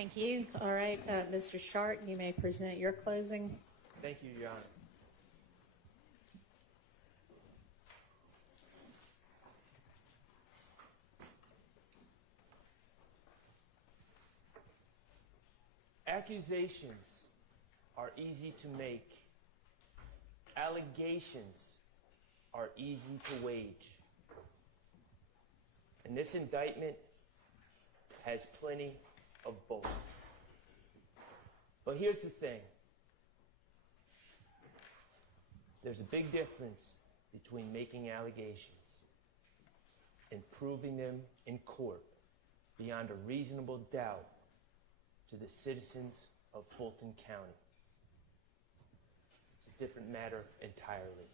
Thank you. All right, Mr. Sharp, you may present your closing. Thank you, Your Honor. Accusations are easy to make. Allegations are easy to wage. And this indictment has plenty of both. But here's the thing. There's a big difference between making allegations and proving them in court beyond a reasonable doubt to the citizens of Fulton County. It's a different matter entirely.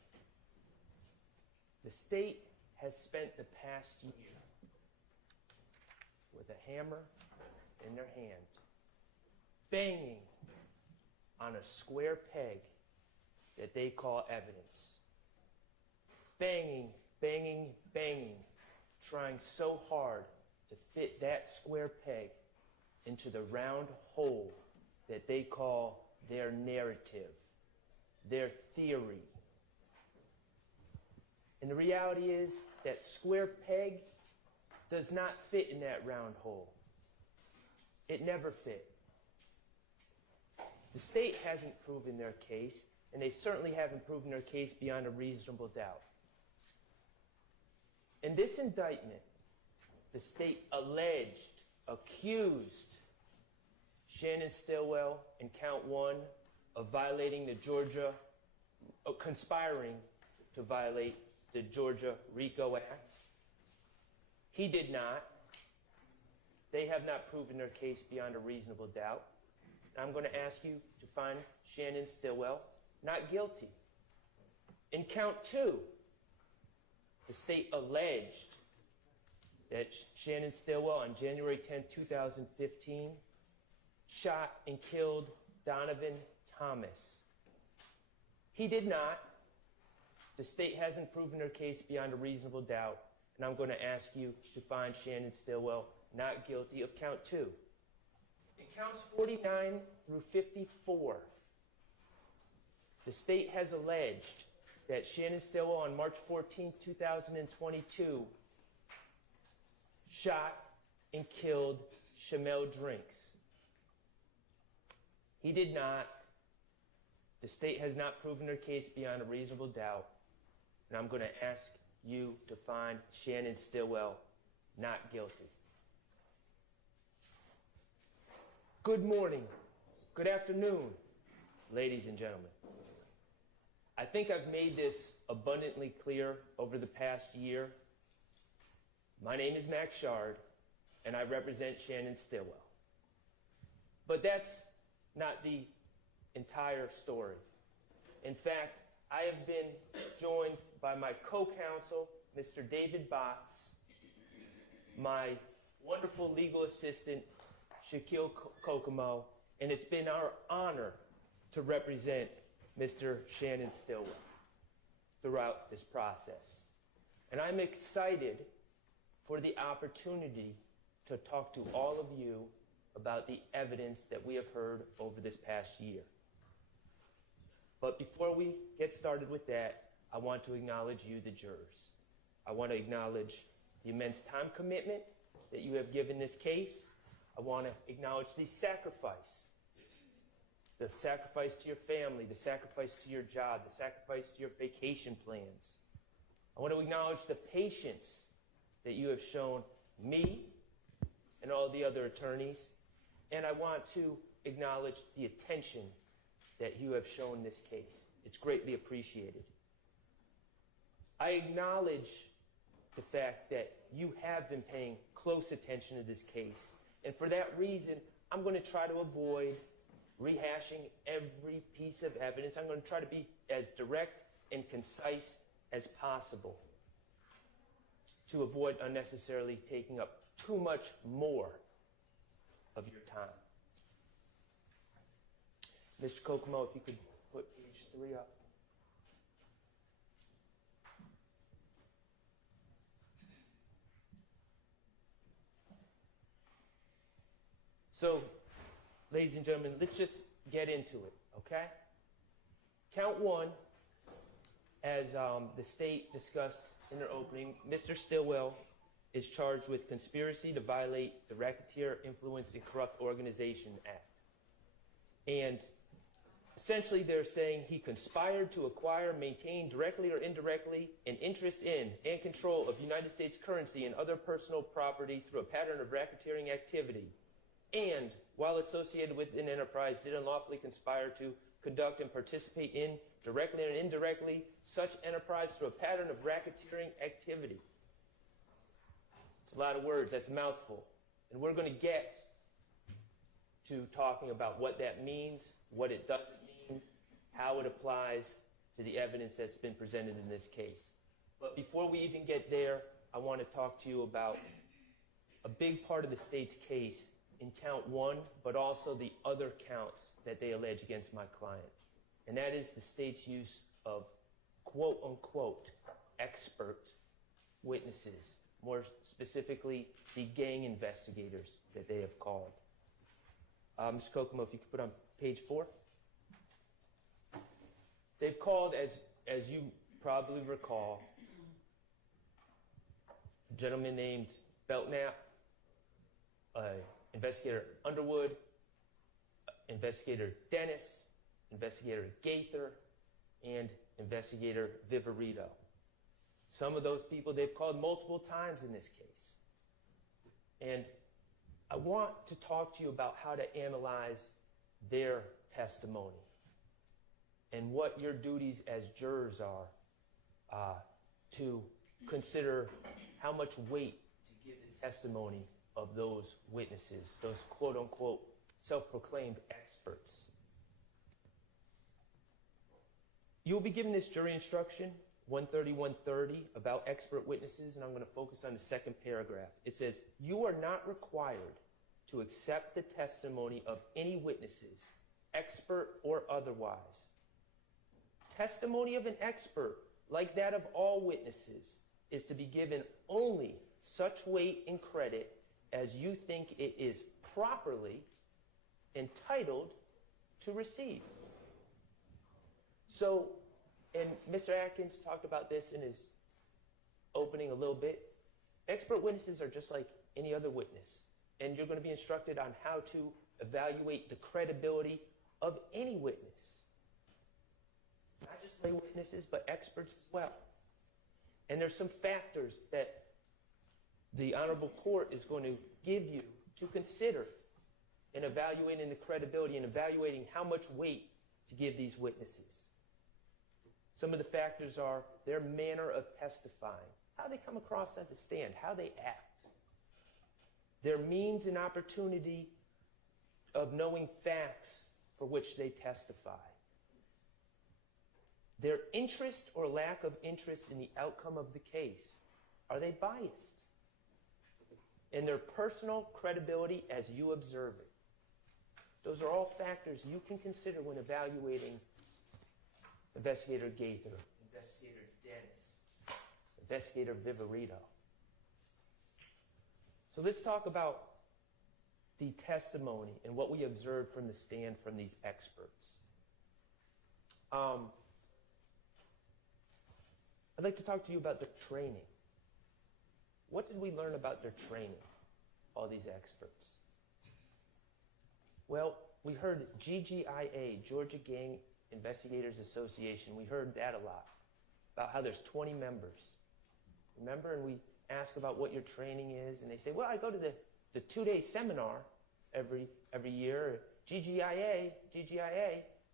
The state has spent the past year with a hammer in their hand, banging on a square peg that they call evidence. Banging, banging, banging, trying so hard to fit that square peg into the round hole that they call their narrative, their theory. And the reality is that square peg does not fit in that round hole. It never fit. The state hasn't proven their case, and they certainly haven't proven their case beyond a reasonable doubt. In this indictment, the state alleged, accused Shannon Stillwell in count 1 of violating the Georgia, conspiring to violate the Georgia RICO Act. He did not. They have not proven their case beyond a reasonable doubt. I'm going to ask you to find Shannon Stillwell not guilty. In count 2, the state alleged that Shannon Stillwell on January 10, 2015 shot and killed Donovan Thomas. He did not. The state hasn't proven their case beyond a reasonable doubt, and I'm going to ask you to find Shannon Stillwell not guilty of count 2. In counts 49 through 54, the state has alleged that Shannon Stillwell on March 14, 2022 shot and killed Shamel Drinks. He did not. The state has not proven their case beyond a reasonable doubt, and I'm going to ask you to find Shannon Stillwell not guilty. Good morning, good afternoon, ladies and gentlemen. I think I've made this abundantly clear over the past year. My name is Max Shard, and I represent Shannon Stillwell. But that's not the entire story. In fact, I have been joined by my co-counsel, Mr. David Botts, my wonderful legal assistant, Shaquille Kokomo, and it's been our honor to represent Mr. Shannon Stillwell throughout this process. And I'm excited for the opportunity to talk to all of you about the evidence that we have heard over this past year. But before we get started with that, I want to acknowledge you, the jurors. I want to acknowledge the immense time commitment that you have given this case. I want to acknowledge the sacrifice to your family, the sacrifice to your job, the sacrifice to your vacation plans. I want to acknowledge the patience that you have shown me and all the other attorneys, and I want to acknowledge the attention that you have shown this case. It's greatly appreciated. I acknowledge the fact that you have been paying close attention to this case, and for that reason, I'm going to try to avoid rehashing every piece of evidence. I'm going to try to be as direct and concise as possible to avoid unnecessarily taking up too much more of your time. Mr. Kokomo, if you could put page 3 up. So, ladies and gentlemen, let's just get into it, okay? Count one, as the state discussed in their opening, Mr. Stillwell is charged with conspiracy to violate the Racketeer Influence and Corrupt Organization Act. And essentially they're saying he conspired to acquire, maintain directly or indirectly an interest in and control of United States currency and other personal property through a pattern of racketeering activity, and while associated with an enterprise did unlawfully conspire to conduct and participate in, directly and indirectly, such enterprise through a pattern of racketeering activity. It's a lot of words, that's a mouthful. And we're going to get to talking about what that means, what it doesn't mean, how it applies to the evidence that's been presented in this case. But before we even get there, I want to talk to you about a big part of the state's case in count one, but also the other counts that they allege against my client. And that is the state's use of quote unquote expert witnesses, more specifically the gang investigators that they have called. Mr. Kokomo, if you could put on page 4. They've called, as you probably recall, a gentleman named Belknap, Investigator Underwood, Investigator Dennis, Investigator Gaither, and Investigator Viverito. Some of those people they've called multiple times in this case. And I want to talk to you about how to analyze their testimony and what your duties as jurors are to consider how much weight to give the testimony of those witnesses, those quote-unquote self-proclaimed experts. You'll be given this jury instruction, 130-130, about expert witnesses, and I'm going to focus on the second paragraph. It says, "You are not required to accept the testimony of any witnesses, expert or otherwise. Testimony of an expert, like that of all witnesses, is to be given only such weight and credit as you think it is properly entitled to receive." So, and Mr. Atkins talked about this in his opening a little bit, expert witnesses are just like any other witness. And you're going to be instructed on how to evaluate the credibility of any witness. Not just lay witnesses, but experts as well. And there's some factors that the Honorable Court is going to give you to consider in evaluating the credibility and evaluating how much weight to give these witnesses. Some of the factors are their manner of testifying, how they come across at the stand, how they act, their means and opportunity of knowing facts for which they testify, their interest or lack of interest in the outcome of the case. Are they biased? And their personal credibility as you observe it. Those are all factors you can consider when evaluating Investigator Gaither, Investigator Dennis, Investigator Viverito. So let's talk about the testimony and what we observed from the stand from these experts. I'd like to talk to you about their training. What did we learn about their training, all these experts? Well, we heard GGIA, Georgia Gang Investigators Association. We heard that a lot, about how there's 20 members. Remember? And we ask about what your training is, and they say, well, I go to the 2-day seminar every year. GGIA,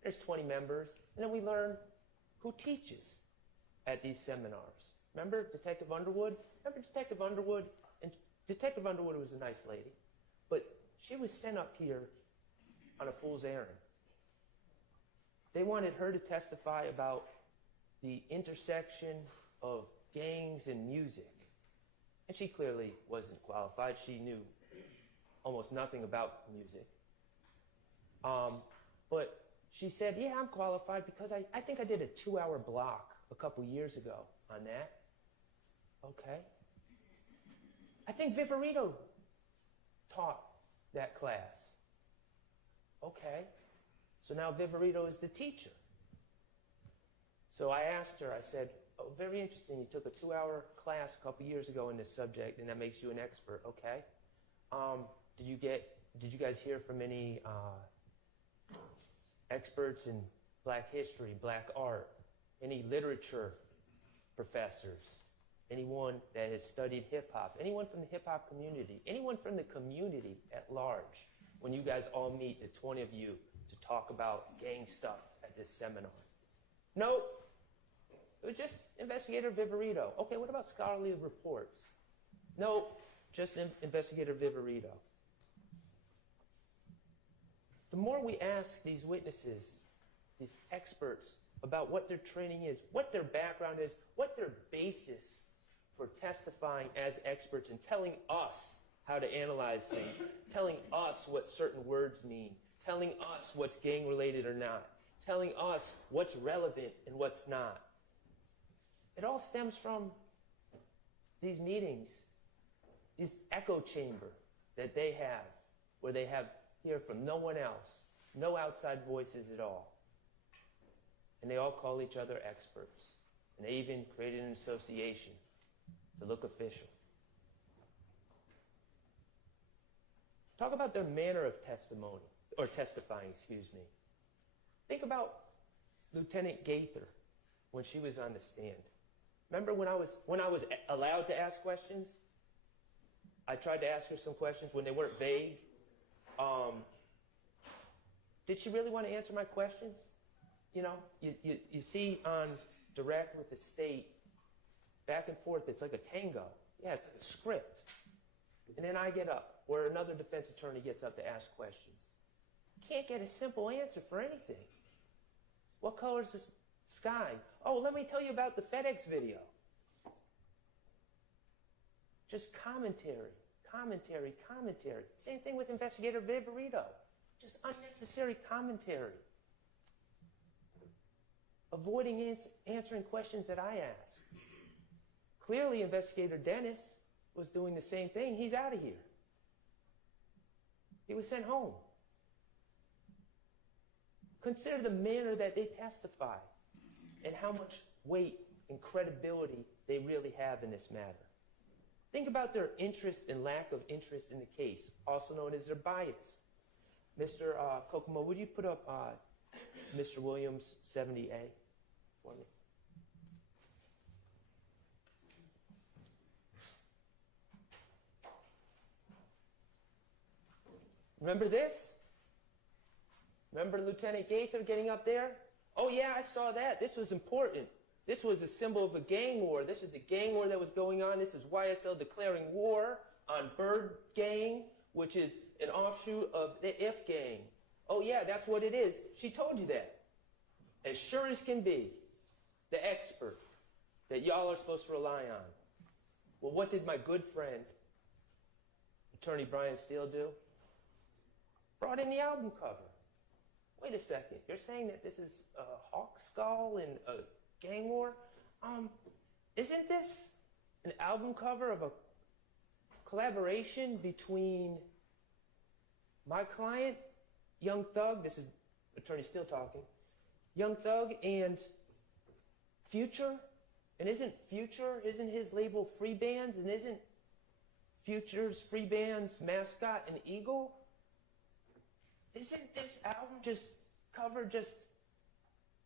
there's 20 members. And then we learn who teaches at these seminars. Remember Detective Underwood? Remember Detective Underwood? And Detective Underwood was a nice lady, but she was sent up here on a fool's errand. They wanted her to testify about the intersection of gangs and music. And she clearly wasn't qualified. She knew almost nothing about music. But she said, yeah, I'm qualified because I think I did a 2-hour block a couple years ago on that. Okay. I think Viverito taught that class. Okay. So now Viverito is the teacher. So I asked her, I said, oh, very interesting. You took a 2-hour class a couple years ago in this subject, and that makes you an expert. Okay. Did you guys hear from any experts in Black history, Black art, any literature professors, anyone that has studied hip-hop, anyone from the hip-hop community, anyone from the community at large, when you guys all meet, the 20 of you, to talk about gang stuff at this seminar? Nope. It was just Investigator Viverito. Okay, what about scholarly reports? Nope, just Investigator Viverito. The more we ask these witnesses, these experts, about what their training is, what their background is, what their basis for testifying as experts and telling us how to analyze things, telling us what certain words mean, telling us what's gang-related or not, telling us what's relevant and what's not. It all stems from these meetings, this echo chamber that they have, where they hear from no one else, no outside voices at all. And they all call each other experts. And they even created an association to look official. Talk about their manner of testimony, or testifying, excuse me. Think about Lieutenant Gaither when she was on the stand. Remember when I was allowed to ask questions? I tried to ask her some questions when they weren't vague. Did she really want to answer my questions? You know, you see on direct with the state, back and forth, it's like a tango. Yeah, it's like a script. And then I get up, or another defense attorney gets up to ask questions. Can't get a simple answer for anything. What color is the sky? Oh, let me tell you about the FedEx video. Just commentary. Same thing with Investigator Viverito. Just unnecessary commentary. Avoiding answering questions that I ask. Clearly, Investigator Dennis was doing the same thing. He's out of here. He was sent home. Consider the manner that they testify and how much weight and credibility they really have in this matter. Think about their interest and lack of interest in the case, also known as their bias. Mr. Kokomo, would you put up Mr. Williams 70A for me? Remember this? Remember Lieutenant Gaither getting up there? Oh yeah, I saw that. This was important. This was a symbol of a gang war. This is the gang war that was going on. This is YSL declaring war on Bird Gang, which is an offshoot of the If Gang. Oh yeah, that's what it is. She told you that. As sure as can be. The expert that y'all are supposed to rely on. Well, what did my good friend, Attorney Brian Steele, do? Brought in the album cover. Wait a second. You're saying that this is a hawk skull and a gang war? Isn't this an album cover of a collaboration between my client, Young Thug, this is Attorney Steele talking, Young Thug and Future? And isn't his label Free Bands? And isn't Future's Free Bands mascot an eagle? Isn't this album cover just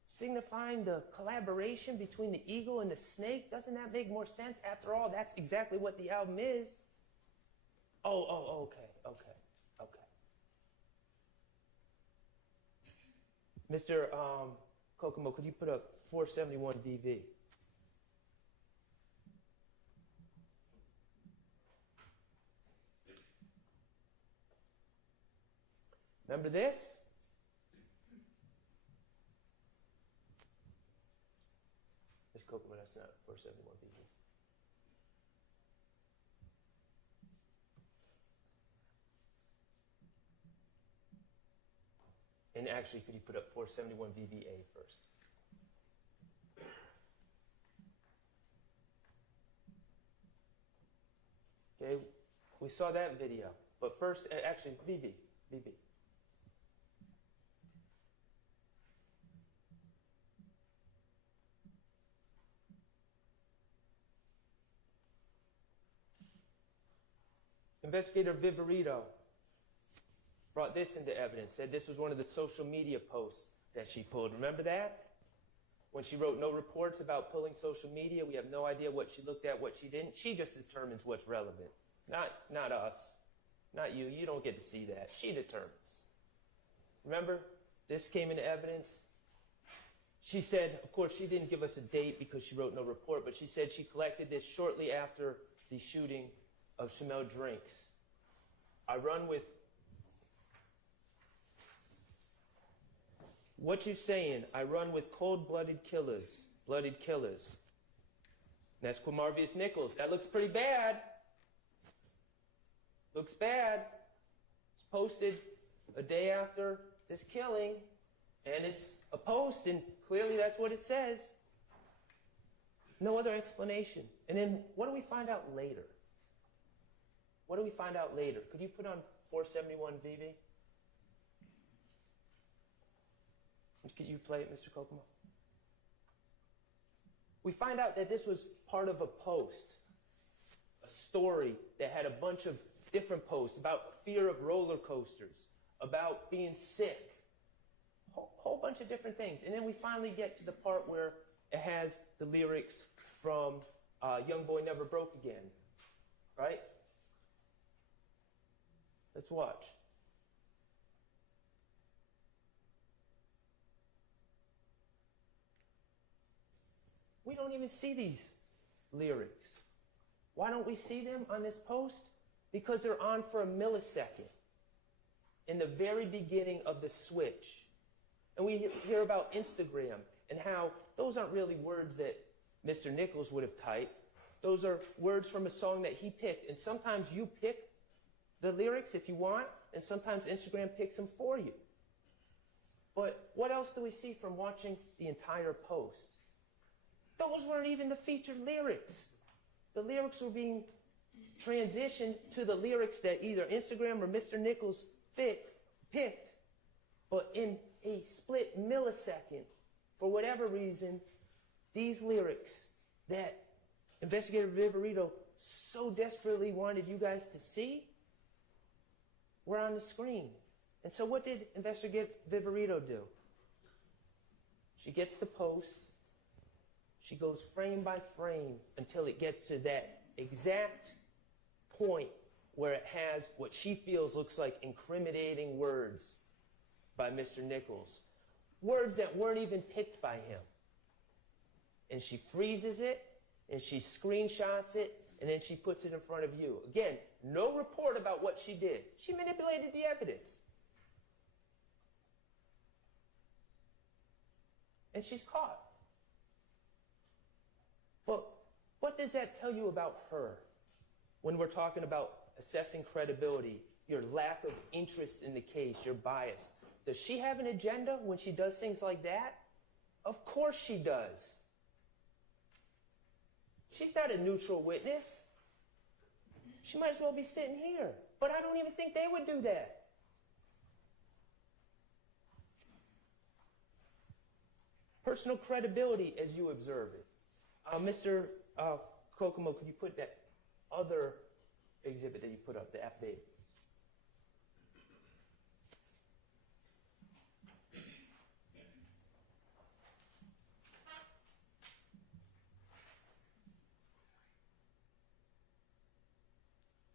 signifying the collaboration between the eagle and the snake? Doesn't that make more sense? After all, that's exactly what the album is. Okay. Mr. Kokomo, could you put up 471 VV? Remember this? Miss Kokomo, that's not 471 VV. And actually, could you put up 471 VVA first? Okay, we saw that video. But first, actually, VV. Investigator Viverito brought this into evidence, said this was one of the social media posts that she pulled. Remember that? When she wrote no reports about pulling social media, we have no idea what she looked at, what she didn't. She just determines what's relevant. Not us. Not you. You don't get to see that. She determines. Remember? This came into evidence. She said, of course, she didn't give us a date because she wrote no report, but she said she collected this shortly after the shooting of Chamel Drinks. I run with... What you saying? I run with cold-blooded killers. Blooded killers. And that's Quamarvius Nichols. That looks pretty bad. Looks bad. It's posted a day after this killing, and it's a post, and clearly that's what it says. No other explanation. And then what do we find out later? What do we find out later? Could you put on 471 VV? Could you play it, Mr. Kokomo? We find out that this was part of a post, a story that had a bunch of different posts about fear of roller coasters, about being sick, a whole bunch of different things. And then we finally get to the part where it has the lyrics from Young Boy Never Broke Again, right? Let's watch. We don't even see these lyrics. Why don't we see them on this post? Because they're on for a millisecond in the very beginning of the switch. And we hear about Instagram and how those aren't really words that Mr. Nichols would have typed. Those are words from a song that he picked. And sometimes you pick the lyrics if you want, and sometimes Instagram picks them for you. But what else do we see from watching the entire post? Those weren't even the featured lyrics. The lyrics were being transitioned to the lyrics that either Instagram or Mr. Nichols picked, but in a split millisecond, for whatever reason, these lyrics that Investigator Viverito so desperately wanted you guys to see were on the screen. And so what did Investigator Viverito do? She gets the post. She goes frame by frame until it gets to that exact point where it has what she feels looks like incriminating words by Mr. Nichols. Words that weren't even picked by him. And she freezes it, and she screenshots it, and then she puts it in front of you. Again, no report about what she did. She manipulated the evidence. And she's caught. But what does that tell you about her when we're talking about assessing credibility, your lack of interest in the case, your bias? Does she have an agenda when she does things like that? Of course she does. She's not a neutral witness. She might as well be sitting here. But I don't even think they would do that. Personal credibility as you observe it. Mr. Kokomo, could you put that other exhibit that you put up, the affidavit?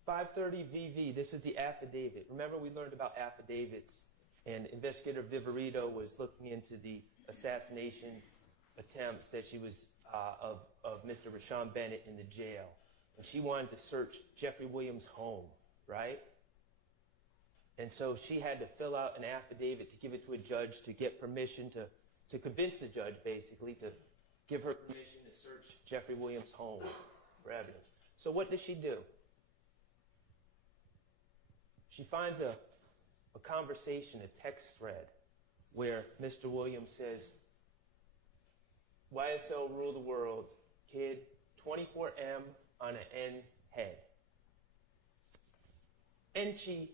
.530 VV, this is the affidavit. Remember we learned about affidavits, and Investigator Viverito was looking into the assassination attempts that she was of Mr. Rashawn Bennett in the jail. And she wanted to search Jeffrey Williams' home, right? And so she had to fill out an affidavit to give it to a judge to get permission to convince the judge, basically, to give her permission to search Jeffrey Williams' home for evidence. So what does she do? She finds a conversation, a text thread, where Mr. Williams says, YSL rule the world, kid, 24M on an N head. And she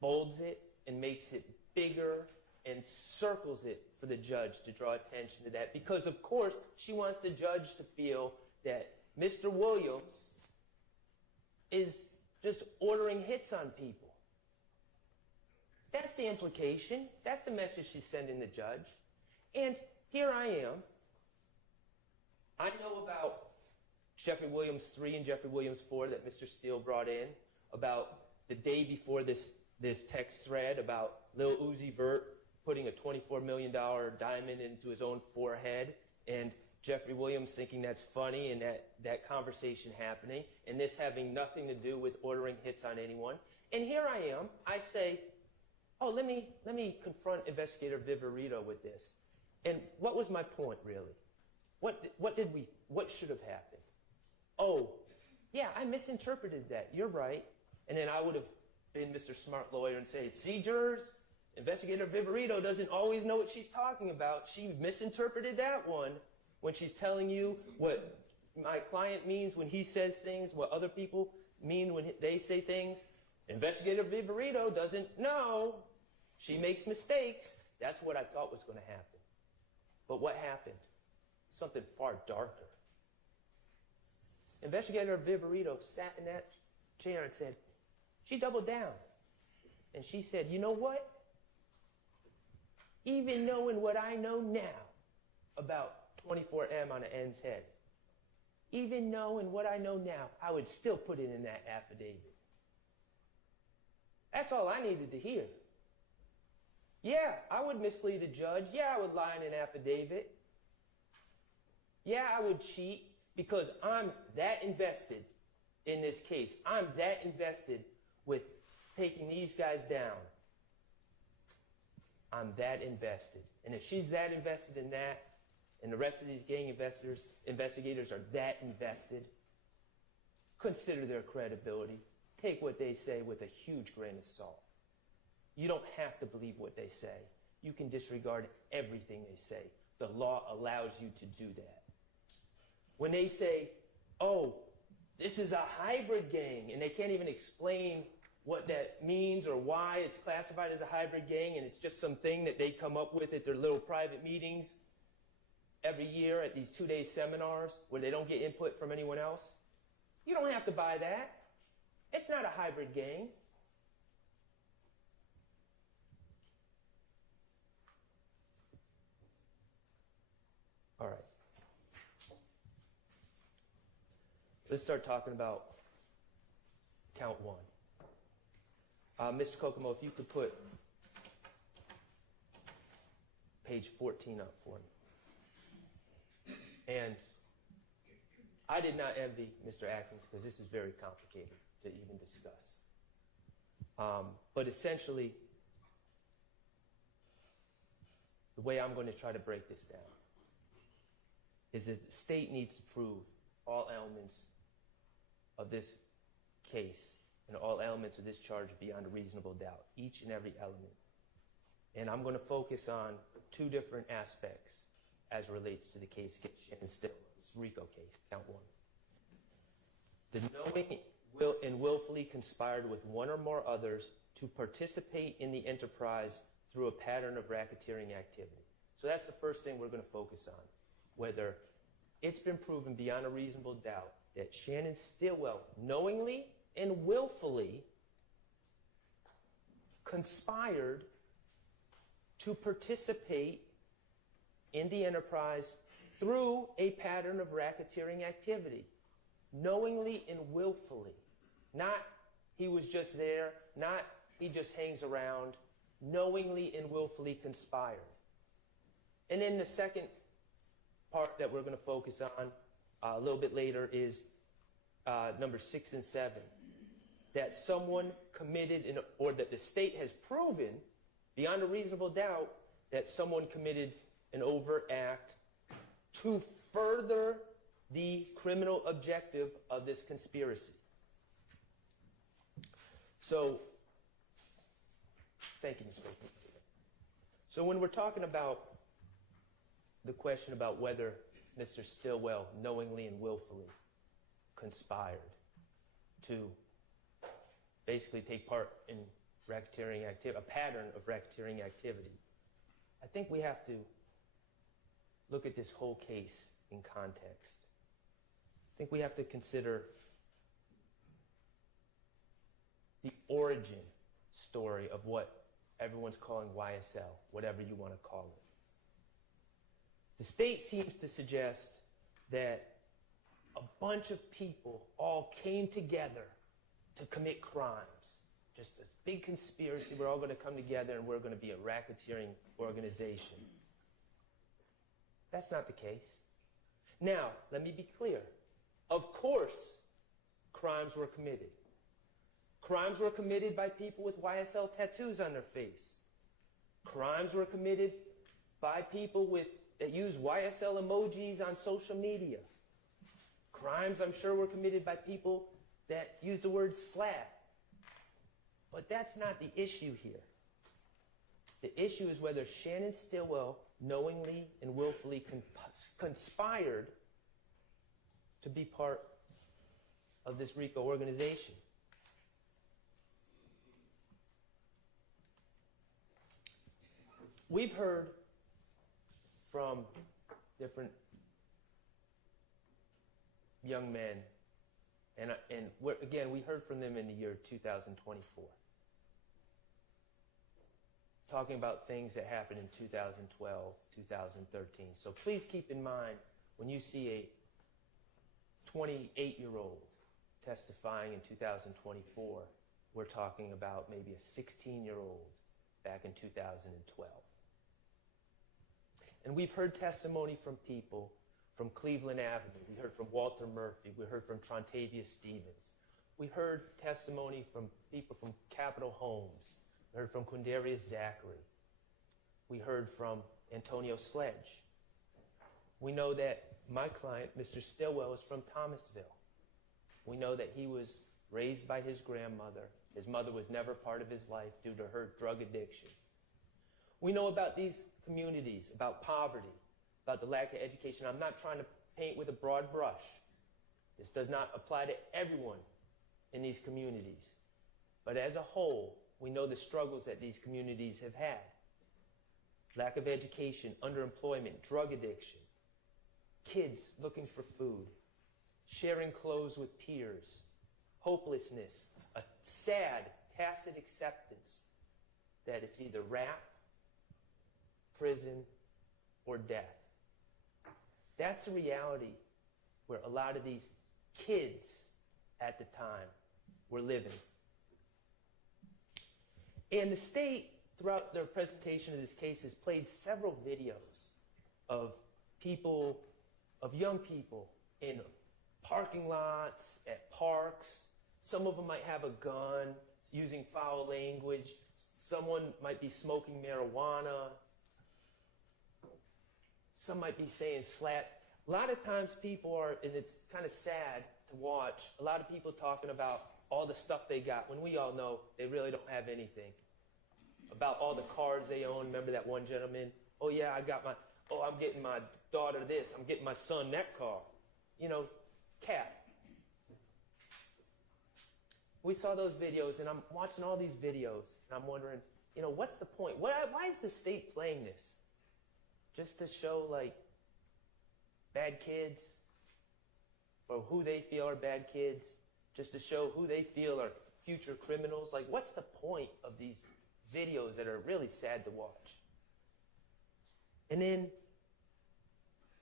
bolds it and makes it bigger and circles it for the judge to draw attention to that, because of course she wants the judge to feel that Mr. Williams is just ordering hits on people. That's the implication. That's the message she's sending the judge. And here I am. I know about Jeffrey Williams 3 and Jeffrey Williams 4 that Mr. Steele brought in, about the day before this text thread about Lil Uzi Vert putting a $24 million diamond into his own forehead, and Jeffrey Williams thinking that's funny, and that conversation happening, and this having nothing to do with ordering hits on anyone. And here I am. I say, oh, let me confront Investigator Viverito with this. And what was my point, really? What should have happened? Oh, yeah, I misinterpreted that. You're right. And then I would have been Mr. Smart Lawyer and say, see, jurors, Investigator Viverito doesn't always know what she's talking about. She misinterpreted that one when she's telling you what my client means when he says things, what other people mean when they say things. Investigator Viverito doesn't know. She makes mistakes. That's what I thought was going to happen. But what happened? Something far darker. Investigator Viverito sat in that chair and said, she doubled down. And she said, you know what? Even knowing what I know now about 24M on an N's head, even knowing what I know now, I would still put it in that affidavit. That's all I needed to hear. Yeah, I would mislead a judge. Yeah, I would lie in an affidavit. Yeah, I would cheat because I'm that invested in this case. I'm that invested with taking these guys down. I'm that invested. And if she's that invested in that, and the rest of these gang investigators are that invested, consider their credibility. Take what they say with a huge grain of salt. You don't have to believe what they say. You can disregard everything they say. The law allows you to do that. When they say, oh, this is a hybrid gang, and they can't even explain what that means or why it's classified as a hybrid gang, and it's just something that they come up with at their little private meetings every year at these 2-day seminars where they don't get input from anyone else. You don't have to buy that. It's not a hybrid gang. All right. Let's start talking about count 1. Mr. Kokomo, if you could put page 14 up for me. And I did not envy Mr. Atkins because this is very complicated to even discuss. But essentially, the way I'm going to try to break this down is that the state needs to prove all elements of this case and all elements of this charge beyond a reasonable doubt, each and every element. And I'm going to focus on 2 different aspects as relates to the case against Shannon Still, this RICO case, count 1. The knowing and willfully conspired with one or more others to participate in the enterprise through a pattern of racketeering activity. So that's the first thing we're going to focus on, whether it's been proven beyond a reasonable doubt that Shannon Stillwell knowingly and willfully conspired to participate in the enterprise through a pattern of racketeering activity. Knowingly and willfully. Not he was just there, not he just hangs around. Knowingly and willfully conspired. And then the second part that we're going to focus on a little bit later is number 6 and 7. That someone committed, or that the state has proven beyond a reasonable doubt that someone committed an overt act to further the criminal objective of this conspiracy. So, thank you, Ms. Baker. So when we're talking about the question about whether Mr. Stillwell knowingly and willfully conspired to basically take part in racketeering activity, a pattern of racketeering activity, I think we have to look at this whole case in context. I think we have to consider the origin story of what everyone's calling YSL, whatever you want to call it. The state seems to suggest that a bunch of people all came together to commit crimes. Just a big conspiracy. We're all going to come together and we're going to be a racketeering organization. That's not the case. Now, let me be clear. Of course, crimes were committed. Crimes were committed by people with YSL tattoos on their face. Crimes were committed by people that use YSL emojis on social media. Crimes, I'm sure, were committed by people that use the word slap. But that's not the issue here. The issue is whether Shannon Stillwell knowingly and willfully conspired to be part of this RICO organization. We've heard from different young men, and again, we heard from them in the year 2024, talking about things that happened in 2012, 2013. So please keep in mind, when you see a 28-year-old testifying in 2024, we're talking about maybe a 16-year-old back in 2012. And we've heard testimony from people from Cleveland Avenue. We heard from Walter Murphy. We heard from Trontavia Stevens. We heard testimony from people from Capitol Homes. We heard from Quindarius Zachary. We heard from Antonio Sledge. We know that my client, Mr. Stillwell, is from Thomasville. We know that he was raised by his grandmother. His mother was never part of his life due to her drug addiction. We know about these communities, about poverty, about the lack of education. I'm not trying to paint with a broad brush. This does not apply to everyone in these communities. But as a whole, we know the struggles that these communities have had. Lack of education, underemployment, drug addiction, kids looking for food, sharing clothes with peers, hopelessness, a sad, tacit acceptance that it's either rap, prison, or death. That's the reality where a lot of these kids at the time were living. And the state, throughout their presentation of this case, has played several videos of people, of young people in parking lots, at parks. Some of them might have a gun, using foul language. Someone might be smoking marijuana. Some might be saying slap. A lot of times people are, and it's kind of sad to watch, a lot of people talking about all the stuff they got when we all know they really don't have anything. About all the cars they own. Remember that one gentleman? Oh yeah, I'm getting my daughter this, I'm getting my son that car. You know, cap. We saw those videos, and I'm watching all these videos, and I'm wondering, you know, what's the point? Why is the state playing this? Just to show, like, bad kids, or who they feel are bad kids, just to show who they feel are future criminals? Like, what's the point of these videos that are really sad to watch? And then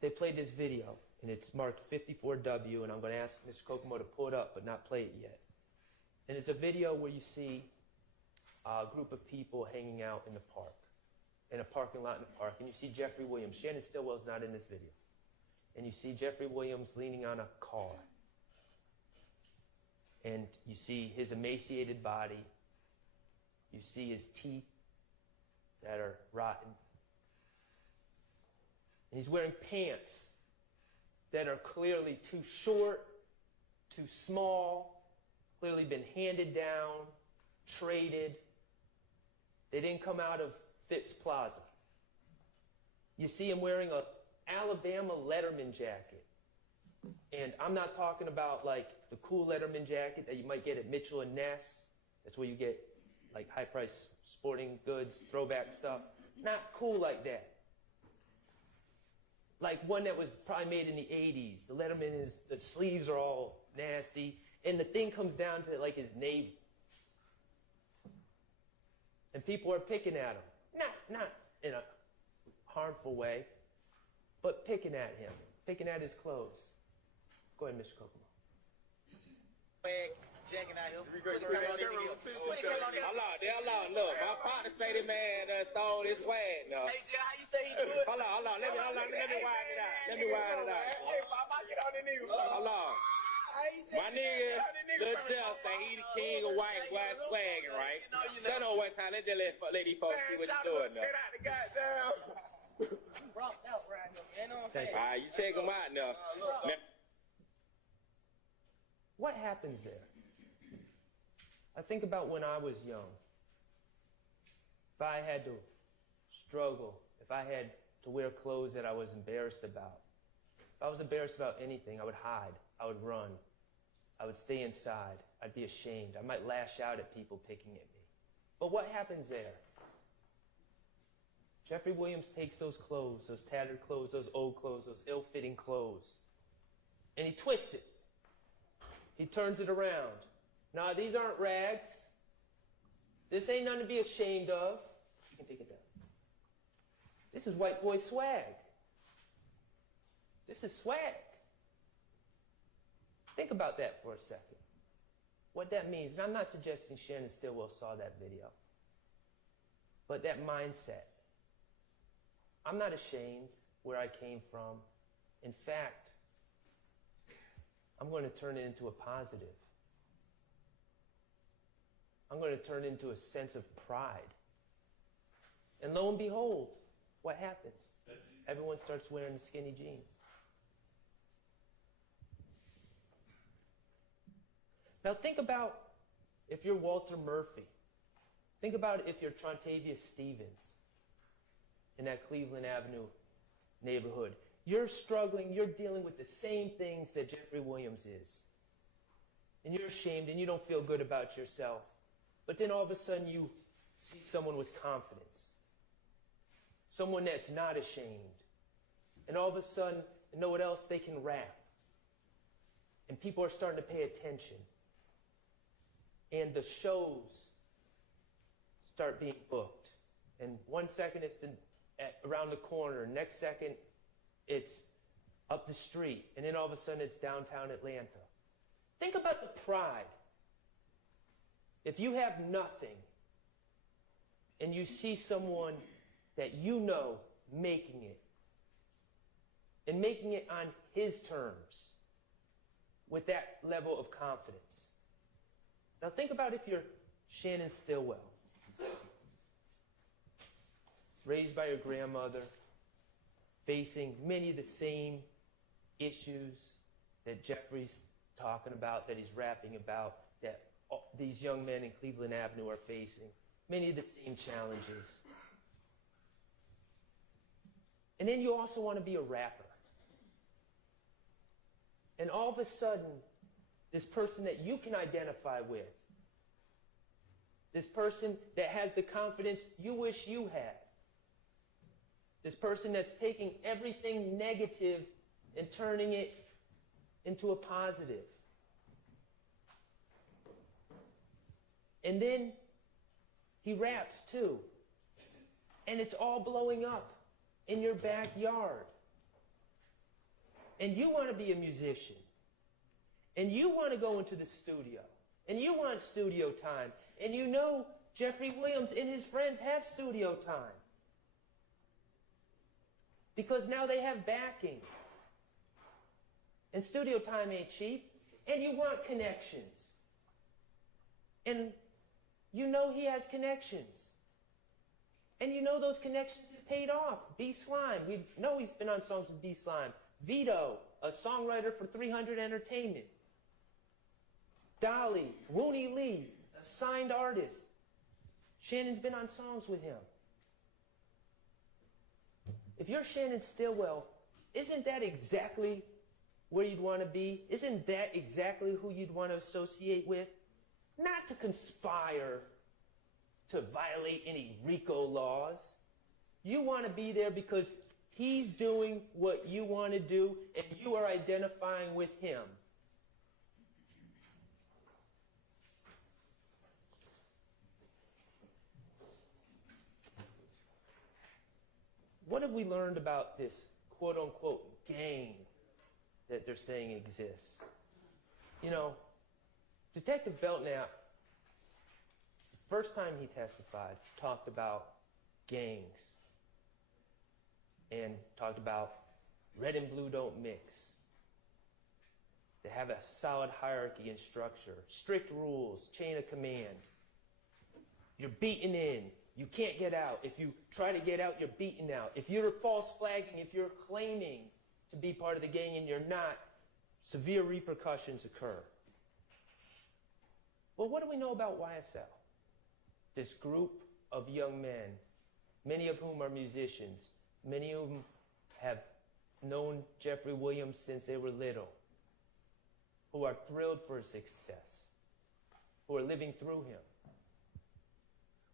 they played this video, and it's marked 54W, and I'm going to ask Mr. Kokomo to pull it up, but not play it yet. And it's a video where you see a group of people hanging out in the park, in a parking lot in the park, and you see Jeffrey Williams. Shannon Stillwell's not in this video. And you see Jeffrey Williams leaning on a car. And you see his emaciated body. You see his teeth that are rotten. And he's wearing pants that are clearly too short, too small, clearly been handed down, traded. They didn't come out of Phipps Plaza. You see him wearing a Alabama Letterman jacket. And I'm not talking about like the cool Letterman jacket that you might get at Mitchell and Ness. That's where you get like high-priced sporting goods, throwback stuff. Not cool like that. Like one that was probably made in the 80s. The Letterman the sleeves are all nasty. And the thing comes down to like his navel. And people are picking at him. Not in a harmful way, but picking at him, picking at his clothes. Go ahead, Mr. Kokomo. Checking out here. Hold on, look. My partner say that man stole his swag. No. Hey, Jay, how you say he do it? Hold on. Let me wind it out. Hey, Papa, get on the nigga. Hold on. My nigga, Lil Jeff say he the king of white swagging, right? Stand on one time. Let's just let these folks see what you're doing now. Rocked out right here, man. You know what I'm saying? All right, you check them out now. What happens there? I think about when I was young. If I had to struggle, if I had to wear clothes that I was embarrassed about, if I was embarrassed about anything, I would hide, I would run, I would stay inside, I'd be ashamed, I might lash out at people picking at me. But what happens there? Jeffrey Williams takes those clothes, those tattered clothes, those old clothes, those ill-fitting clothes, and he twists it. He turns it around. Nah, these aren't rags. This ain't nothing to be ashamed of. You can take it down. This is white boy swag. This is swag. Think about that for a second. What that means, and I'm not suggesting Shannon Stillwell saw that video, but that mindset. I'm not ashamed where I came from. In fact, I'm going to turn it into a positive. I'm going to turn it into a sense of pride. And lo and behold, what happens? Everyone starts wearing the skinny jeans. Now think about if you're Walter Murphy. Think about if you're Trontavious Stevens in that Cleveland Avenue neighborhood. You're struggling, you're dealing with the same things that Jeffrey Williams is. And you're ashamed and you don't feel good about yourself. But then all of a sudden you see someone with confidence. Someone that's not ashamed. And all of a sudden, you know what else? They can rap. And people are starting to pay attention. And the shows start being booked. And 1 second it's around the corner. Next second it's up the street. And then all of a sudden it's downtown Atlanta. Think about the pride. If you have nothing and you see someone that you know making it, and making it on his terms with that level of confidence. Now think about if you're Shannon Stillwell, raised by your grandmother, facing many of the same issues that Jeffrey's talking about, that he's rapping about, that these young men in Cleveland Avenue are facing, many of the same challenges. And then you also want to be a rapper. And all of a sudden, this person that you can identify with, this person that has the confidence you wish you had, this person that's taking everything negative and turning it into a positive. And then he raps too. And it's all blowing up in your backyard. And you want to be a musician. And you want to go into the studio. And you want studio time. And you know Jeffrey Williams and his friends have studio time. Because now they have backing. And studio time ain't cheap. And you want connections. And you know he has connections. And you know those connections have paid off. B Slime, we know he's been on songs with B Slime. Vito, a songwriter for 300 Entertainment. Dolly, Rooney Lee, a signed artist. Shannon's been on songs with him. If you're Shannon Stillwell, isn't that exactly where you'd want to be? Isn't that exactly who you'd want to associate with? Not to conspire to violate any RICO laws. You want to be there because he's doing what you want to do and you are identifying with him. what have we learned about this quote-unquote gang that they're saying exists? You know, Detective Belknap, the first time he testified, talked about gangs and talked about red and blue don't mix. They have a solid hierarchy and structure, strict rules, chain of command. You're beaten in. You can't get out. If you try to get out, you're beaten out. If you're false flagging, if you're claiming to be part of the gang and you're not, severe repercussions occur. Well, what do we know about YSL? This group of young men, many of whom are musicians, many of whom have known Jeffrey Williams since they were little, who are thrilled for his success, who are living through him.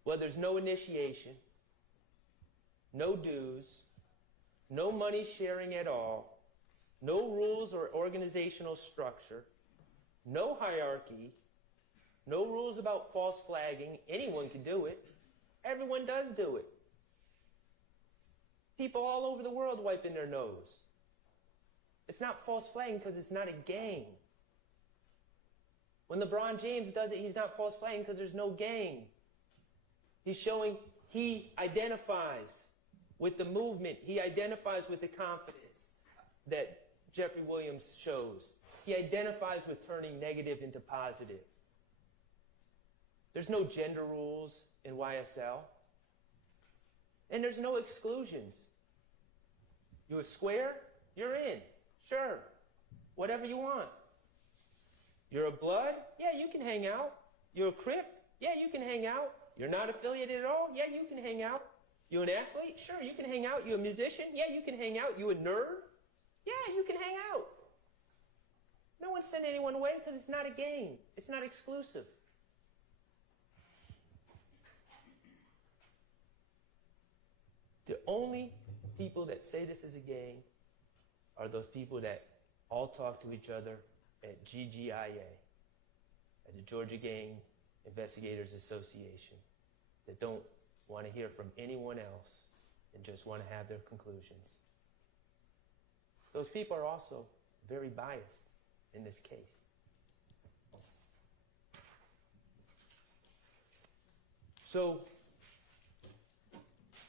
Well, there's no initiation, no dues, no money sharing at all, no rules or organizational structure, no hierarchy, no rules about false flagging. Anyone can do it. Everyone does do it. People all over the world wiping their nose. It's not false flagging because it's not a gang. When LeBron James does it, he's not false flagging because there's no gang. He's showing he identifies with the movement. He identifies with the confidence that Jeffrey Williams shows. He identifies with turning negative into positive. There's no gender rules in YSL. And there's no exclusions. You're a square, you're in. Sure. Whatever you want. You're a blood? Yeah, you can hang out. You're a Crip? Yeah, you can hang out. You're not affiliated at all? Yeah, you can hang out. You an athlete? Sure, you can hang out. You a musician? Yeah, you can hang out. You a nerd? Yeah, you can hang out. No one sent anyone away because it's not a game. It's not exclusive. The only people that say this is a gang are those people that all talk to each other at GGIA, at the Georgia Gang Investigators Association, that don't want to hear from anyone else and just want to have their conclusions. Those people are also very biased in this case. So,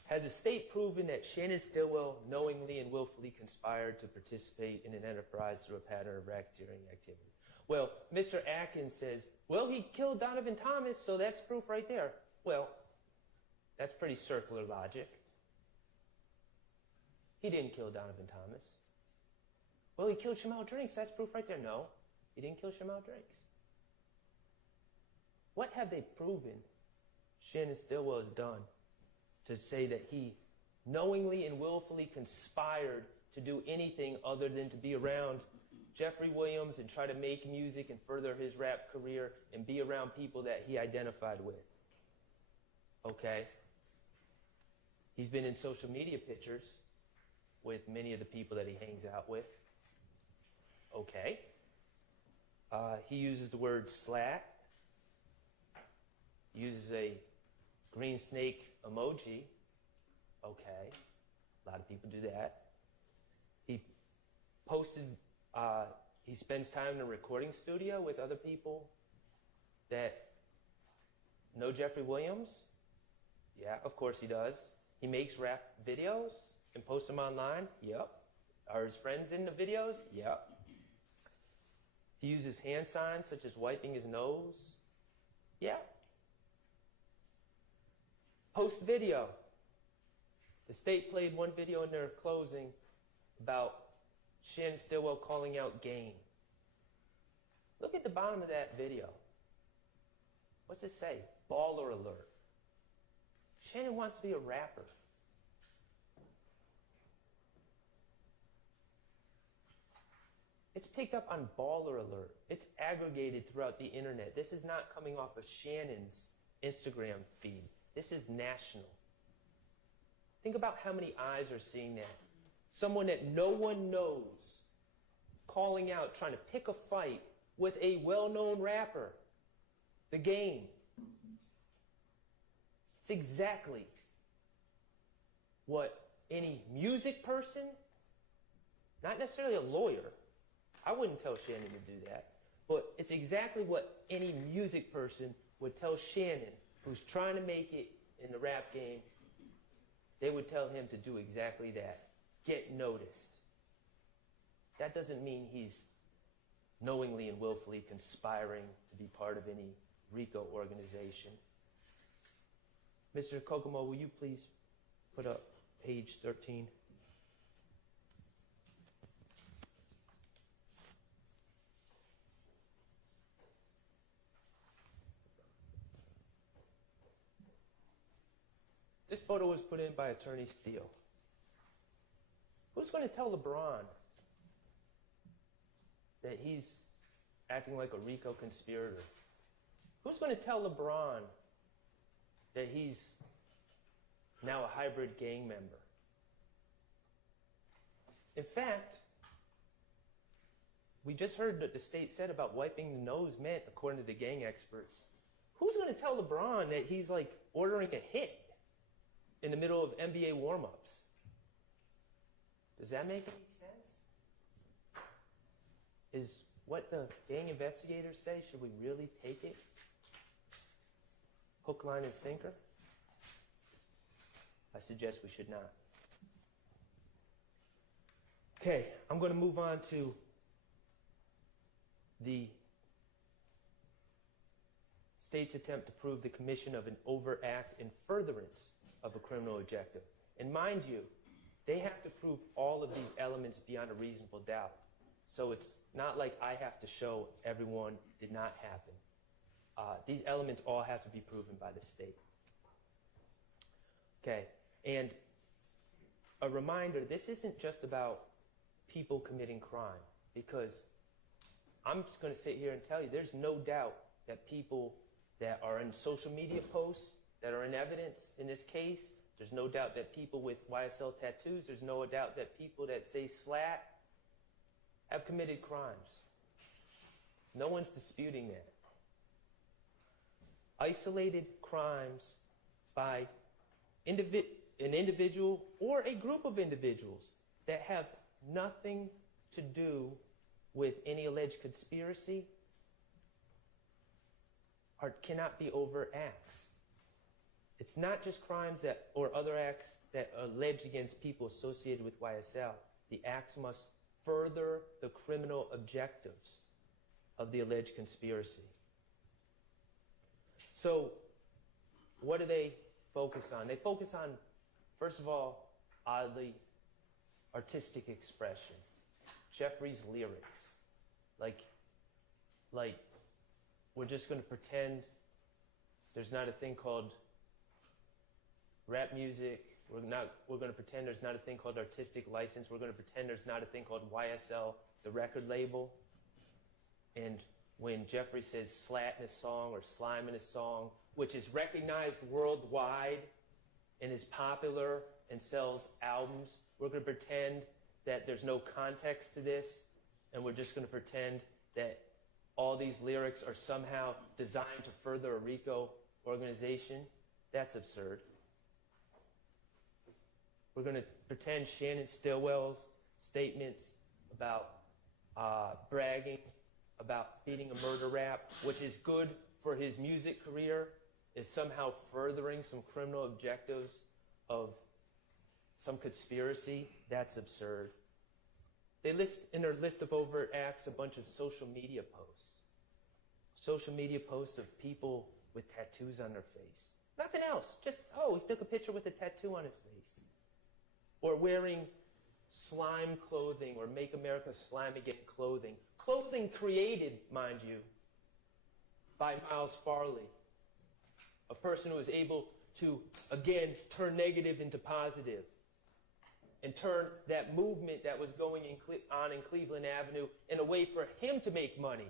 has the state proven that Shannon Stillwell knowingly and willfully conspired to participate in an enterprise through a pattern of racketeering activity? Well, Mr. Atkins says, well, he killed Donovan Thomas, so that's proof right there. Well, that's pretty circular logic. He didn't kill Donovan Thomas. Well, he killed Shamal Drinks. That's proof right there. No, he didn't kill Shamal Drinks. What have they proven Shannon Stillwell has done to say that he knowingly and willfully conspired to do anything other than to be around Jeffrey Williams and try to make music and further his rap career and be around people that he identified with? Okay. He's been in social media pictures with many of the people that he hangs out with. Okay. He uses the word slat. Uses a green snake emoji. Okay. A lot of people do that. He posted, he spends time in a recording studio with other people that know Jeffrey Williams. Yeah, of course he does. He makes rap videos and posts them online. Yep. Are his friends in the videos? Yep. He uses hand signs such as wiping his nose. Yeah. Post video. The state played one video in their closing about Shannon Stillwell calling out gang. Look at the bottom of that video. What's it say? Baller alert. Shannon wants to be a rapper. It's picked up on Baller Alert. It's aggregated throughout the internet. This is not coming off of Shannon's Instagram feed. This is national. Think about how many eyes are seeing that. Someone that no one knows calling out, trying to pick a fight with a well-known rapper. The game. It's exactly what any music person, not necessarily a lawyer. I wouldn't tell Shannon to do that. But it's exactly what any music person would tell Shannon, who's trying to make it in the rap game. They would tell him to do exactly that. Get noticed. That doesn't mean he's knowingly and willfully conspiring to be part of any RICO organization. Mr. Kokomo, will you please put up page 13? This photo was put in by Attorney Steele. Who's going to tell LeBron that he's acting like a RICO conspirator? Who's going to tell LeBron that he's now a hybrid gang member? In fact, we just heard that the state said about wiping the nose meant, according to the gang experts. Who's going to tell LeBron that he's like ordering a hit in the middle of NBA warm-ups? Does that make any sense? Is what the gang investigators say, should we really take it? Hook, line, and sinker? I suggest we should not. Okay, I'm going to move on to the state's attempt to prove the commission of an overt act in furtherance of a criminal objective. And mind you, they have to prove all of these elements beyond a reasonable doubt. So it's not like I have to show everyone did not happen. These elements all have to be proven by the state. Okay, and a reminder, this isn't just about people committing crime, because I'm just going to sit here and tell you there's no doubt that people that are in social media posts that are in evidence in this case, there's no doubt that people with YSL tattoos, there's no doubt that people that say slat have committed crimes. No one's disputing that. Isolated crimes by an individual or a group of individuals that have nothing to do with any alleged conspiracy cannot be overt acts. It's not just crimes that or other acts that are alleged against people associated with YSL. The acts must further the criminal objectives of the alleged conspiracy. So what do they focus on? They focus on, first of all, oddly, artistic expression. Jeffrey's lyrics. Like we're just going to pretend there's not a thing called rap music. We're going to pretend there's not a thing called artistic license. We're going to pretend there's not a thing called YSL, the record label. And when Jeffrey says slat in his song or slime in his song, which is recognized worldwide and is popular and sells albums, we're going to pretend that there's no context to this, and we're just going to pretend that all these lyrics are somehow designed to further a RICO organization. That's absurd. We're going to pretend Shannon Stillwell's statements about bragging, about beating a murder rap, which is good for his music career, is somehow furthering some criminal objectives of some conspiracy. That's absurd. They list in their list of overt acts a bunch of social media posts. Social media posts of people with tattoos on their face. Nothing else. Just, oh, he took a picture with a tattoo on his face. Or wearing slime clothing or Make America Slime Again clothing. Clothing created, mind you, by Miles Farley, a person who was able to, again, turn negative into positive and turn that movement that was going on in Cleveland Avenue in a way for him to make money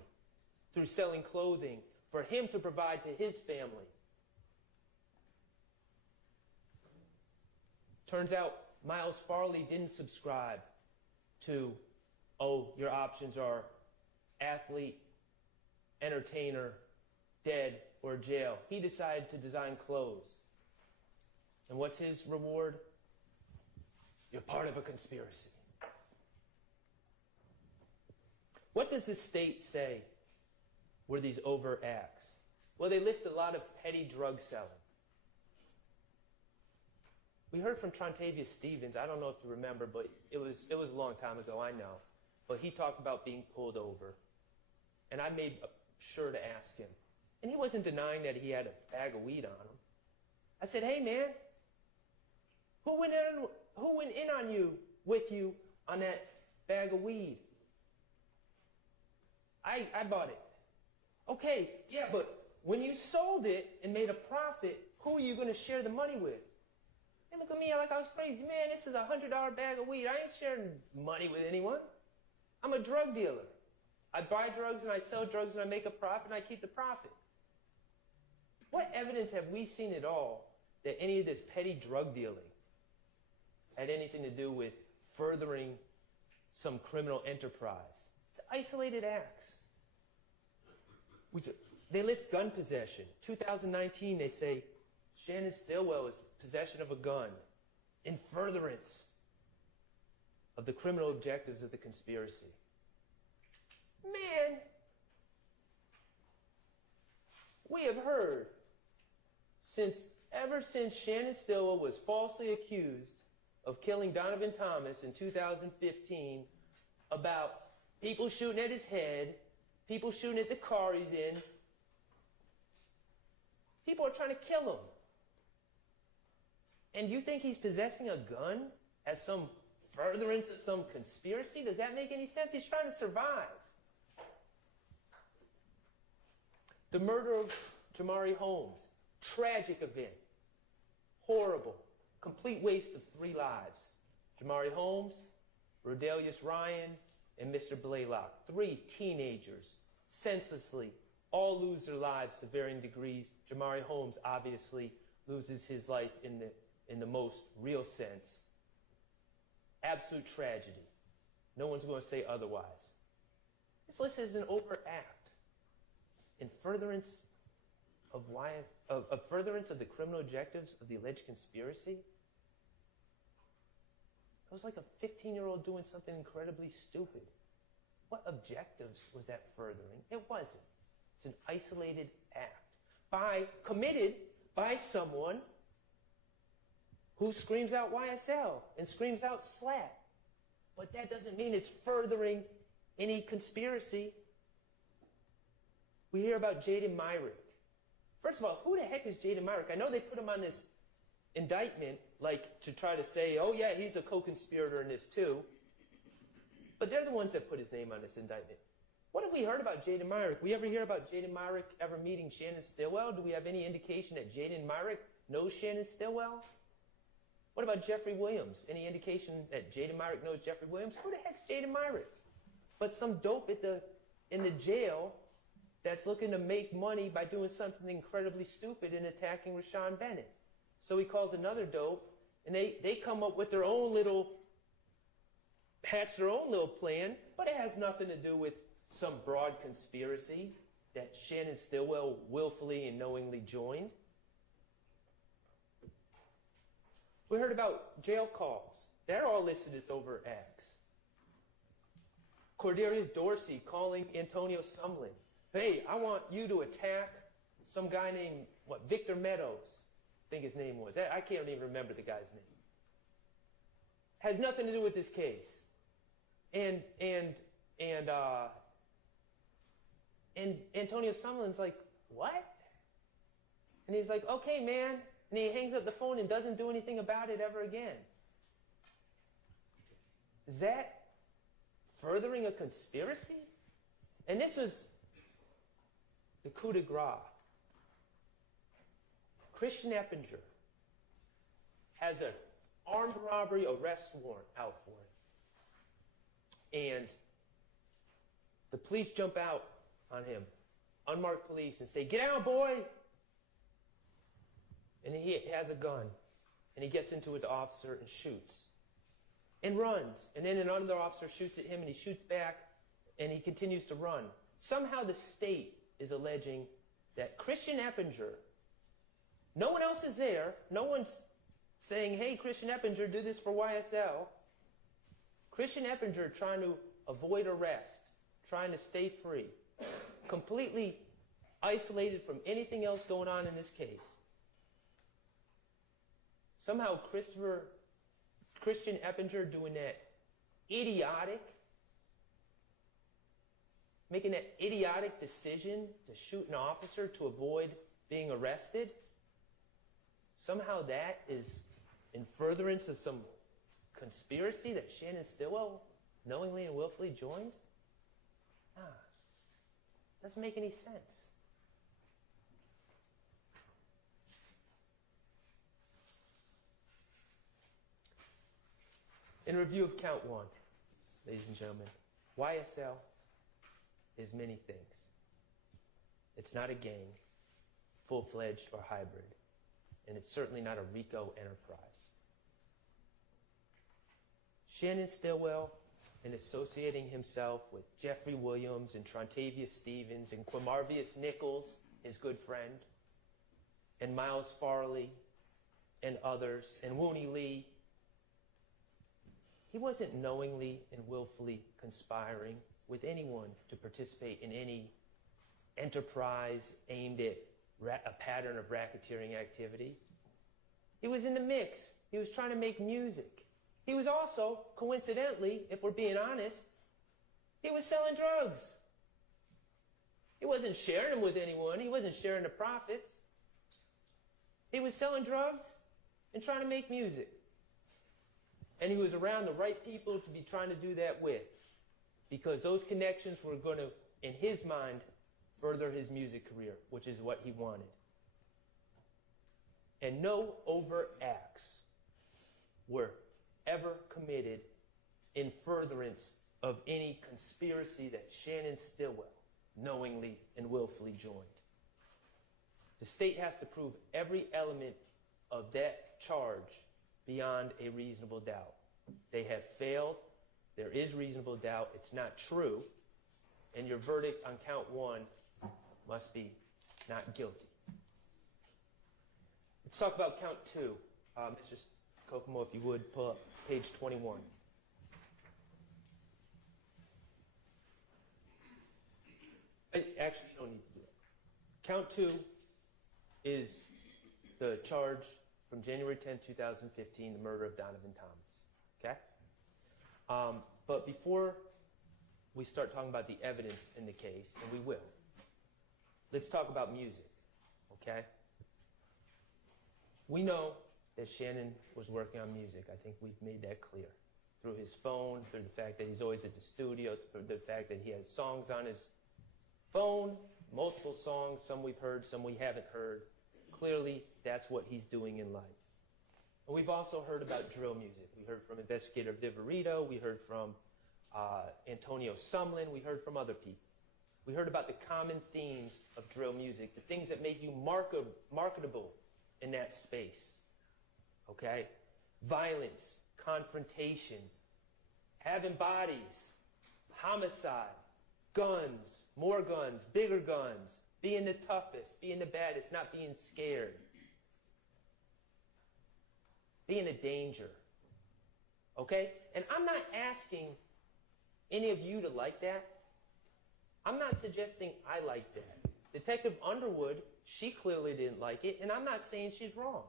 through selling clothing, for him to provide to his family. Turns out Miles Farley didn't subscribe to, oh, your options are athlete, entertainer, dead, or jail. He decided to design clothes. And what's his reward? You're part of a conspiracy. What does the state say were these overt acts? Well, they list a lot of petty drug selling. We heard from Trontavious Stevens. I don't know if you remember, but it was a long time ago, I know. But he talked about being pulled over. And I made sure to ask him. And he wasn't denying that he had a bag of weed on him. I said, hey, man, who went in on you, with you, on that bag of weed? I bought it. Okay, yeah, but when you sold it and made a profit, who are you going to share the money with? They looked at me like I was crazy. Man, this is a $100 bag of weed. I ain't sharing money with anyone. I'm a drug dealer. I buy drugs and I sell drugs and I make a profit and I keep the profit. What evidence have we seen at all that any of this petty drug dealing had anything to do with furthering some criminal enterprise? It's isolated acts. They list gun possession. 2019, they say Shannon Stillwell is possession of a gun in furtherance of the criminal objectives of the conspiracy. Man, we have heard ever since Shannon Stillwell was falsely accused of killing Donovan Thomas in 2015 about people shooting at his head, people shooting at the car he's in. People are trying to kill him. And you think he's possessing a gun as some furtherance of some conspiracy? Does that make any sense? He's trying to survive. The murder of Jamari Holmes. Tragic event. Horrible. Complete waste of 3 lives. Jamari Holmes, Rodelius Ryan, and Mr. Blaylock. 3 teenagers, senselessly, all lose their lives to varying degrees. Jamari Holmes obviously loses his life in the most real sense. Absolute tragedy. No one's going to say otherwise. This list is an overt act in furtherance of furtherance of the criminal objectives of the alleged conspiracy. It was like a 15-year-old doing something incredibly stupid. What objectives was that furthering? It wasn't. It's an isolated act committed by someone who screams out YSL and screams out SLAT. But that doesn't mean it's furthering any conspiracy. We hear about Jaden Myrick. First of all, who the heck is Jaden Myrick? I know they put him on this indictment like to try to say, oh yeah, he's a co-conspirator in this too. But they're the ones that put his name on this indictment. What have we heard about Jaden Myrick? We ever hear about Jaden Myrick ever meeting Shannon Stillwell? Do we have any indication that Jaden Myrick knows Shannon Stillwell? What about Jeffrey Williams? Any indication that Jaden Myrick knows Jeffrey Williams? Who the heck's Jaden Myrick? But some dope in the jail that's looking to make money by doing something incredibly stupid and attacking Rashawn Bennett. So he calls another dope, and they come up with their own little plan, but it has nothing to do with some broad conspiracy that Shannon Stillwell willfully and knowingly joined. We heard about jail calls. They're all listed as overt acts. Cordarius Dorsey calling Antonio Sumlin. Hey, I want you to attack some guy named, Victor Meadows, I think his name was. I can't even remember the guy's name. Had nothing to do with this case. And Antonio Sumlin's like, what? And he's like, okay, man. And he hangs up the phone and doesn't do anything about it ever again. Is that furthering a conspiracy? And this was the coup de grace. Christian Eppinger has an armed robbery arrest warrant out for him. And the police jump out on him, unmarked police, and say, get down, boy! And he has a gun. And he gets into it, the officer, and shoots. And runs. And then another officer shoots at him, and he shoots back, and he continues to run. Somehow the state is alleging that Christian Eppinger, no one else is there, no one's saying, hey, Christian Eppinger, do this for YSL. Christian Eppinger trying to avoid arrest, trying to stay free, completely isolated from anything else going on in this case. Somehow Christian Eppinger doing that making that idiotic decision to shoot an officer to avoid being arrested, somehow that is in furtherance of some conspiracy that Shannon Stillwell knowingly and willfully joined? Doesn't make any sense. In review of count one, ladies and gentlemen, YSL is many things. It's not a gang, full-fledged or hybrid, and it's certainly not a RICO enterprise. Shannon Stillwell, in associating himself with Jeffrey Williams and Trontavious Stevens and Quamarvius Nichols, his good friend, and Miles Farley and others, and Wooney Lee, he wasn't knowingly and willfully conspiring with anyone to participate in any enterprise aimed at a pattern of racketeering activity. He was in the mix. He was trying to make music. He was also, coincidentally, if we're being honest, he was selling drugs. He wasn't sharing them with anyone. He wasn't sharing the profits. He was selling drugs and trying to make music. And he was around the right people to be trying to do that with, because those connections were going to, in his mind, further his music career, which is what he wanted. And no overt acts were ever committed in furtherance of any conspiracy that Shannon Stillwell knowingly and willfully joined. The state has to prove every element of that charge beyond a reasonable doubt. They have failed. There is reasonable doubt. It's not true. And your verdict on count one must be not guilty. Let's talk about count two. Mr. Kokomo, if you would, pull up page 21. Actually, you don't need to do it. Count two is the charge from January 10, 2015, the murder of Donovan Thomas. Okay? But before we start talking about the evidence in the case, and we will, let's talk about music. Okay? We know that Shannon was working on music. I think we've made that clear. Through his phone, through the fact that he's always at the studio, through the fact that he has songs on his phone, multiple songs, some we've heard, some we haven't heard. Clearly, that's what he's doing in life. And we've also heard about drill music. We heard from Investigator Viverito. We heard from Antonio Sumlin. We heard from other people. We heard about the common themes of drill music, the things that make you marketable in that space. Okay? Violence, confrontation, having bodies, homicide, guns, more guns, bigger guns, being the toughest, being the baddest, not being scared, being a danger. Okay? And I'm not asking any of you to like that. I'm not suggesting I like that. Detective Underwood, she clearly didn't like it, and I'm not saying she's wrong.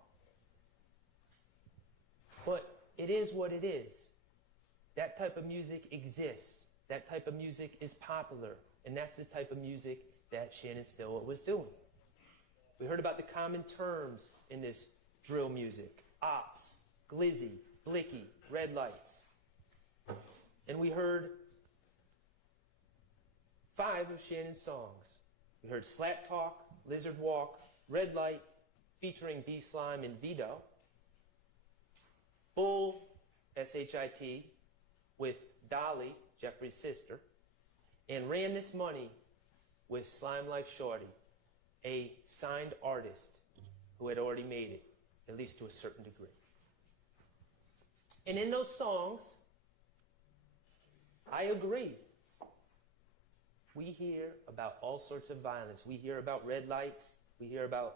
But it is what it is. That type of music exists. That type of music is popular, and that's the type of music that Shannon Stillwell was doing. We heard about the common terms in this drill music: ops, glizzy, blicky, red lights. And we heard 5 of Shannon's songs. We heard Slap Talk, Lizard Walk, Red Light, featuring B-Slime and Vito. Bull, S-H-I-T, with Dolly, Jeffrey's sister. And Ran This Money with Slime Life Shorty, a signed artist who had already made it, at least to a certain degree. And in those songs, I agree. We hear about all sorts of violence. We hear about red lights. We hear about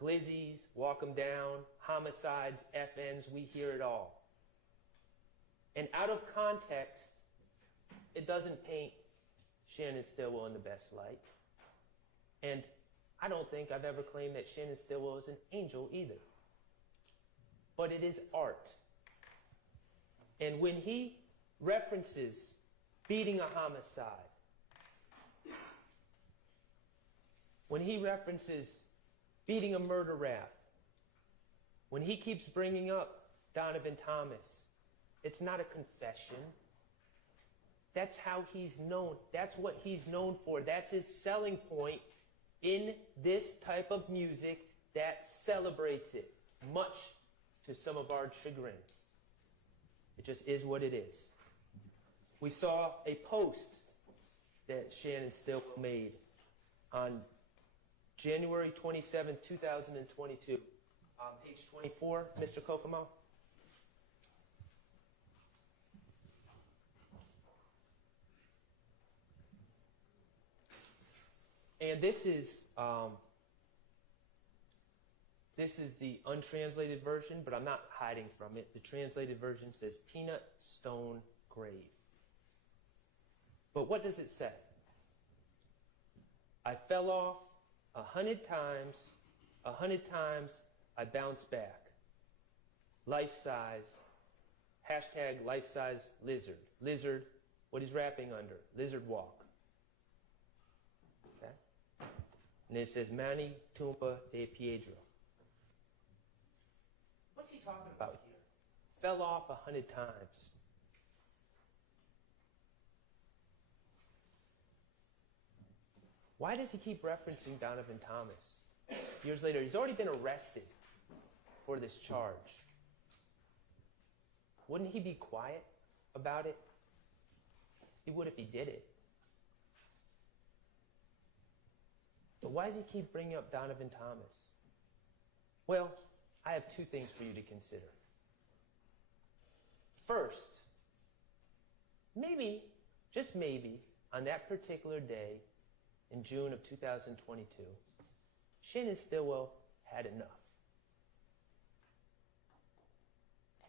glizzies, walk 'em down, homicides, FNs, we hear it all. And out of context, it doesn't paint Shannon Stillwell in the best light. And I don't think I've ever claimed that Shannon Stillwell is an angel either. But it is art. And when he references beating a homicide, when he references beating a murder rap, when he keeps bringing up Donovan Thomas, it's not a confession. That's how he's known. That's what he's known for. That's his selling point in this type of music that celebrates it, much to some of our chagrin. It just is what it is. We saw a post that Shannon Stillwell made on January 27, 2022. Page 24, Mr. Kokomo. And this is the untranslated version, but I'm not hiding from it. The translated version says Peanut Stone Grave. But what does it say? I fell off 100 times, 100 times I bounced back. Life size, hashtag life size lizard. Lizard, what he's rapping under, lizard walk. Okay? And it says Manny Tumpa de Piedro. What's he talking about here? Fell off 100 times. Why does he keep referencing Donovan Thomas? Years later, he's already been arrested for this charge. Wouldn't he be quiet about it? He would if he did it. But why does he keep bringing up Donovan Thomas? Well, I have two things for you to consider. First, maybe, just maybe, on that particular day in June of 2022, Shannon Stillwell had enough.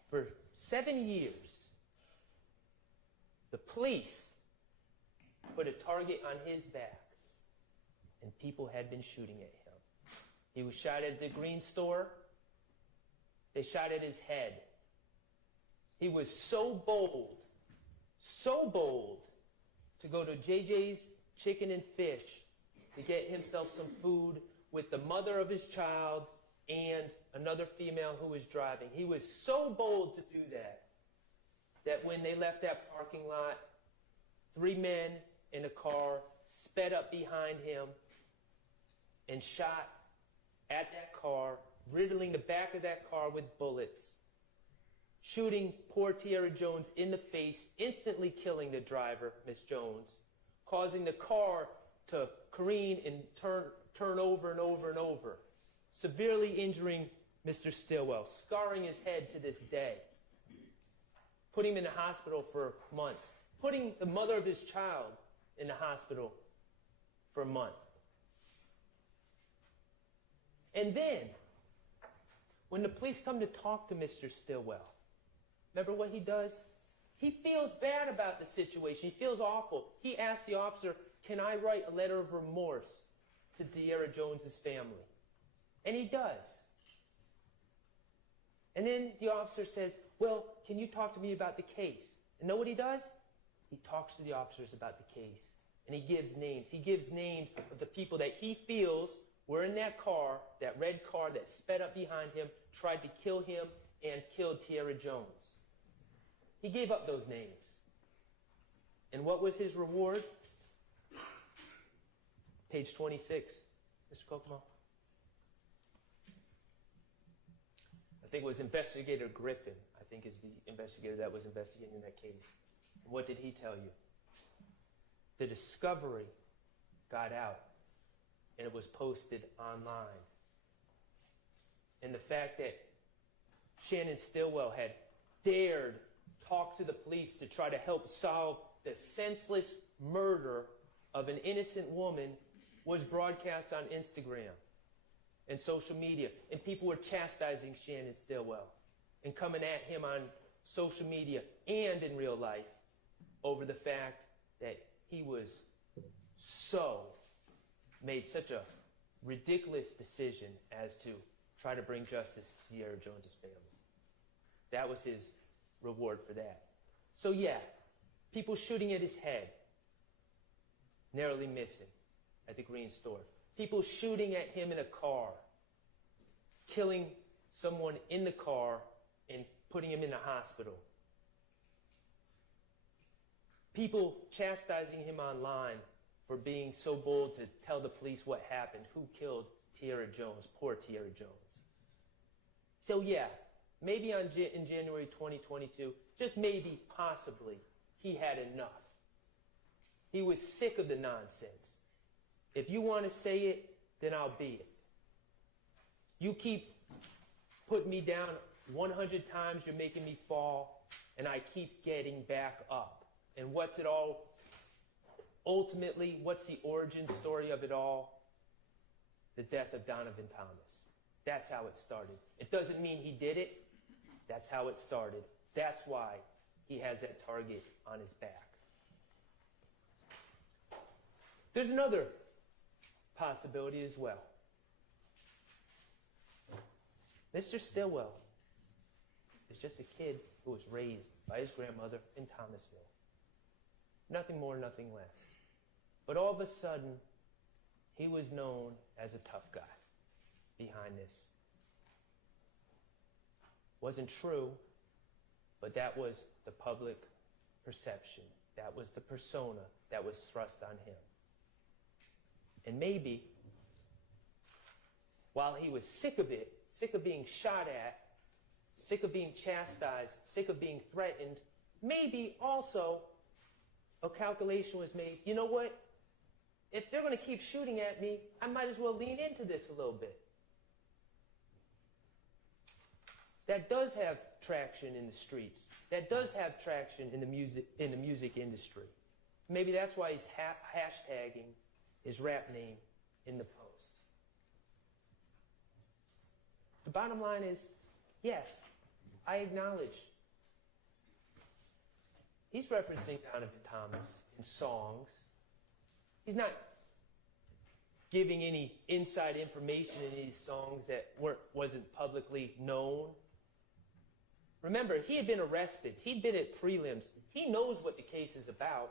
For 7 years, the police put a target on his back, and people had been shooting at him. He was shot at the green store. They shot at his head. He was so bold to go to JJ's Chicken and Fish to get himself some food with the mother of his child and another female who was driving. He was so bold to do that when they left that parking lot, 3 men in a car sped up behind him and shot at that car, riddling the back of that car with bullets, shooting poor Tierra Jones in the face, instantly killing the driver, Miss Jones, causing the car to careen and turn over and over and over, severely injuring Mr. Stillwell, scarring his head to this day, putting him in the hospital for months, putting the mother of his child in the hospital for a month. And then, when the police come to talk to Mr. Stillwell, remember what he does? He feels bad about the situation. He feels awful. He asks the officer, can I write a letter of remorse to Tierra Jones's family? And he does. And then the officer says, well, can you talk to me about the case? And know what he does? He talks to the officers about the case. And he gives names. He gives names of the people that he feels were in that car, that red car that sped up behind him, tried to kill him, and killed Tierra Jones. He gave up those names. And what was his reward? Page 26, Mr. Kokomo. I think it was Investigator Griffin, I think is the investigator that was investigating that case. And what did he tell you? The discovery got out, and it was posted online. And the fact that Shannon Stillwell had dared talk to the police to try to help solve the senseless murder of an innocent woman was broadcast on Instagram. and social media, and people were chastising Shannon Stillwell and coming at him on social media and in real life over the fact that he was made such a ridiculous decision as to try to bring justice to Tierra Jones's family. That was his reward for that. So yeah, people shooting at his head, narrowly missing at the Green Store. People shooting at him in a car, killing someone in the car and putting him in a hospital. People chastising him online for being so bold to tell the police what happened, who killed Tierra Jones, poor Tierra Jones. So yeah, maybe in January 2022, just maybe, possibly, he had enough. He was sick of the nonsense. If you want to say it, then I'll be it. You keep putting me down 100 times, you're making me fall, and I keep getting back up. And what's it all, ultimately, what's the origin story of it all? The death of Donovan Thomas. That's how it started. It doesn't mean he did it. That's how it started. That's why he has that target on his back. There's another possibility as well. Mr. Stillwell is just a kid who was raised by his grandmother in Thomasville. Nothing more, nothing less. But all of a sudden, he was known as a tough guy behind this. Wasn't true, but that was the public perception. That was the persona that was thrust on him. And maybe, while he was sick of it, sick of being shot at, sick of being chastised, sick of being threatened, maybe also a calculation was made. You know what? If they're going to keep shooting at me, I might as well lean into this a little bit. That does have traction in the streets. That does have traction in the music industry. Maybe that's why he's hashtagging his rap name in the post. The bottom line is, yes, I acknowledge he's referencing Donovan Thomas in songs. He's not giving any inside information in these songs that wasn't publicly known. Remember, he had been arrested. He'd been at prelims. He knows what the case is about.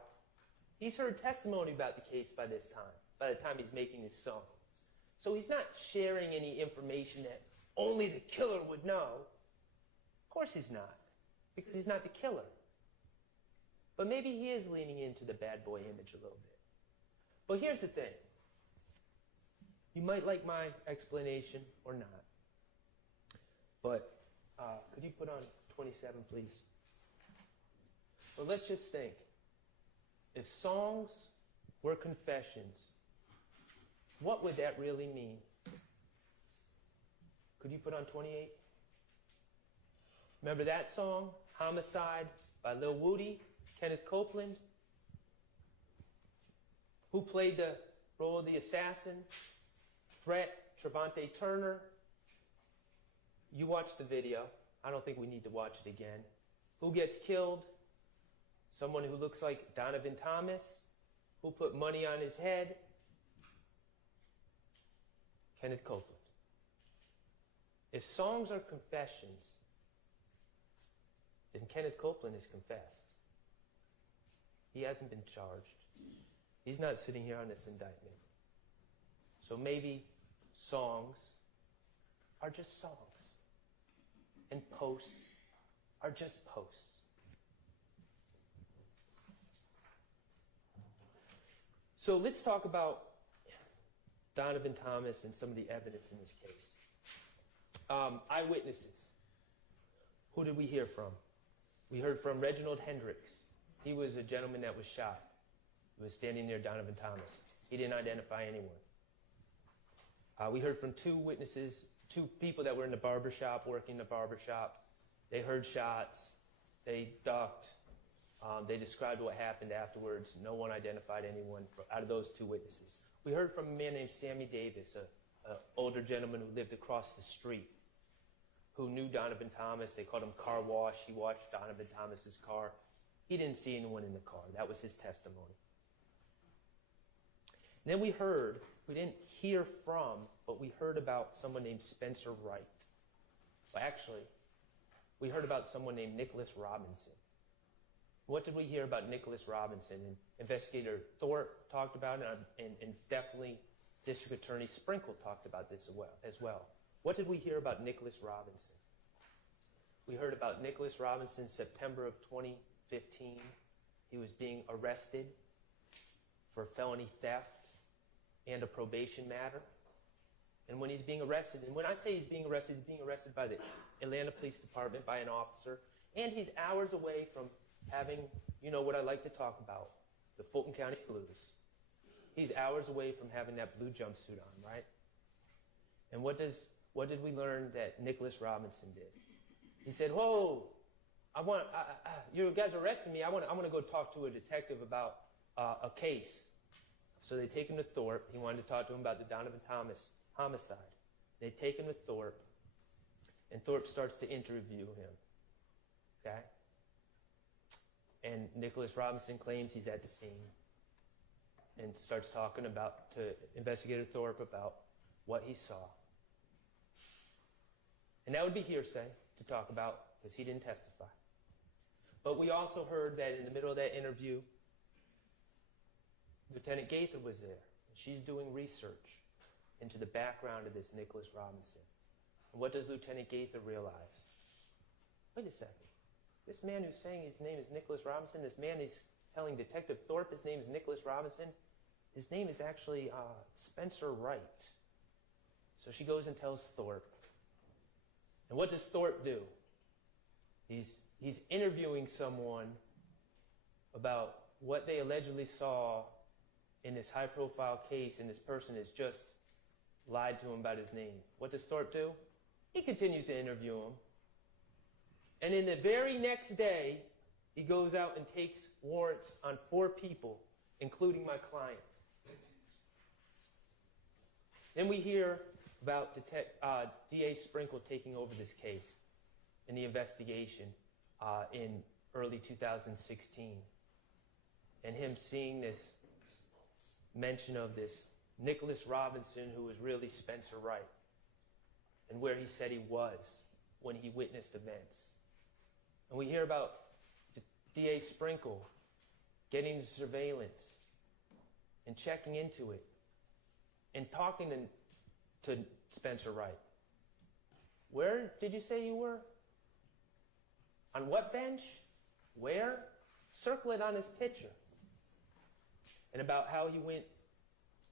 He's heard testimony about the case by this time, by the time he's making his songs. So he's not sharing any information that only the killer would know. Of course he's not, because he's not the killer. But maybe he is leaning into the bad boy image a little bit. But here's the thing. You might like my explanation or not. But could you put on 27, please? But let's just think. If songs were confessions, what would that really mean? Could you put on 28? Remember that song, Homicide, by Lil Woody, Kenneth Copeland? Who played the role of the assassin? Threat, Trevante Turner. You watched the video. I don't think we need to watch it again. Who gets killed? Someone who looks like Donovan Thomas. Who put money on his head? Kenneth Copeland. If songs are confessions, then Kenneth Copeland is confessed. He hasn't been charged. He's not sitting here on this indictment. So maybe songs are just songs. And posts are just posts. So let's talk about Donovan Thomas and some of the evidence in this case. Eyewitnesses. Who did we hear from? We heard from Reginald Hendricks. He was a gentleman that was shot. He was standing near Donovan Thomas. He didn't identify anyone. We heard from two witnesses, two people that were in the barbershop, working in the barbershop. They heard shots. They ducked. They described what happened afterwards. No one identified anyone out of those two witnesses. We heard from a man named Sammy Davis, older gentleman who lived across the street, who knew Donovan Thomas. They called him Car Wash. He watched Donovan Thomas's car. He didn't see anyone in the car. That was his testimony. And then we didn't hear from, but we heard about someone named Spencer Wright. Well, actually, we heard about someone named Nicholas Robinson. What did we hear about Nicholas Robinson? And Investigator Thorpe talked about it, and definitely District Attorney Sprinkle talked about this as well. What did we hear about Nicholas Robinson? We heard about Nicholas Robinson September of 2015. He was being arrested for felony theft and a probation matter. And when he's being arrested, and when I say he's being arrested by the Atlanta Police Department, by an officer, and he's hours away from having, what I like to talk about, the Fulton County Blues. He's hours away from having that blue jumpsuit on, right? And what did we learn that Nicholas Robinson did? He said, "Whoa, you guys arrested me. I want to go talk to a detective about a case." So they take him to Thorpe. He wanted to talk to him about the Donovan Thomas homicide. They take him to Thorpe, and Thorpe starts to interview him. Okay? And Nicholas Robinson claims he's at the scene and starts talking to Investigator Thorpe about what he saw. And that would be hearsay to talk about because he didn't testify. But we also heard that in the middle of that interview, Lieutenant Gaither was there. And she's doing research into the background of this Nicholas Robinson. And what does Lieutenant Gaither realize? Wait a second. This man who's saying his name is Nicholas Robinson, this man is telling Detective Thorpe his name is Nicholas Robinson, his name is actually Spencer Wright. So she goes and tells Thorpe. And what does Thorpe do? He's interviewing someone about what they allegedly saw in this high-profile case, and this person has just lied to him about his name. What does Thorpe do? He continues to interview him. And in the very next day, he goes out and takes warrants on 4 people, including my client. Then we hear about DA Sprinkle taking over this case in the investigation in early 2016. And him seeing this mention of this Nicholas Robinson, who was really Spencer Wright, and where he said he was when he witnessed events. And we hear about DA Sprinkle getting the surveillance and checking into it and talking to Spencer Wright. Where did you say you were? On what bench? Where? Circle it on his picture. And about how he went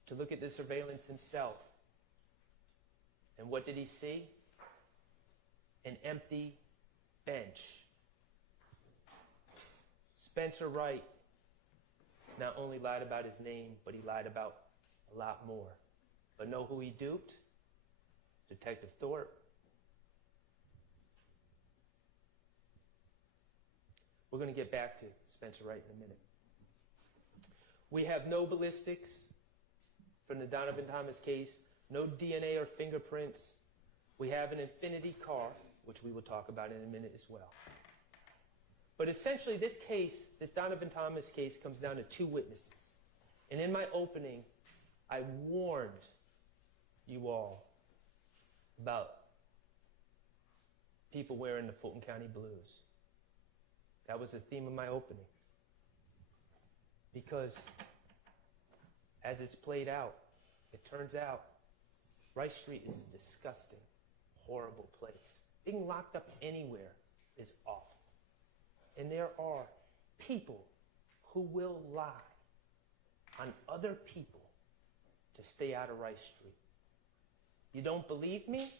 to look at the surveillance himself. And what did he see? An empty bench. Spencer Wright not only lied about his name, but he lied about a lot more. But know who he duped? Detective Thorpe. We're going to get back to Spencer Wright in a minute. We have no ballistics from the Donovan Thomas case, no DNA or fingerprints. We have an infinity car, which we will talk about in a minute as well. But essentially, this case, this Donovan Thomas case, comes down to 2 witnesses. And in my opening, I warned you all about people wearing the Fulton County Blues. That was the theme of my opening. Because as it's played out, it turns out Rice Street is a disgusting, horrible place. Being locked up anywhere is awful. And there are people who will lie on other people to stay out of Rice Street. You don't believe me?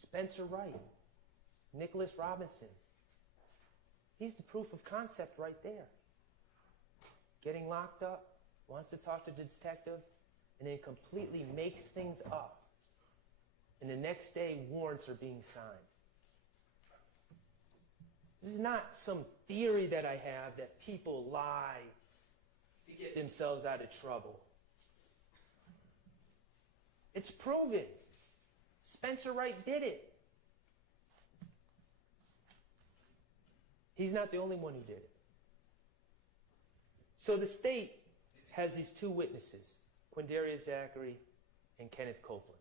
Spencer Wright, Nicholas Robinson. He's the proof of concept right there. Getting locked up, wants to talk to the detective, and then completely makes things up. And the next day, warrants are being signed. This is not some theory that I have that people lie to get themselves out of trouble. It's proven. Spencer Wright did it. He's not the only one who did it. So the state has these two witnesses, Quindarius Zachary and Kenneth Copeland.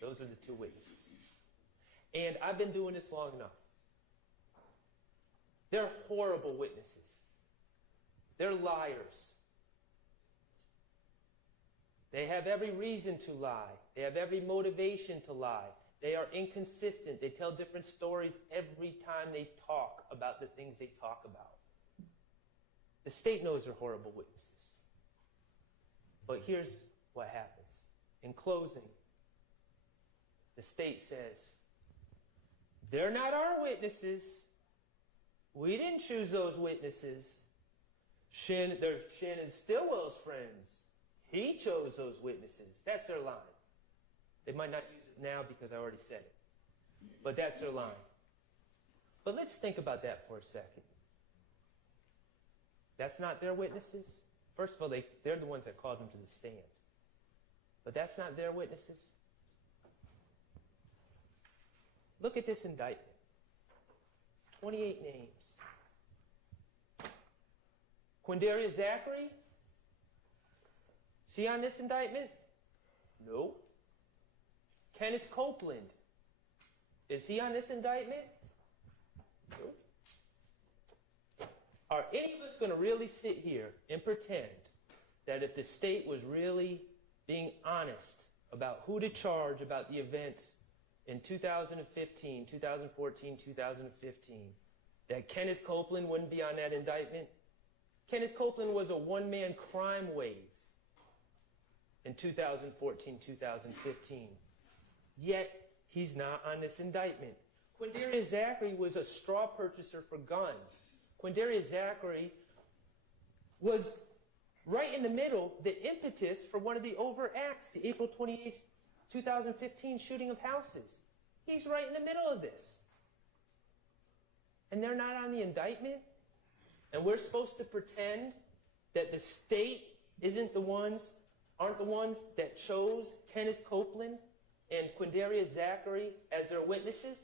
Those are the two witnesses. And I've been doing this long enough. They're horrible witnesses. They're liars. They have every reason to lie. They have every motivation to lie. They are inconsistent. They tell different stories every time they talk about the things they talk about. The state knows they're horrible witnesses. But here's what happens. In closing, the state says, they're not our witnesses. We didn't choose those witnesses. They're Shannon Stillwell's friends. He chose those witnesses. That's their line. They might not use it now because I already said it. But that's their line. But let's think about that for a second. That's not their witnesses? First of all, they're the ones that called them to the stand. But that's not their witnesses? Look at this indictment. 28 names. Quindarius Zachary? Is he on this indictment? No. Kenneth Copeland? Is he on this indictment? No. Are any of us going to really sit here and pretend that if the state was really being honest about who to charge about the events in 2015, 2014, 2015, that Kenneth Copeland wouldn't be on that indictment? Kenneth Copeland was a one-man crime wave in 2014, 2015. Yet, he's not on this indictment. Quindarius Zachary was a straw purchaser for guns. Quindarius Zachary was right in the middle, the impetus for one of the overacts, the April 28th, 2015 shooting of houses. He's right in the middle of this. And they're not on the indictment? And we're supposed to pretend that the state aren't the ones that chose Kenneth Copeland and Quindarius Zachary as their witnesses?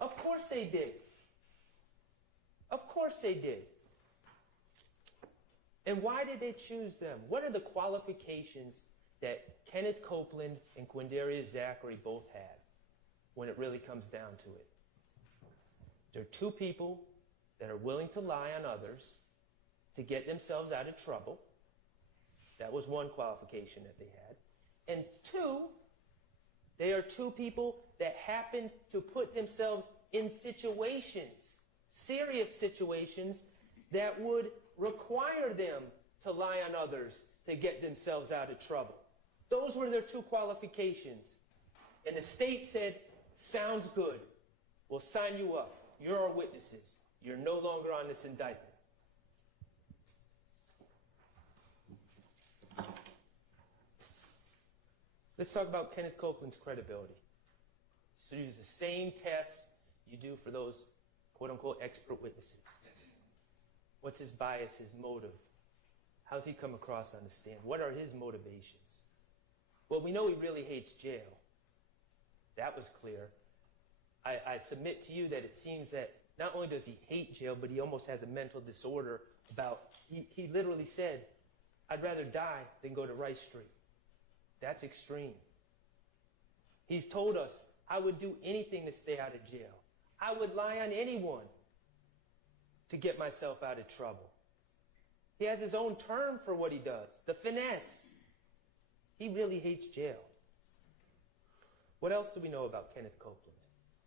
Of course they did. Of course they did. And why did they choose them? What are the qualifications that Kenneth Copeland and Quindarius Zachary both had when it really comes down to it? They're two people that are willing to lie on others to get themselves out of trouble. That was one qualification that they had. And two, they are two people that happened to put themselves in situations, serious situations, that would require them to lie on others to get themselves out of trouble. Those were their two qualifications. And the state said, sounds good. We'll sign you up. You're our witnesses. You're no longer on this indictment. Let's talk about Kenneth Copeland's credibility. So use the same tests you do for those quote-unquote expert witnesses. What's his bias, his motive? How's he come across on the stand? What are his motivations? Well, we know he really hates jail. That was clear. I submit to you that it seems that not only does he hate jail, but he almost has a mental disorder about, he literally said, I'd rather die than go to Rice Street. That's extreme. He's told us, I would do anything to stay out of jail. I would lie on anyone to get myself out of trouble. He has his own term for what he does, the finesse. He really hates jail. What else do we know about Kenneth Copeland?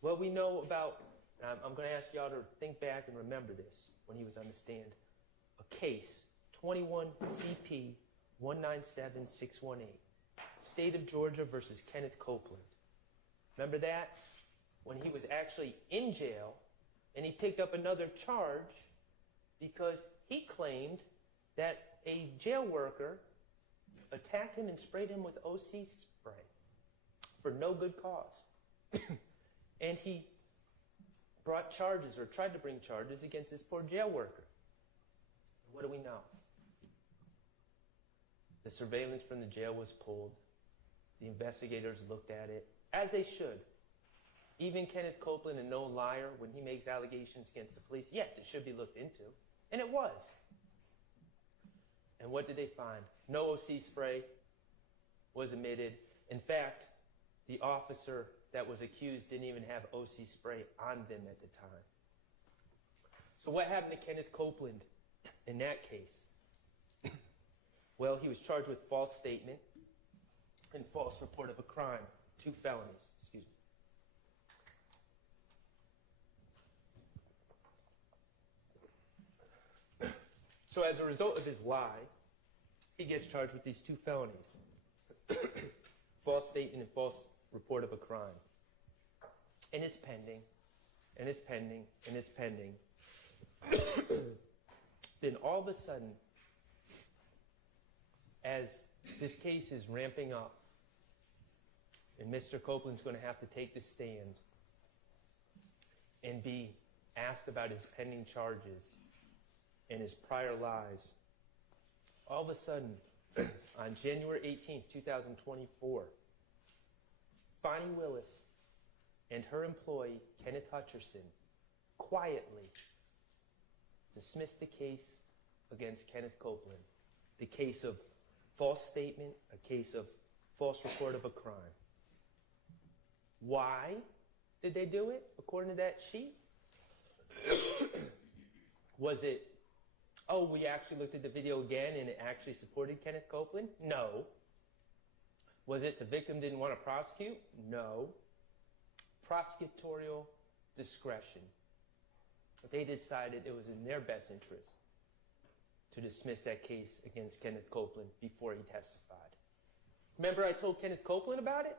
Well, we know about, I'm going to ask y'all to think back and remember this when he was on the stand, a case, 21 CP 197618, State of Georgia versus Kenneth Copeland. Remember that? When he was actually in jail, and he picked up another charge because he claimed that a jail worker attacked him and sprayed him with OC spray for no good cause. And he brought charges, or tried to bring charges, against this poor jail worker. What do we know? The surveillance from the jail was pulled. The investigators looked at it, as they should. Even Kenneth Copeland, a known liar, when he makes allegations against the police, yes, it should be looked into. And it was. And what did they find? No OC spray was emitted. In fact, the officer that was accused didn't even have OC spray on them at the time. So what happened to Kenneth Copeland in that case? Well, he was charged with false statement and false report of a crime. 2 felonies, excuse me. So as a result of his lie, he gets charged with these 2 felonies. False statement and false report of a crime. And it's pending, and it's pending, and it's pending. Then all of a sudden, as this case is ramping up, and Mr. Copeland's going to have to take the stand and be asked about his pending charges and his prior lies, all of a sudden, on January 18th, 2024, Fonnie Willis and her employee, Kenneth Hutcherson, quietly dismissed the case against Kenneth Copeland, the case of false statement, a case of false report of a crime. Why did they do it, according to that sheet? Was it, oh, we actually looked at the video again and it actually supported Kenneth Copeland? No. Was it the victim didn't want to prosecute? No. Prosecutorial discretion. But they decided it was in their best interest to dismiss that case against Kenneth Copeland before he testified. Remember I told Kenneth Copeland about it?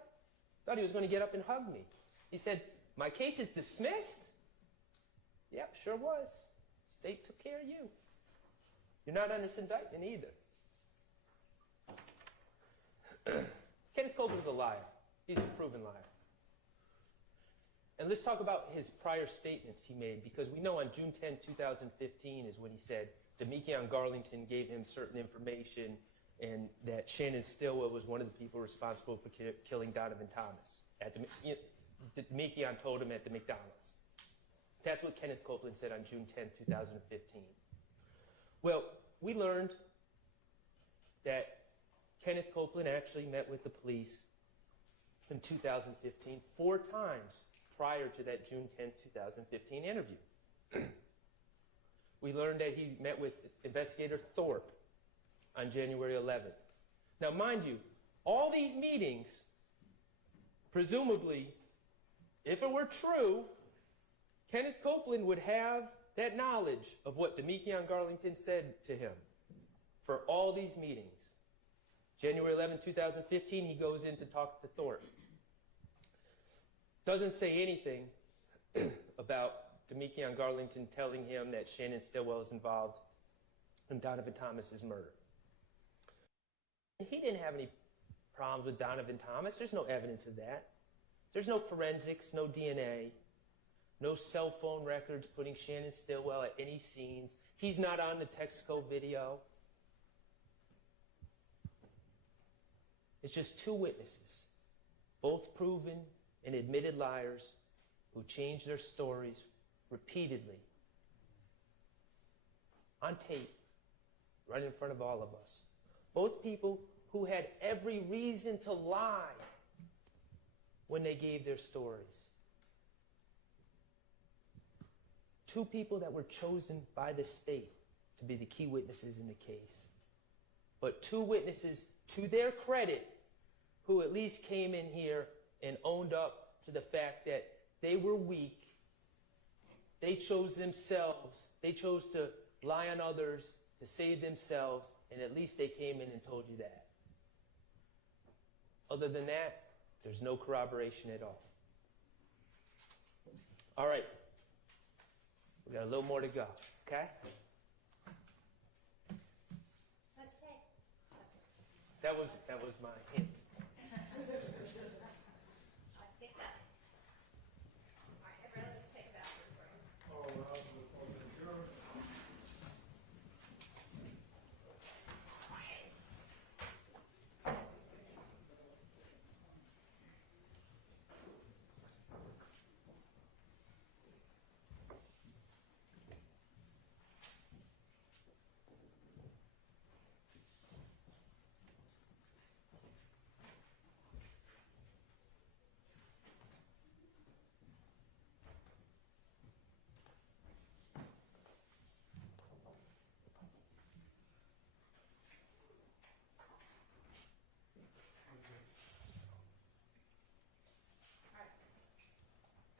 Thought he was going to get up and hug me. He said, my case is dismissed? Yep, sure was. State took care of you. You're not on this indictment either. Kenneth Copeland's a liar. He's a proven liar. And let's talk about his prior statements he made, because we know on June 10, 2015 is when he said Demekion Garlington gave him certain information and that Shannon Stillwell was one of the people responsible for killing Donovan Thomas. Demekion told him at the McDonald's. That's what Kenneth Copeland said on June 10, 2015. Well, we learned that Kenneth Copeland actually met with the police in 2015 4 times prior to that June 10, 2015 interview. We learned that he met with investigator Thorpe on January 11th. Now, mind you, all these meetings, presumably, if it were true, Kenneth Copeland would have that knowledge of what Demekion Garlington said to him for all these meetings. January 11, 2015, he goes in to talk to Thorpe. Doesn't say anything about Demekion Garlington telling him that Shannon Stillwell is involved in Donovan Thomas's murder. He didn't have any problems with Donovan Thomas. There's no evidence of that. There's no forensics, no DNA, no cell phone records putting Shannon Stillwell at any scenes. He's not on the Texaco video. It's just 2 witnesses, both proven and admitted liars who changed their stories repeatedly on tape, right in front of all of us. Both people who had every reason to lie when they gave their stories. 2 people that were chosen by the state to be the key witnesses in the case. But 2 witnesses, to their credit, who at least came in here and owned up to the fact that they were weak. They chose themselves. They chose to lie on others to save themselves, and at least they came in and told you that. Other than that, there's no corroboration at all. All right. We got a little more to go, okay? Let's take. That was my hint. I picked up. All right, everyone, let's take a bathroom break.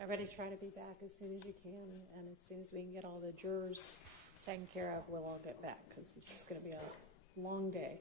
Everybody try to be back as soon as you can, and as soon as we can get all the jurors taken care of, we'll all get back, because this is going to be a long day.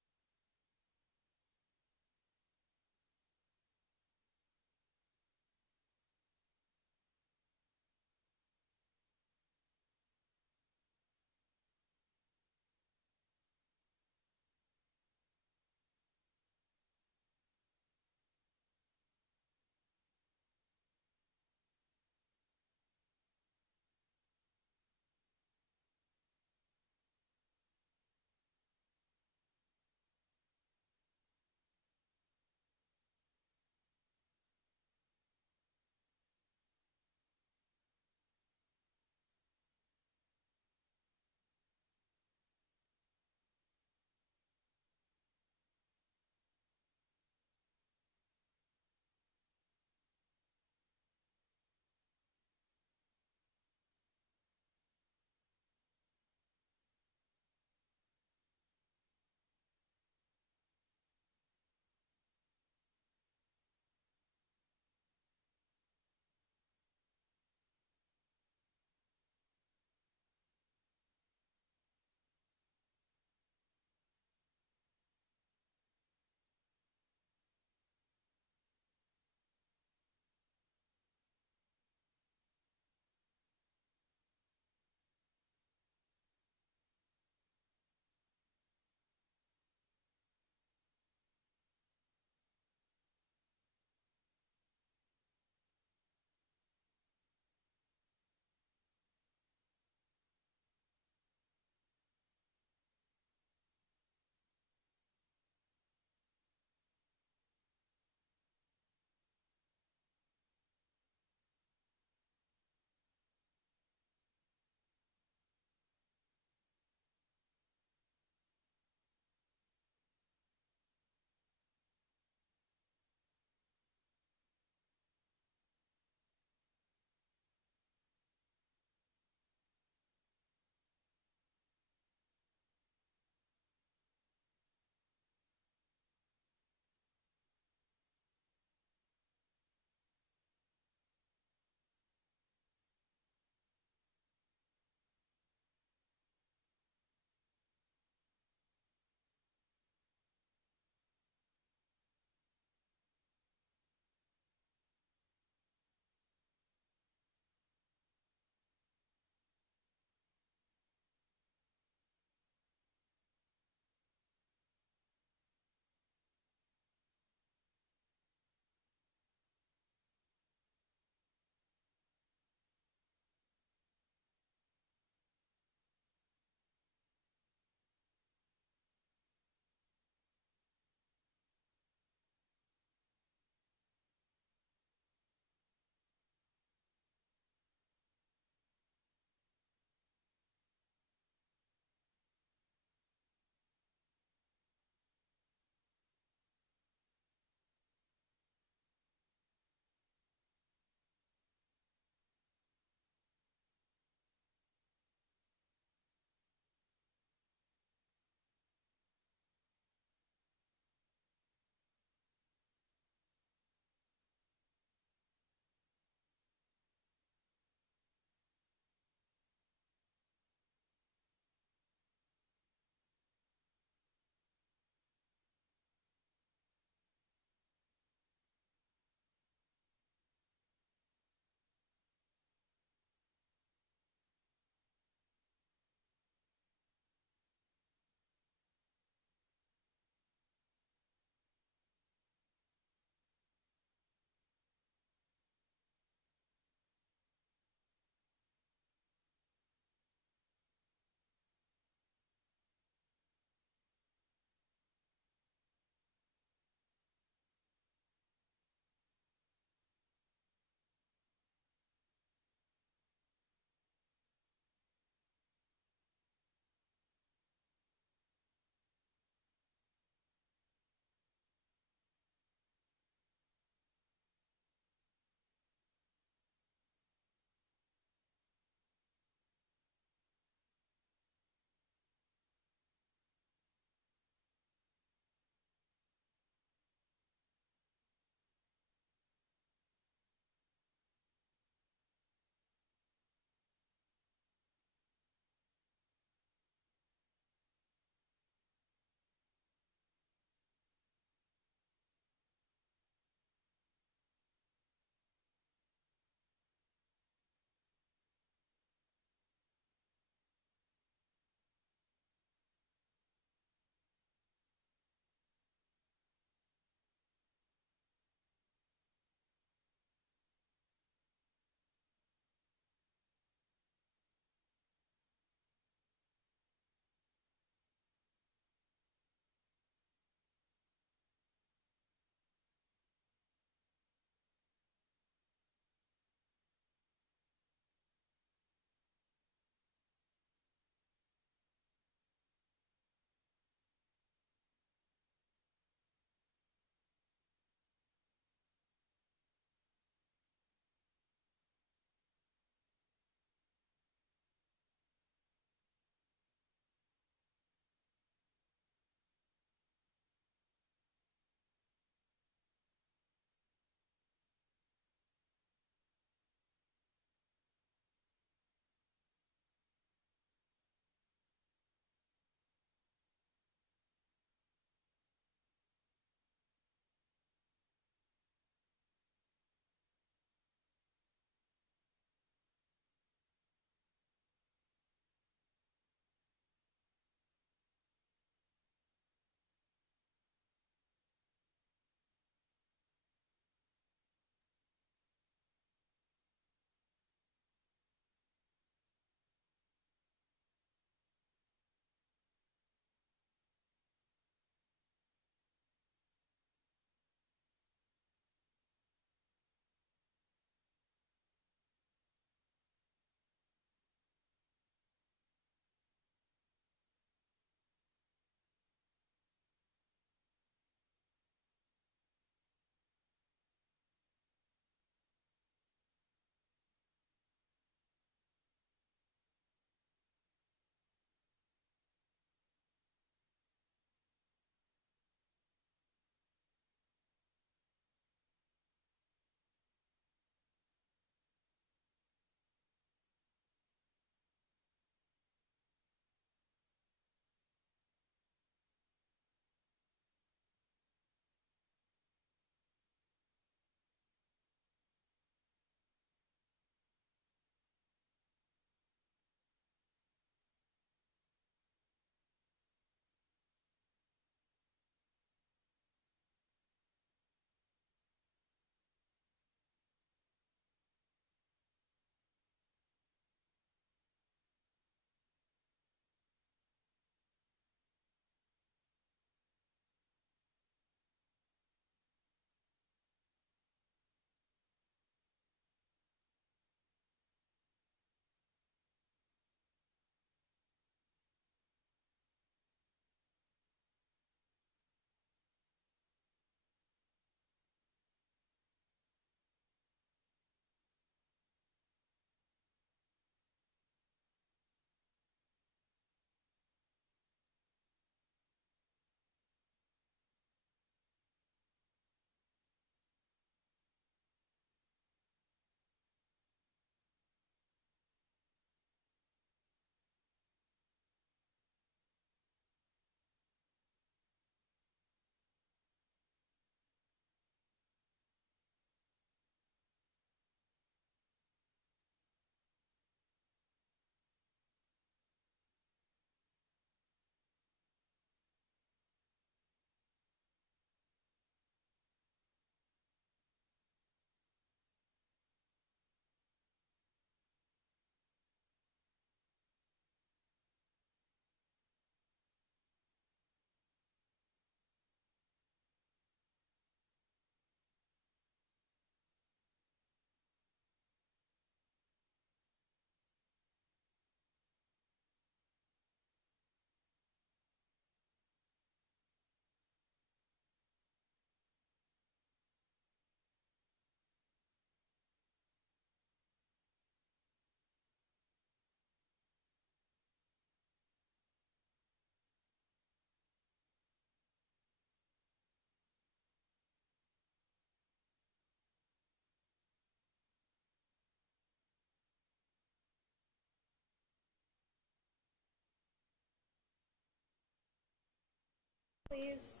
Please.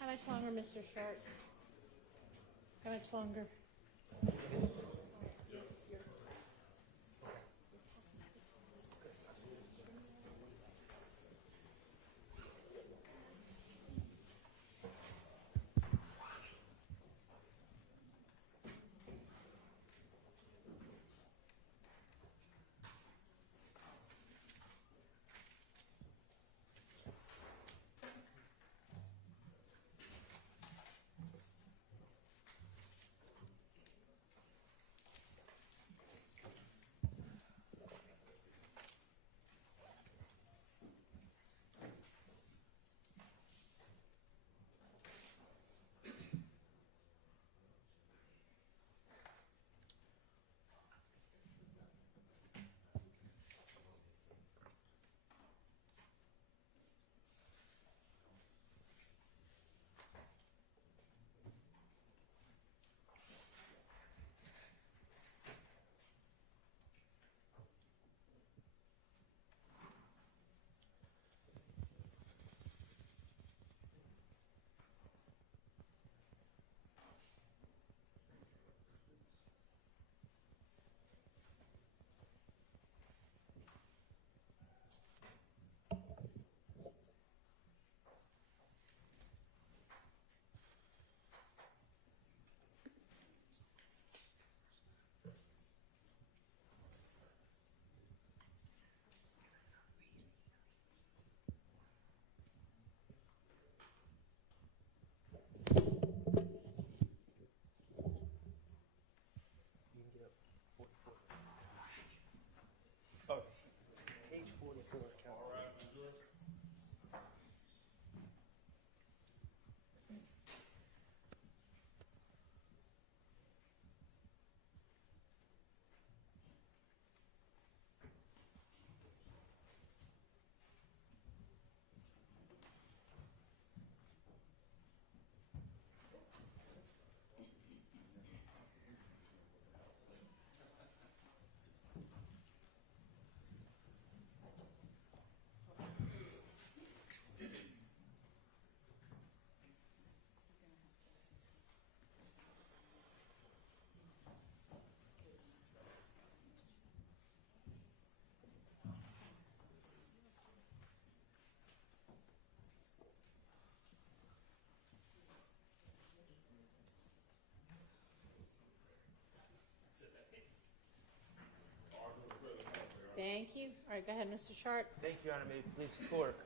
How much longer, Mr. Sharp? How much longer? Page 44, count. Thank you. All right, go ahead, Mr. Sharp. Thank you, Your Honor. May it please the court.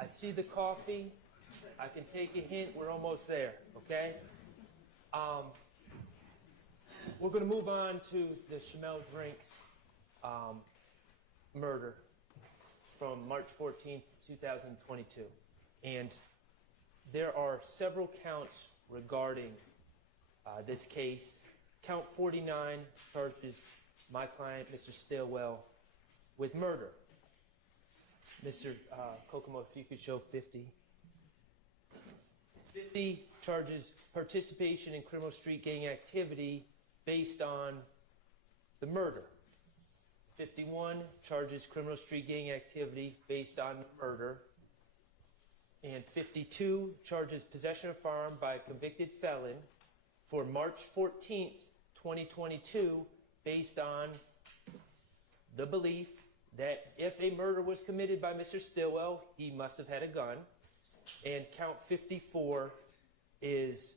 I see the coffee. I can take a hint. We're almost there, okay? We're going to move on to the Shamel Drinks murder from March 14th, 2022. And there are several counts regarding this case. Count 49 charges my client, Mr. Stillwell, with murder. Mr. Kokomo, if you could show 50. 50 charges participation in criminal street gang activity based on the murder. 51 charges criminal street gang activity based on the murder. And 52 charges possession of a firearm by a convicted felon for March 14th, 2022, based on the belief that if a murder was committed by Mr. Stillwell, he must have had a gun. And count 54 is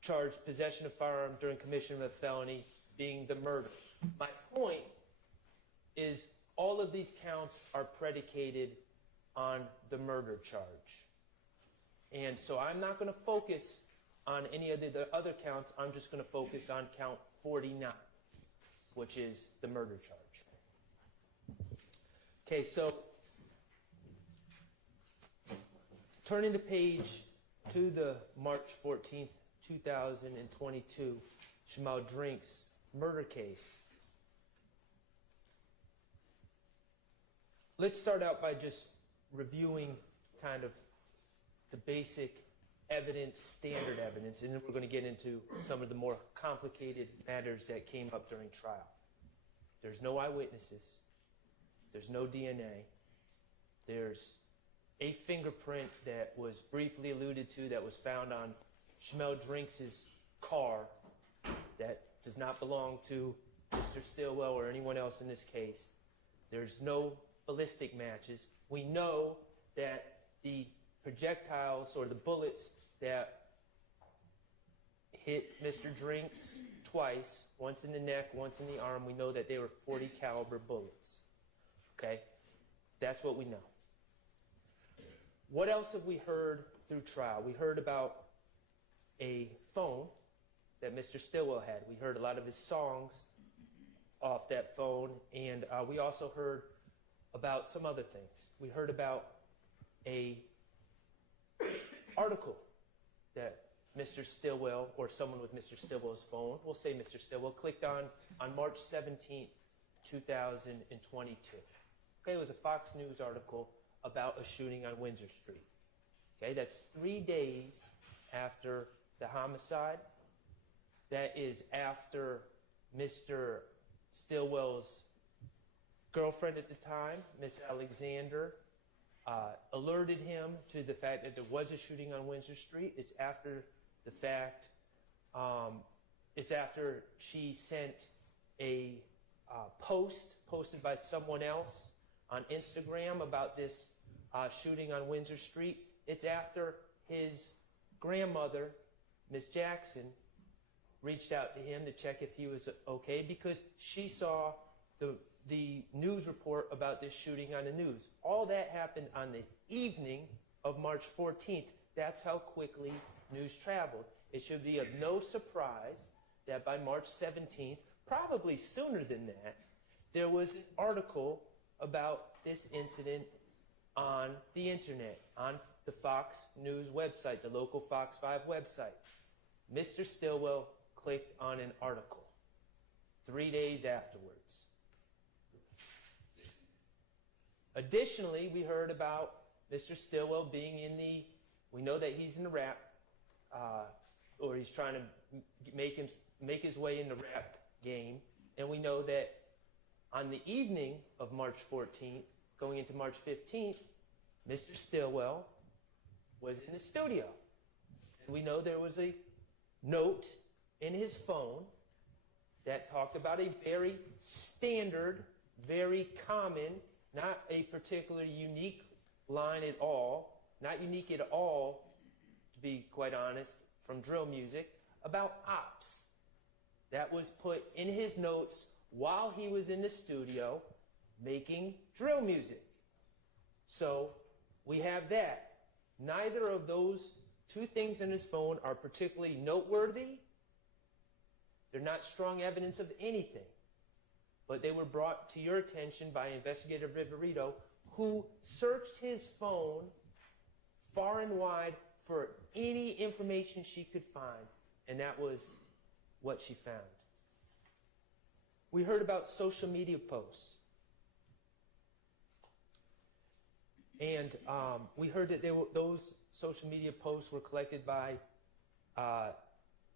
charged possession of firearm during commission of a felony, being the murder. My point is all of these counts are predicated on the murder charge. And so I'm not going to focus on any of the other counts. I'm just going to focus on count 49, which is the murder charge. Okay, so turning the page to the March 14th, 2022 Shamel Drinks murder case. Let's start out by just reviewing kind of the basic evidence, standard evidence, and then we're going to get into some of the more complicated matters that came up during trial. There's no eyewitnesses. There's no DNA. There's a fingerprint that was briefly alluded to that was found on Schmel Drinks' car that does not belong to Mr. Stillwell or anyone else in this case. There's no ballistic matches. We know that the projectiles or the bullets that hit Mr. Drinks twice, once in the neck, once in the arm, we know that they were .40 caliber bullets. Okay? That's what we know. What else have we heard through trial? We heard about a phone that Mr. Stillwell had. We heard a lot of his songs off that phone, and we also heard about some other things. We heard about a article that Mr. Stillwell, or someone with Mr. Stillwell's phone, we'll say Mr. Stillwell, clicked on March 17th, 2022. Okay, it was a Fox News article about a shooting on Windsor Street. Okay, that's 3 days after the homicide. That is after Mr. Stillwell's girlfriend at the time, Miss Alexander, alerted him to the fact that there was a shooting on Windsor Street. It's after the fact, it's after she sent a post posted by someone else on Instagram about this shooting on Windsor Street. It's after his grandmother, Miss Jackson, reached out to him to check if he was okay because she saw the news report about this shooting on the news. All that happened on the evening of March 14th. That's how quickly news traveled. It should be of no surprise that by March 17th, probably sooner than that, there was an article about this incident on the internet, on the Fox News website, the local Fox 5 website. Mr. Stillwell clicked on an article 3 days afterwards. Additionally, we heard about Mr. Stillwell being in we know that he's in the rap, or he's trying to make his way in the rap game, and we know that on the evening of March 14th, going into March 15th, Mr. Stillwell was in the studio. And we know there was a note in his phone that talked about a very standard, very common, not a particularly unique line at all, not unique at all, to be quite honest, from drill music, about ops. That was put in his notes while he was in the studio making drill music. So we have that. Neither of those two things in his phone are particularly noteworthy. They're not strong evidence of anything. But they were brought to your attention by Investigator Viverito, who searched his phone far and wide for any information she could find. And that was what she found. We heard about social media posts. And we heard that those social media posts were collected by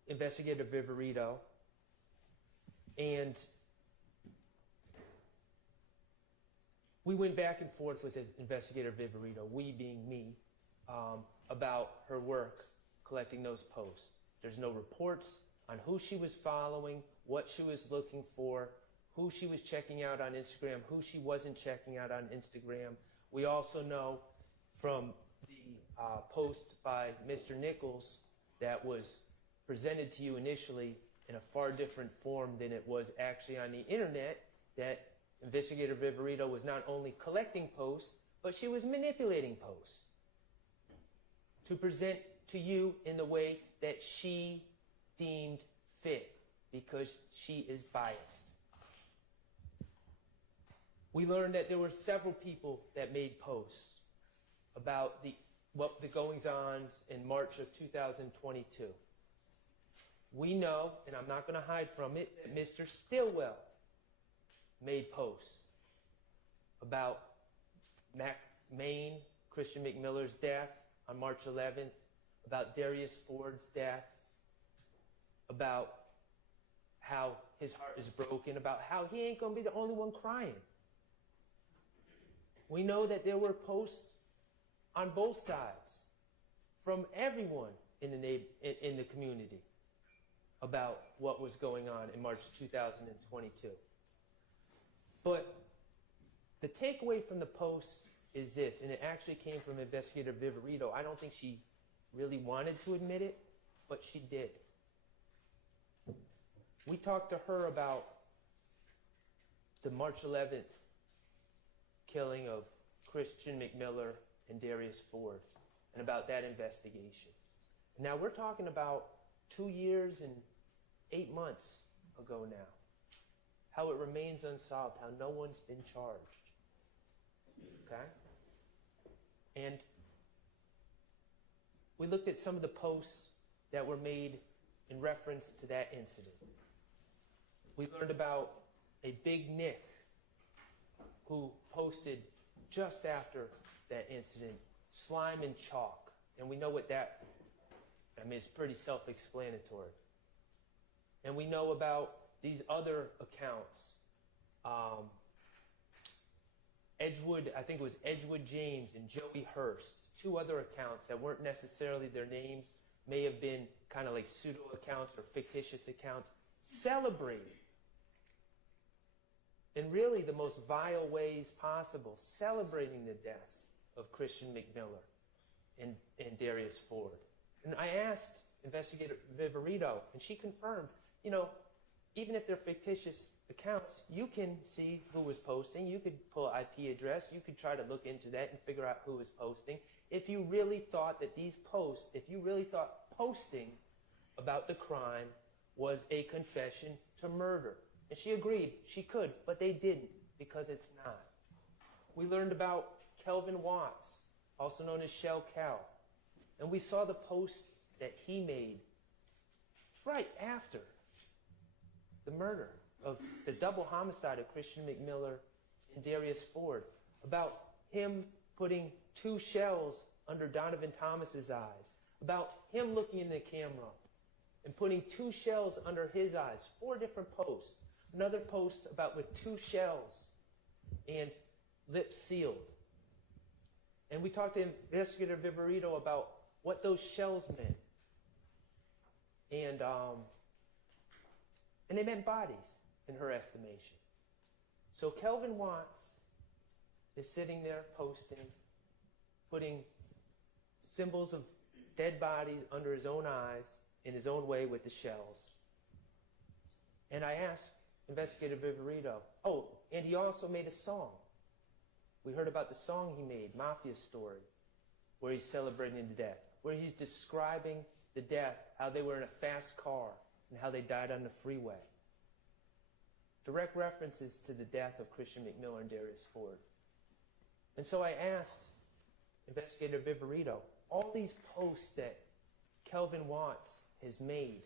Investigator Viverito. And we went back and forth with Investigator Viverito, we being me, about her work collecting those posts. There's no reports on who she was following, what she was looking for, who she was checking out on Instagram, who she wasn't checking out on Instagram. We also know from the post by Mr. Nichols that was presented to you initially in a far different form than it was actually on the internet, that Investigator Viverito was not only collecting posts, but she was manipulating posts to present to you in the way that she deemed fit, because she is biased. We learned that there were several people that made posts about the goings-ons in March of 2022. We know, and I'm not going to hide from it, that Mr. Stillwell made posts about Maine, Christian McMiller's death on March 11th, about Darius Ford's death, about how his heart is broken, about how he ain't going to be the only one crying. We know that there were posts on both sides, from everyone in the community about what was going on in March 2022. But the takeaway from the post is this, and it actually came from Investigator Viverito. I don't think she really wanted to admit it, but she did. We talked to her about the March 11th killing of Christian McMiller and Darius Ford, and about that investigation. Now we're talking about 2 years and 8 months ago now. How it remains unsolved, how no one's been charged. Okay? And we looked at some of the posts that were made in reference to that incident. We learned about a Big Nick who posted just after that incident, slime and chalk. And we know what that, it's pretty self-explanatory. And we know about these other accounts. Edgewood, I think it was Edgewood James and Joey Hurst, 2 other accounts that weren't necessarily their names, may have been kind of like pseudo accounts or fictitious accounts, celebrating in really the most vile ways possible, celebrating the deaths of Christian McMiller and Darius Ford. And I asked Investigator Viverito, and she confirmed, even if they're fictitious accounts, you can see who was posting. You could pull an IP address. You could try to look into that and figure out who was posting. If you really thought that these posts, if you really thought posting about the crime was a confession to murder. And she agreed, she could, but they didn't, because it's not. We learned about Kelvin Watts, also known as Shell Cal. And we saw the post that he made right after the murder of the double homicide of Christian McMiller and Darius Ford, about him putting 2 shells under Donovan Thomas's eyes, about him looking in the camera and putting 2 shells under his eyes. 4 different posts. Another post about with 2 shells and lips sealed. And we talked to Investigator Viverito about what those shells meant. And they meant bodies, in her estimation. So Kelvin Watts is sitting there posting, putting symbols of dead bodies under his own eyes, in his own way with the shells. And I asked Investigator Viverito, and he also made a song. We heard about the song he made, Mafia Story, where he's celebrating the death, where he's describing the death, how they were in a fast car, and how they died on the freeway. Direct references to the death of Christian McMiller and Darius Ford. And so I asked Investigator Viverito, all these posts that Kelvin Watts has made,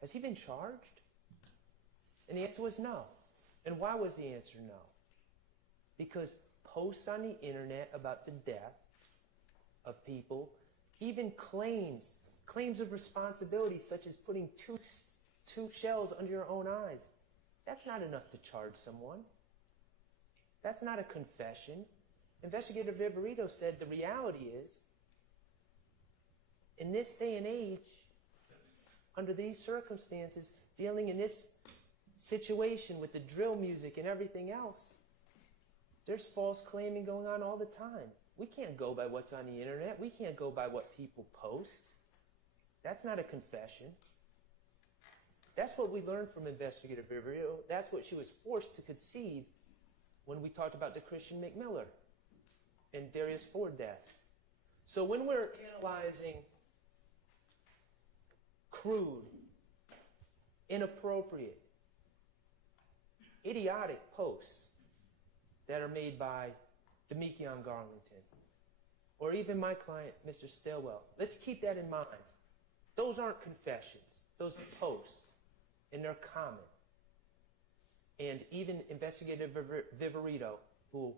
has he been charged? And the answer was no. And why was the answer no? Because posts on the internet about the death of people, even claims of responsibility, such as putting two shells under your own eyes, that's not enough to charge someone. That's not a confession. Investigator Viverito said the reality is, in this day and age, under these circumstances, dealing in this situation with the drill music and everything else, there's false claiming going on all the time. We can't go by what's on the internet. We can't go by what people post. That's not a confession. That's what we learned from Investigator Viverito. That's what she was forced to concede when we talked about the Christian McMiller and Darius Ford deaths. So when we're analyzing crude, inappropriate, idiotic posts that are made by Demekion Garlington, or even my client, Mr. Stilwell, let's keep that in mind. Those aren't confessions. Those are posts, and they're common. And even Investigator Viverito, who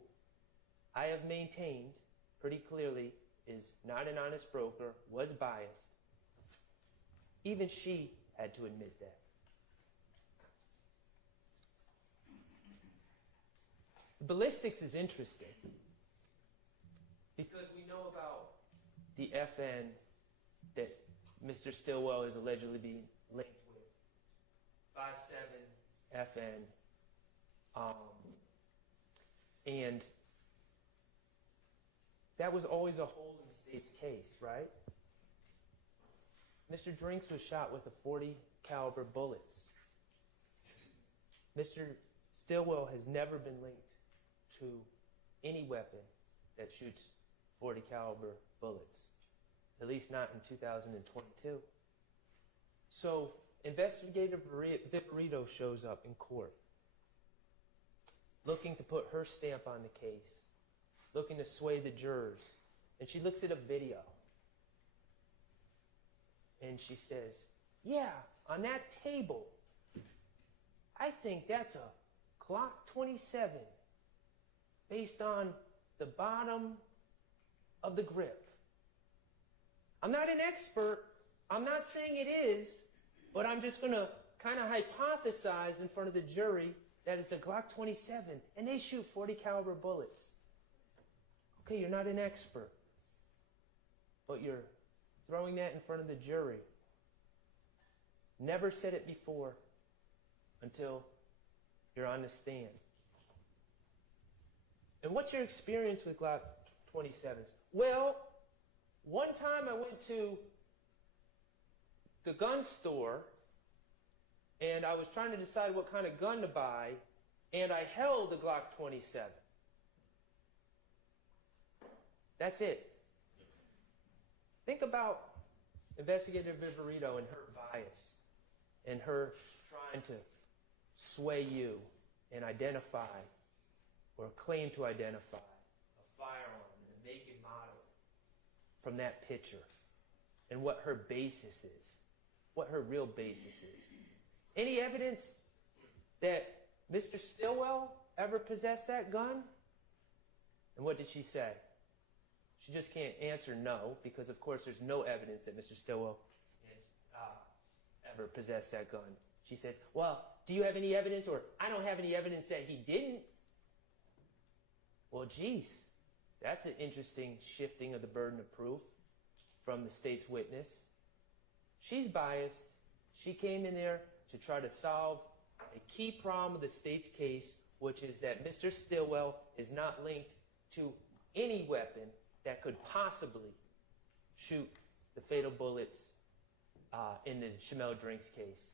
I have maintained pretty clearly is not an honest broker, was biased, even she had to admit that. Ballistics is interesting the FN that Mr. Stillwell is allegedly being linked with. 57 FN. And that was always a hole in the state's case, right? Mr. Drinks was shot with a .40 caliber bullets. Mr. Stillwell has never been linked to any weapon that shoots .40 caliber bullets, at least not in 2022. So Investigator Viperito shows up in court, looking to put her stamp on the case, looking to sway the jurors. And she looks at a video, and she says, yeah, on that table, I think that's a Glock 27 based on the bottom of the grip. I'm not an expert. I'm not saying it is, but I'm just going to kind of hypothesize in front of the jury that it's a Glock 27, and they shoot .40 caliber bullets. Okay, you're not an expert, but you're throwing that in front of the jury. Never said it before until you're on the stand. And what's your experience with Glock 27s? Well, one time I went to the gun store, and I was trying to decide what kind of gun to buy, and I held a Glock 27. That's it. Think about Investigator Viperito and her bias, and her trying to sway you and identify or claim to identify a firearm and a make and model from that picture, and what her basis is, what her real basis is. Any evidence that Mr. Stillwell ever possessed that gun? And what did she say? She just can't answer no, because of course there's no evidence that Mr. Stillwell has ever possessed that gun. She says, well, do you have any evidence? Or I don't have any evidence that he didn't. Well, geez, that's an interesting shifting of the burden of proof from the state's witness. She's biased. She came in there to try to solve a key problem of the state's case, which is that Mr. Stillwell is not linked to any weapon that could possibly shoot the fatal bullets in the Shamel Drinks case.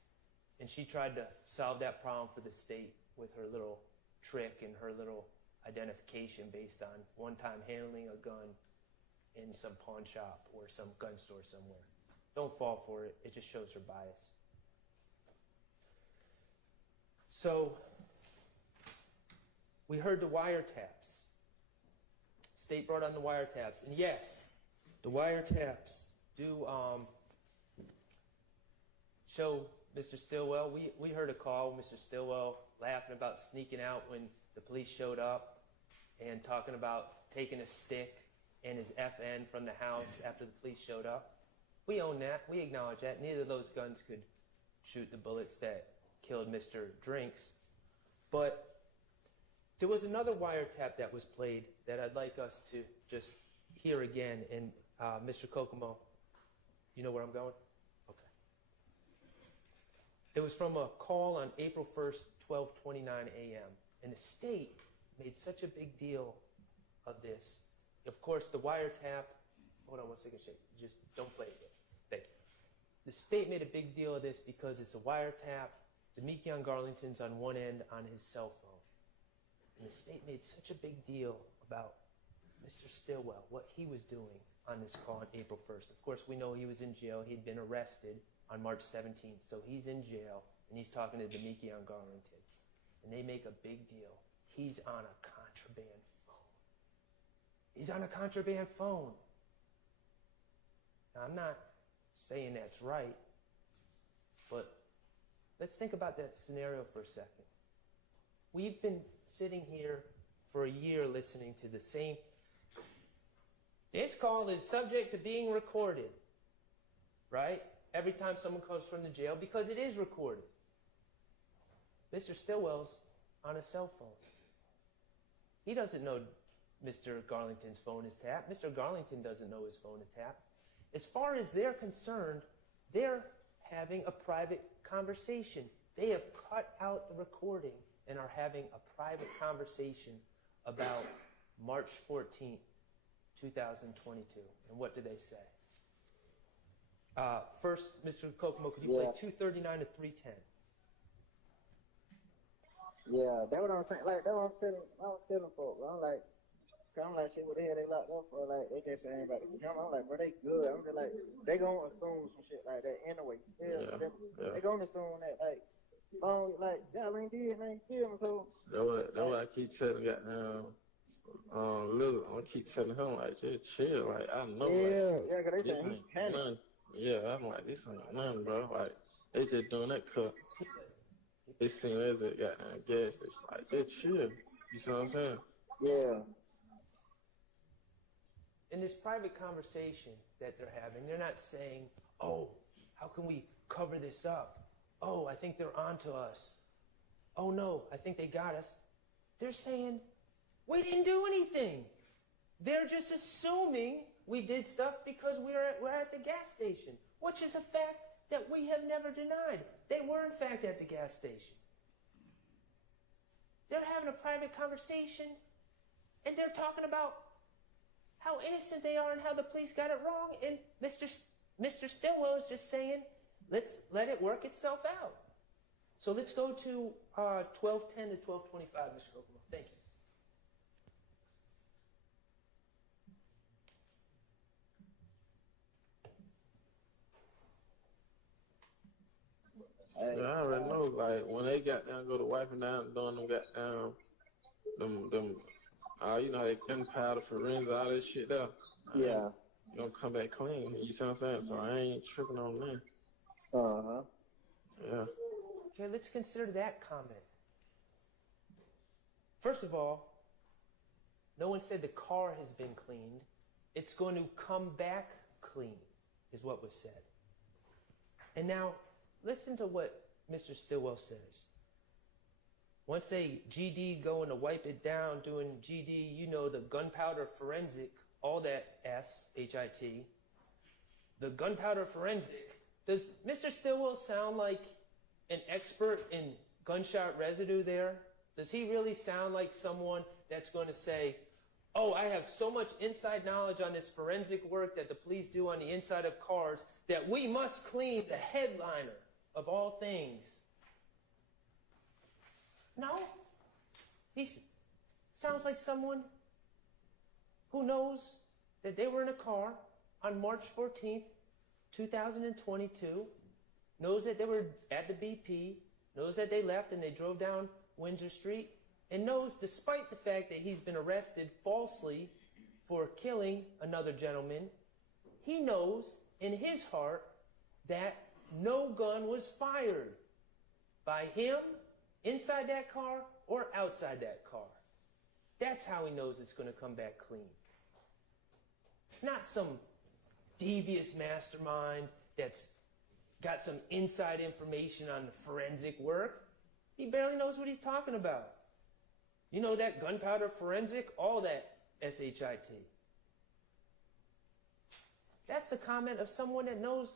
And she tried to solve that problem for the state with her little trick and her little identification based on one-time handling a gun in some pawn shop or some gun store somewhere. Don't fall for it. It just shows her bias. So we heard the wiretaps. State brought on the wiretaps. And yes, the wiretaps do show Mr. Stillwell. We heard a call, Mr. Stillwell laughing about sneaking out when the police showed up and talking about taking a stick and his FN from the house after the police showed up. We own that. We acknowledge that. Neither of those guns could shoot the bullets that killed Mr. Drinks. But there was another wiretap that was played that I'd like us to just hear again. And Mr. Kokomo, you know where I'm going? Okay. It was from a call on April 1st, 12:29 a.m. And the state made such a big deal of this. Of course, the wiretap, hold on one second, Shay. Just don't play it yet. Thank you. The state made a big deal of this because it's a wiretap. Demekion Garlington's on one end on his cell phone. And the state made such a big deal about Mr. Stillwell, what he was doing on this call on April 1st. Of course, we know he was in jail. He'd been arrested on March 17th. So he's in jail, and he's talking to Demekion Garlington. And they make a big deal. He's on a contraband phone. He's on a contraband phone. Now, I'm not saying that's right, but let's think about that scenario for a second. We've been sitting here for a year listening to the same. This call is subject to being recorded, right? Every time someone comes from the jail, because it is recorded. Mr. Stillwell's on a cell phone. He doesn't know Mr. Garlington's phone is tapped. Mr. Garlington doesn't know his phone is tapped. As far as they're concerned, they're having a private conversation. They have cut out the recording and are having a private conversation about March 14th, 2022. And what do they say? First, Mr. Kokomo, could you play 239 to 310? Yeah, that's what I'm saying. Like, that's what I'm telling folks. I'm like, shit, what the hell they locked up for? Like, they just saying about it. I'm like, bro, they good. I'm just like, they gonna assume some shit like that anyway. They gonna assume that, like y'all ain't did nothing to him, so. That's what I keep telling goddamn Lil. I keep telling him, like, just chill. Like, I know, Yeah, cause they this saying he ain't panicked. nothing. Yeah, I'm like, this ain't nothing, bro. Like, they just doing that cut. It seems as a goddamn gas station. Like, just chill. You see what I'm saying? Yeah. In this private conversation that they're having, they're not saying, oh, how can we cover this up? Oh, I think they're onto us. Oh, no, I think they got us. They're saying, we didn't do anything. They're just assuming we did stuff because we're at the gas station, which is a fact that we have never denied. They were, in fact, at the gas station. They're having a private conversation, and they're talking about how innocent they are and how the police got it wrong, and Mr. Stillwell is just saying, let's let it work itself out. So let's go to 1210 to 1225, Mr. Kokomo. Thank you. Yeah, I already know. Like, when they got down, go to wiping down, doing them got down, them, you know, they gunpowder, forensic, all this shit there. Yeah. You don't come back clean. You see what I'm saying? So I ain't tripping on that. Uh-huh. Yeah. Okay, let's consider that comment. First of all, no one said the car has been cleaned. It's going to come back clean, is what was said. And now, listen to what Mr. Stillwell says. Once they GD going to wipe it down, doing GD, you know, the gunpowder forensic, all that S-H-I-T, the gunpowder forensic, does Mr. Stillwell sound like an expert in gunshot residue there? Does he really sound like someone that's going to say, oh, I have so much inside knowledge on this forensic work that the police do on the inside of cars that we must clean the headliner of all things? No. He sounds like someone who knows that they were in a car on March 14th, 2022, knows that they were at the BP, knows that they left and they drove down Windsor Street, and knows, despite the fact that he's been arrested falsely for killing another gentleman, he knows in his heart that no gun was fired by him inside that car or outside that car. That's how he knows it's going to come back clean. It's not some devious mastermind that's got some inside information on the forensic work. He barely knows what he's talking about. You know that gunpowder forensic? All that S-H-I-T. That's the comment of someone that knows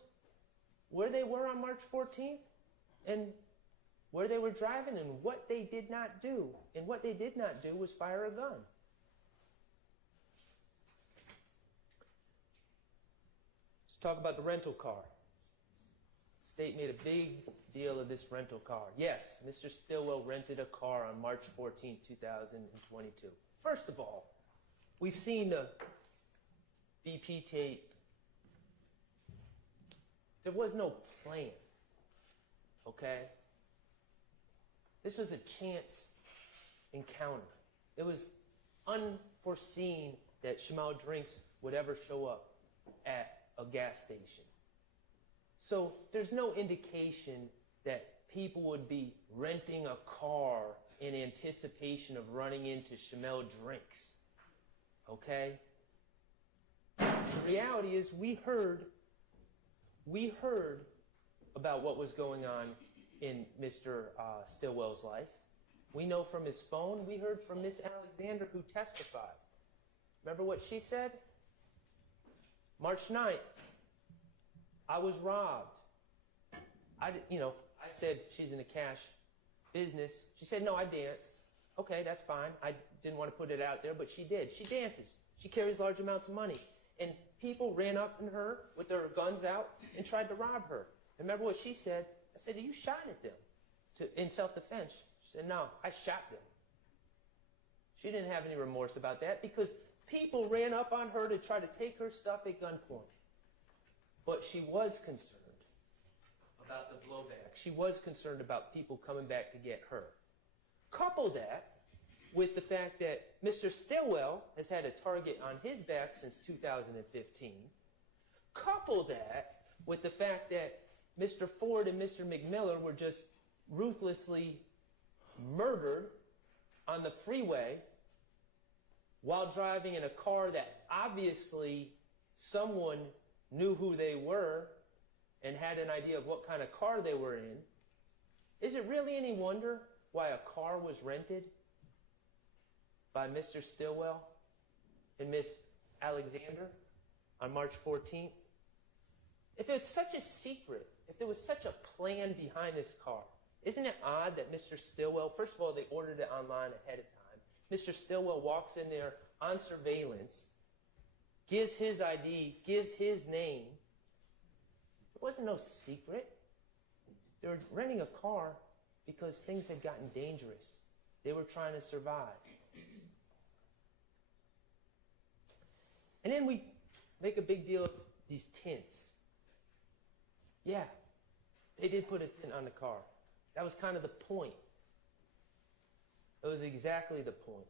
where they were on March 14th and where they were driving and what they did not do. And what they did not do was fire a gun. Let's talk about the rental car. State made a big deal of this rental car. Yes, Mr. Stillwell rented a car on March 14, 2022. First of all, we've seen the BP tape. There was no plan, okay? This was a chance encounter. It was unforeseen that Shimao Drinks would ever show up at a gas station. So there's no indication that people would be renting a car in anticipation of running into Shimao Drinks, okay? The reality is we heard about what was going on in Mr. Stillwell's life. We know from his phone. We heard from Miss Alexander, who testified. Remember what she said? March 9th, I was robbed. I said she's in the cash business. She said, no, I dance. Okay, that's fine. I didn't want to put it out there, but she did. She dances. She carries large amounts of money. And people ran up on her with their guns out and tried to rob her. Remember what she said? I said, you shot at them in self-defense. She said, no, I shot them. She didn't have any remorse about that because people ran up on her to try to take her stuff at gunpoint. But she was concerned about the blowback. She was concerned about people coming back to get her. Couple that with the fact that Mr. Stillwell has had a target on his back since 2015. Couple that with the fact that Mr. Ford and Mr. McMiller were just ruthlessly murdered on the freeway while driving in a car that obviously someone knew who they were and had an idea of what kind of car they were in. Is it really any wonder why a car was rented by Mr. Stillwell and Miss Alexander on March 14th? If it's such a secret, if there was such a plan behind this car, isn't it odd that Mr. Stillwell, first of all, they ordered it online ahead of time. Mr. Stillwell walks in there on surveillance, gives his ID, gives his name. It wasn't no secret. They were renting a car because things had gotten dangerous. They were trying to survive. And then we make a big deal of these tints. Yeah, they did put a tint on the car. That was kind of the point. It was exactly the point.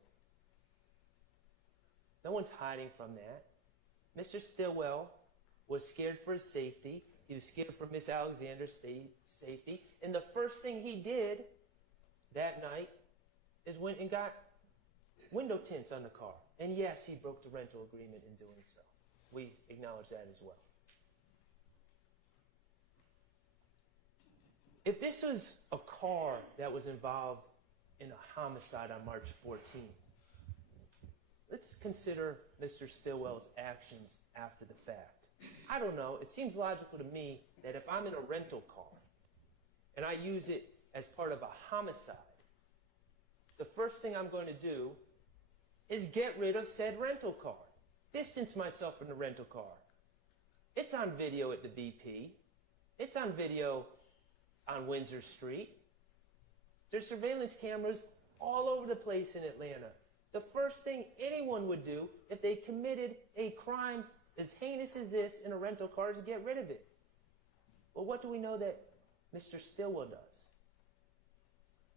No one's hiding from that. Mr. Stillwell was scared for his safety. He was scared for Miss Alexander's safety. And the first thing he did that night is went and got window tints on the car. And yes, he broke the rental agreement in doing so. We acknowledge that as well. If this was a car that was involved in a homicide on March 14th, let's consider Mr. Stillwell's actions after the fact. I don't know. It seems logical to me that if I'm in a rental car and I use it as part of a homicide, the first thing I'm going to do is get rid of said rental car. Distance myself from the rental car. It's on video at the BP. It's on video on Windsor Street. There's surveillance cameras all over the place in Atlanta. The first thing anyone would do if they committed a crime as heinous as this in a rental car is to get rid of it. Well, what do we know that Mr. Stillwell does?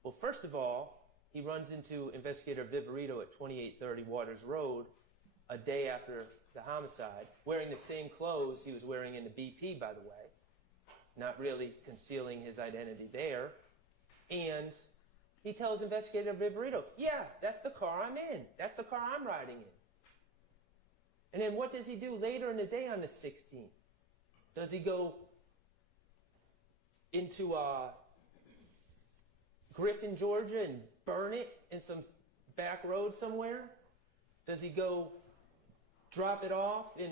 Well, first of all, he runs into Investigator Viverito at 2830 Waters Road a day after the homicide, wearing the same clothes he was wearing in the BP, by the way, not really concealing his identity there. And he tells Investigator Viverito, yeah, that's the car I'm in. That's the car I'm riding in. And then what does he do later in the day on the 16th? Does he go into Griffin, Georgia and burn it in some back road somewhere? Does he go drop it off in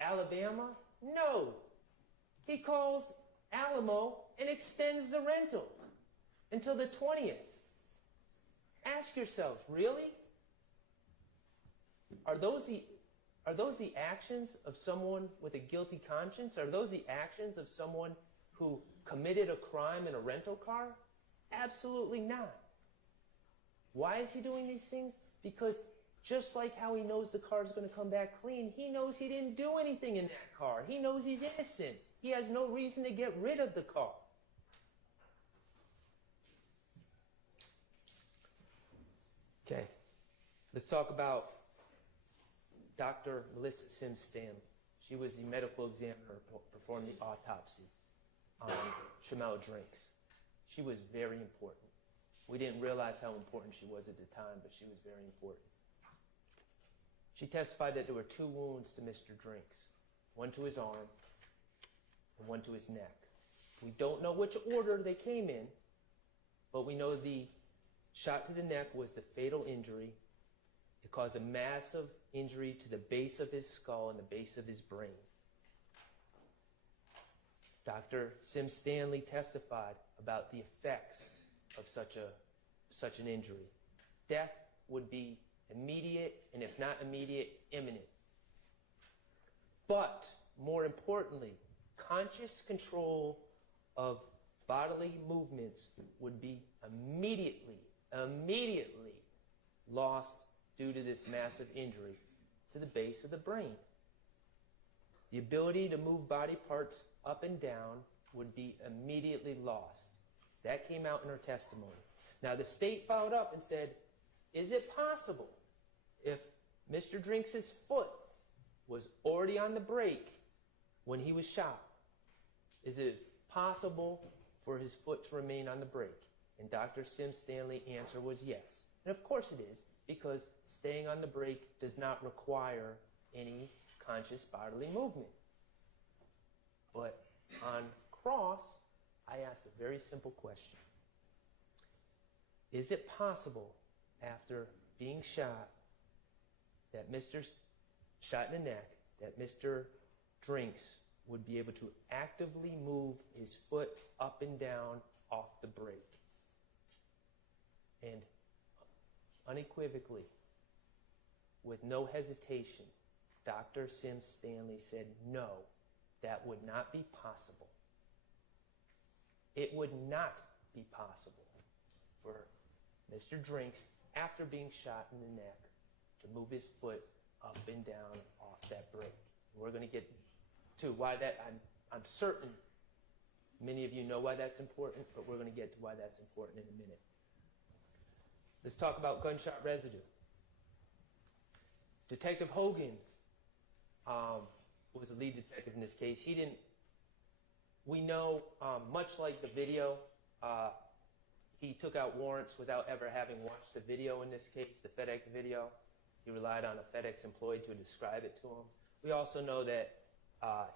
Alabama? No. He calls Alamo and extends the rental until the 20th. Ask yourselves, really? Are those the actions of someone with a guilty conscience? Are those the actions of someone who committed a crime in a rental car? Absolutely not. Why is he doing these things? Because just like how he knows the car is going to come back clean, he knows he didn't do anything in that car. He knows he's innocent. He has no reason to get rid of the car. Okay, let's talk about Dr. Melissa Sims Stanley. She was the medical examiner who performed the autopsy on Shamel Drinks. She was very important. We didn't realize how important she was at the time, but she was very important. She testified that there were 2 wounds to Mr. Drinks, one to his arm and one to his neck. We don't know which order they came in, but we know the shot to the neck was the fatal injury. It caused a massive injury to the base of his skull and the base of his brain. Dr. Sim Stanley testified about the effects of such an injury. Death would be immediate, and if not immediate, imminent. But, more importantly, conscious control of bodily movements would be immediately lost due to this massive injury to the base of the brain. The ability to move body parts up and down would be immediately lost. That came out in her testimony. Now, the state followed up and said, is it possible if Mr. Drinks' foot was already on the brake when he was shot, is it possible for his foot to remain on the brake? And Dr. Sim Stanley's answer was yes. And of course it is, because staying on the brake does not require any conscious bodily movement. But on cross, I asked a very simple question. Is it possible, after being shot, that shot in the neck, that Mr. Drinks would be able to actively move his foot up and down off the brake? And unequivocally, with no hesitation, Dr. Sim Stanley said, no, that would not be possible. It would not be possible for Mr. Drinks, after being shot in the neck, to move his foot up and down off that brake. We're going to get to why that, I'm certain many of you know why that's important, but we're going to get to why that's important in a minute. Let's talk about gunshot residue. Detective Hogan was the lead detective in this case. We know, much like the video, he took out warrants without ever having watched the video in this case, the FedEx video. He relied on a FedEx employee to describe it to him. We also know that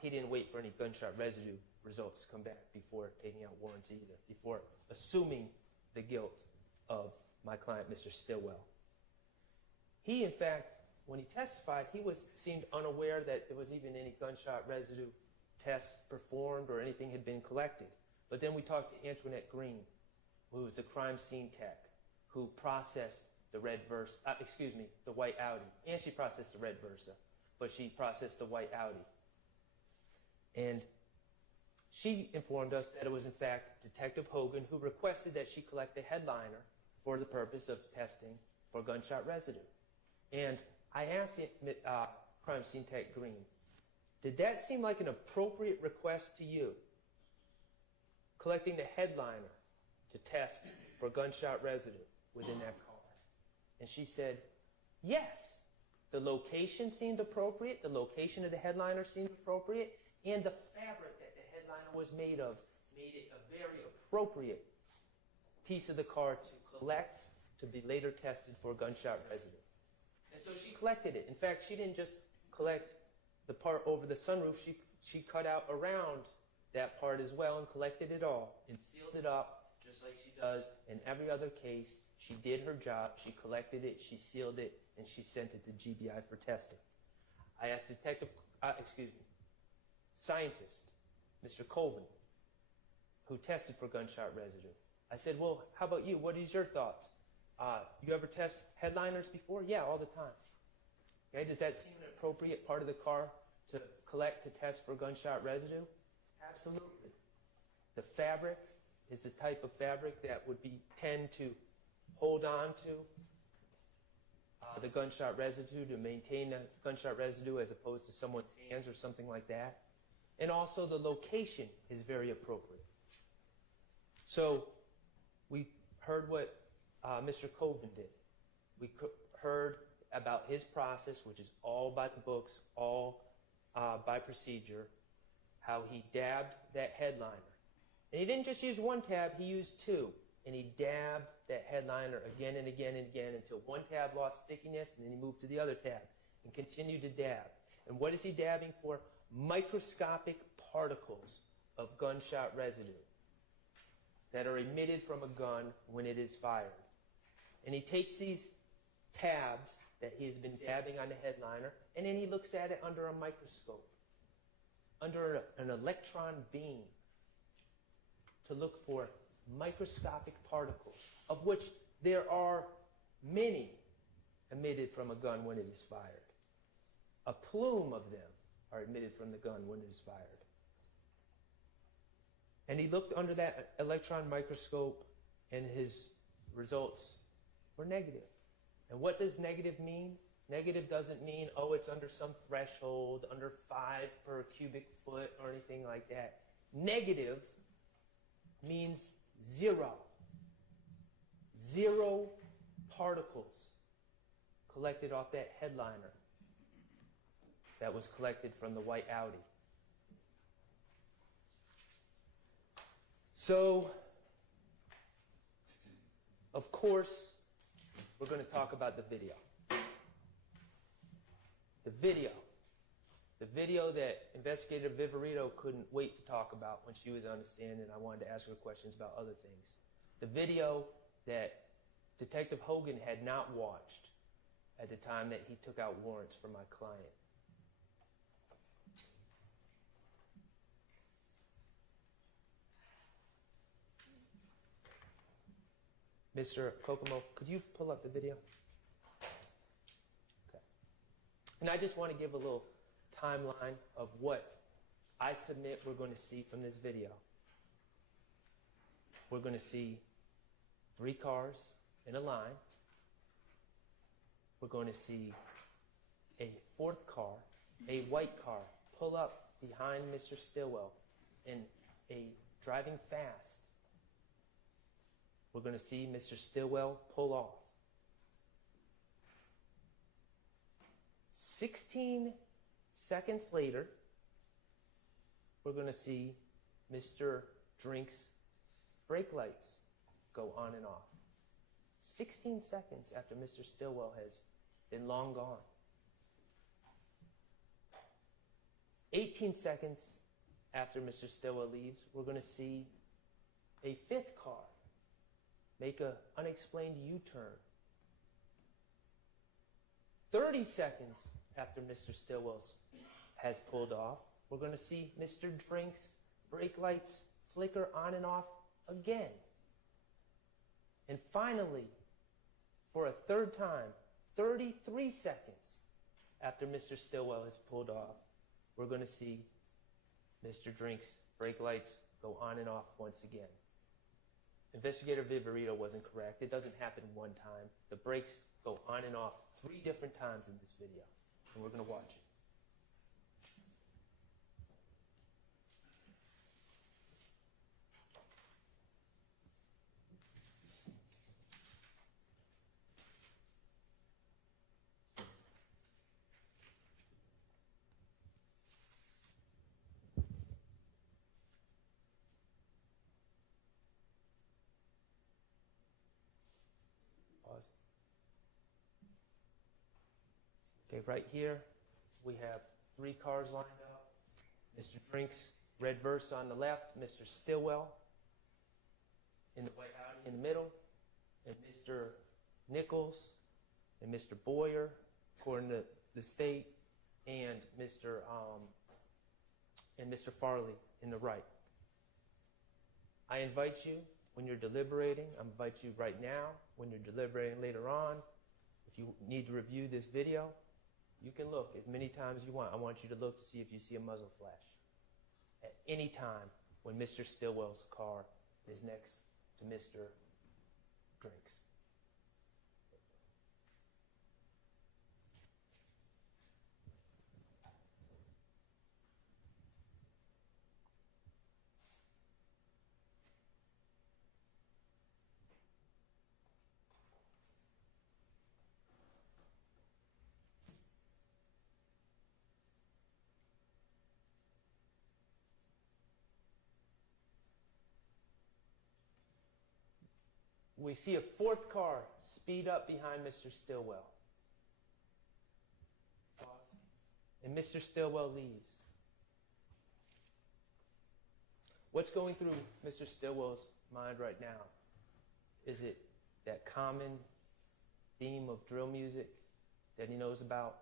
he didn't wait for any gunshot residue results to come back before taking out warrants either, before assuming the guilt of my client, Mr. Stillwell. He, in fact, when he testified, seemed unaware that there was even any gunshot residue tests performed or anything had been collected. But then we talked to Antoinette Green, who was the crime scene tech, who processed the the white Audi. And she processed the red Versa, but she processed the white Audi. And she informed us that it was, in fact, Detective Hogan who requested that she collect the headliner for the purpose of testing for gunshot residue. And I asked crime scene tech Green, did that seem like an appropriate request to you, collecting the headliner to test for gunshot residue within that car? And she said, yes. The location seemed appropriate, the location of the headliner seemed appropriate, and the fabric that the headliner was made of made it a very appropriate piece of the car to collect, to be later tested for gunshot residue. And so she collected it. In fact, she didn't just collect the part over the sunroof, she cut out around that part as well and collected it all and sealed it up just like she does in every other case. She did her job, she collected it, she sealed it, and she sent it to GBI for testing. I asked scientist, Mr. Colvin, who tested for gunshot residue. I said, well, how about you? What is your thoughts? You ever test headliners before? Yeah, all the time. Okay, does that seem an appropriate part of the car to collect, to test for gunshot residue? Absolutely. The fabric is the type of fabric that would tend to hold on to the gunshot residue, to maintain the gunshot residue as opposed to someone's hands or something like that. And also the location is very appropriate. So we heard what Mr. Colvin did. We heard about his process, which is all by the books, all by procedure, how he dabbed that headliner. And he didn't just use one tab, he used two. And he dabbed that headliner again and again and again until one tab lost stickiness, and then he moved to the other tab and continued to dab. And what is he dabbing for? Microscopic particles of gunshot residue that are emitted from a gun when it is fired. And he takes these tabs that he's been dabbing on the headliner, and then he looks at it under a microscope, under an electron beam, to look for microscopic particles, of which there are many emitted from a gun when it is fired. A plume of them are emitted from the gun when it is fired. And he looked under that electron microscope, and his results were negative. And what does negative mean? Negative doesn't mean, oh, it's under some threshold, under 5 per cubic foot or anything like that. Negative means 0. 0 particles collected off that headliner that was collected from the white Audi. So, of course, we're going to talk about the video. The video that Investigator Viverito couldn't wait to talk about when she was on the stand, and I wanted to ask her questions about other things. The video that Detective Hogan had not watched at the time that he took out warrants for my client. Mr. Kokomo, could you pull up the video? Okay. And I just want to give a little timeline of what I submit we're going to see from this video. We're going to see 3 cars in a line. We're going to see a 4th car, a white car, pull up behind Mr. Stillwell in a driving fast. We're going to see Mr. Stillwell pull off. 16 seconds later, we're going to see Mr. Drink's brake lights go on and off. 16 seconds after Mr. Stillwell has been long gone. 18 seconds after Mr. Stillwell leaves, we're going to see a 5th car make an unexplained U-turn. 30 seconds after Mr. Stillwell has pulled off, we're going to see Mr. Drink's brake lights flicker on and off again. And finally, for a 3rd time, 33 seconds after Mr. Stillwell has pulled off, we're going to see Mr. Drink's brake lights go on and off once again. Investigator Viverito wasn't correct. It doesn't happen one time. The brakes go on and off 3 different times in this video, and we're going to watch it. Okay, right here, we have 3 cars lined up. Mr. Drink's red Versa on the left, Mr. Stillwell in the white Audi in the middle, and Mr. Nichols and Mr. Boyer, according to the state, and Mr. Farley in the right. I invite you, when you're deliberating, I invite you right now, when you're deliberating later on, if you need to review this video, you can look as many times as you want. I want you to look to see if you see a muzzle flash at any time when Mr. Stillwell's car is next to Mr. Drink's. We see a 4th car speed up behind Mr. Stillwell. And Mr. Stillwell leaves. What's going through Mr. Stillwell's mind right now? Is it that common theme of drill music that he knows about?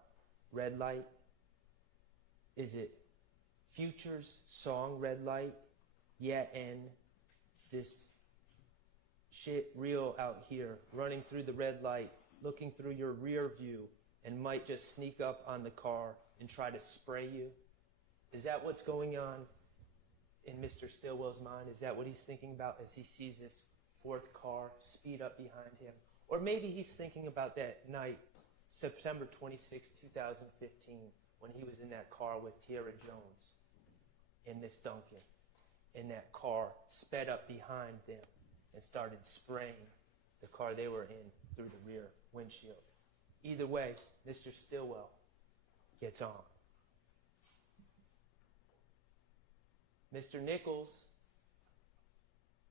Red Light? Is it Future's song Red Light? Yeah, and this shit real out here, running through the red light, looking through your rear view, and might just sneak up on the car and try to spray you? Is that what's going on in Mr. Stillwell's mind? Is that what he's thinking about as he sees this fourth car speed up behind him? Or maybe he's thinking about that night, September 26, 2015, when he was in that car with Tierra Jones and Miss Duncan, and that car sped up behind them and started spraying the car they were in through the rear windshield. Either way, Mr. Stillwell gets on. Mr. Nichols,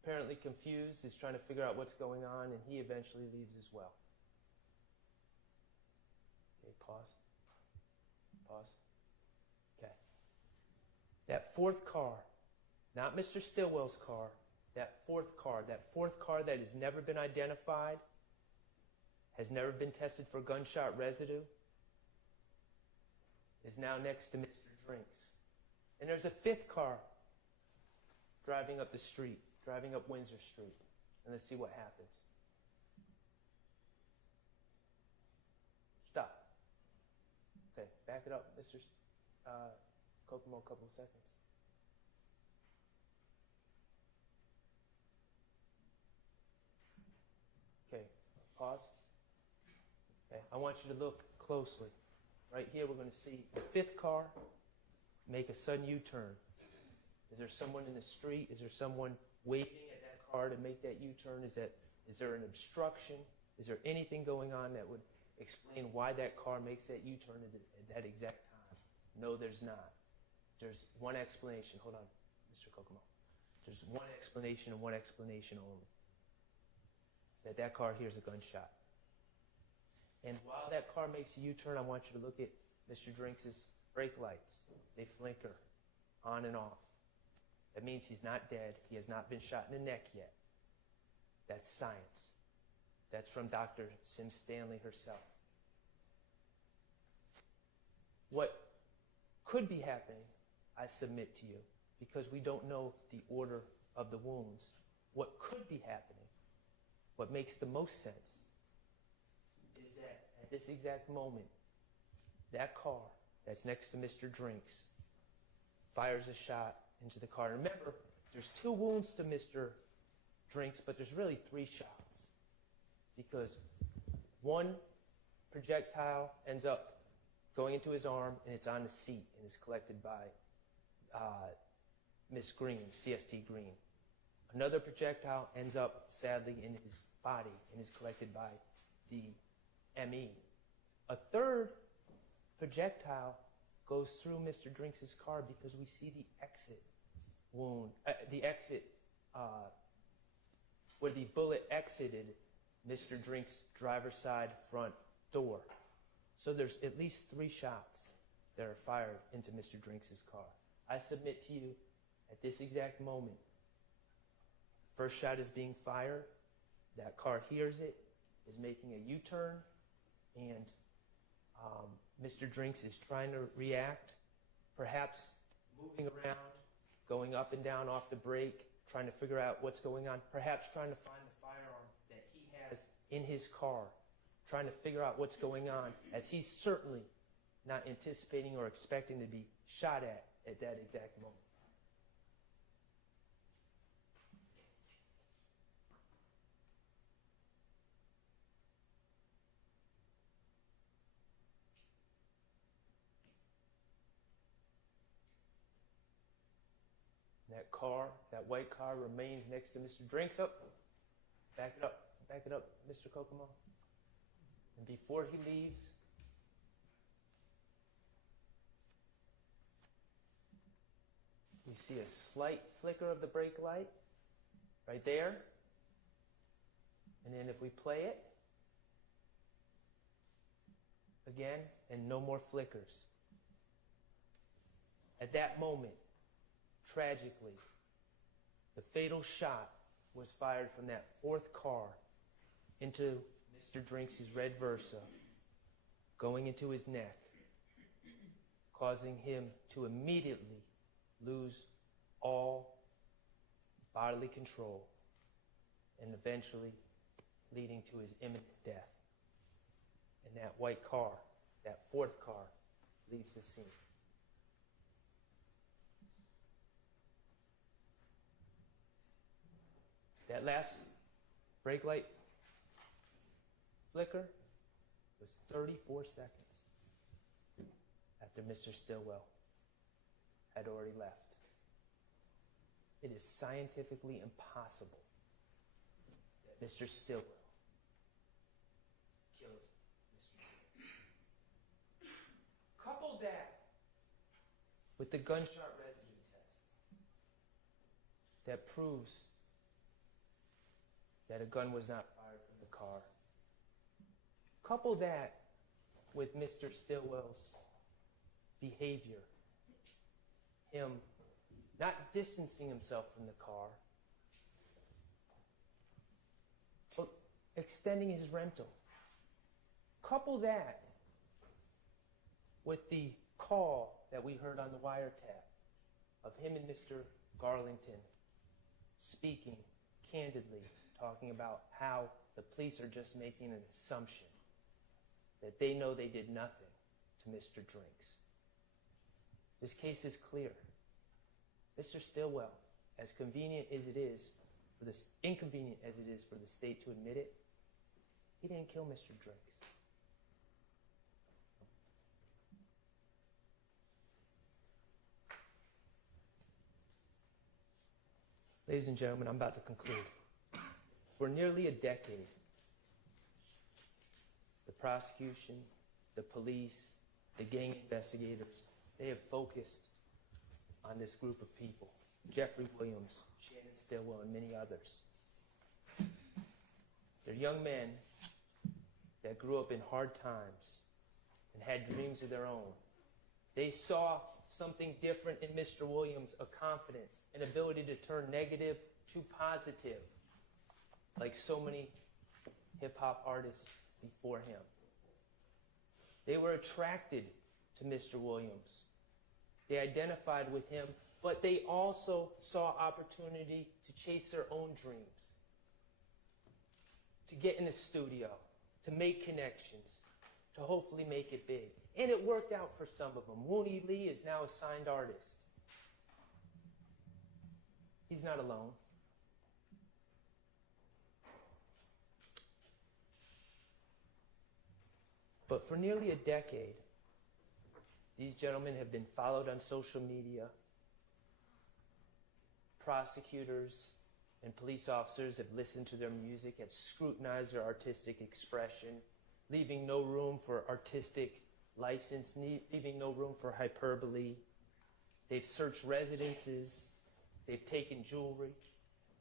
apparently confused, is trying to figure out what's going on, and he eventually leaves as well. Okay, pause. Pause. Okay. That fourth car, not Mr. Stillwell's car, that fourth car that has never been identified, has never been tested for gunshot residue, is now next to Mr. Drinks. And there's a fifth car driving up the street, driving up Windsor Street. And let's see what happens. Stop. Okay, back it up, Mr. Kokomo, a couple of seconds. Okay, pause. Okay, I want you to look closely. Right here, we're going to see the fifth car make a sudden U-turn. Is there someone in the street? Is there someone waiting at that car to make that U-turn? Is there an obstruction? Is there anything going on that would explain why that car makes that U-turn at that exact time? No, there's not. There's one explanation. Hold on, Mr. Kokomo. There's one explanation and one explanation only. That car hears a gunshot. And while that car makes a U-turn, I want you to look at Mr. Drinks' brake lights. They flicker on and off. That means he's not dead. He has not been shot in the neck yet. That's science. That's from Dr. Sim Stanley herself. What could be happening, I submit to you, because we don't know the order of the wounds, what could be happening, what makes the most sense, is that at this exact moment, that car that's next to Mr. Drinks fires a shot into the car. And remember, there's 2 wounds to Mr. Drinks, but there's really 3 shots, because one projectile ends up going into his arm, and it's on the seat, and is collected by Miss Green, CST Green. Another projectile ends up, sadly, in his body, and is collected by the ME. A third projectile goes through Mr. Drinks' car, because we see the exit wound, where the bullet exited Mr. Drinks' driver's side front door. So there's at least 3 shots that are fired into Mr. Drinks' car. I submit to you, at this exact moment, first shot is being fired, that car hears it, is making a U-turn, and Mr. Drinks is trying to react, perhaps moving around, going up and down off the brake, trying to figure out what's going on, perhaps trying to find the firearm that he has in his car, trying to figure out what's going on, as he's certainly not anticipating or expecting to be shot at that exact moment. That white car remains next to Mr. Drinks. Up. Back it up, Mr. Kokomo. And before he leaves, we see a slight flicker of the brake light right there. And then if we play it again, and no more flickers. At that moment, tragically, the fatal shot was fired from that 4th car into Mr. Drinks' red Versa going into his neck, causing him to immediately lose all bodily control and eventually leading to his imminent death. And that white car, that fourth car, leaves the scene. That last brake light flicker was 34 seconds after Mr. Stillwell had already left. It is scientifically impossible that Mr. Stillwell killed Mr. Drinks. Couple that with the gunshot residue test that proves that a gun was not fired from the car. Couple that with Mr. Stillwell's behavior, him not distancing himself from the car, but extending his rental. Couple that with the call that we heard on the wiretap of him and Mr. Garlington speaking candidly, talking about how the police are just making an assumption that they know they did nothing to Mr. Drinks. This case is clear. Mr. Stillwell, as convenient as it is, inconvenient as it is for the state to admit it, he didn't kill Mr. Drinks. Ladies and gentlemen, I'm about to conclude. For nearly a decade, the prosecution, the police, the gang investigators, they have focused on this group of people. Jeffrey Williams, Shannon Stillwell, and many others. They're young men that grew up in hard times and had dreams of their own. They saw something different in Mr. Williams, a confidence, an ability to turn negative to positive, like so many hip-hop artists before him. They were attracted to Mr. Williams. They identified with him, but they also saw opportunity to chase their own dreams, to get in the studio, to make connections, to hopefully make it big. And it worked out for some of them. Wooney Lee is now a signed artist. He's not alone. But for nearly a decade, these gentlemen have been followed on social media. Prosecutors and police officers have listened to their music, have scrutinized their artistic expression, leaving no room for artistic license, leaving no room for hyperbole. They've searched residences. They've taken jewelry.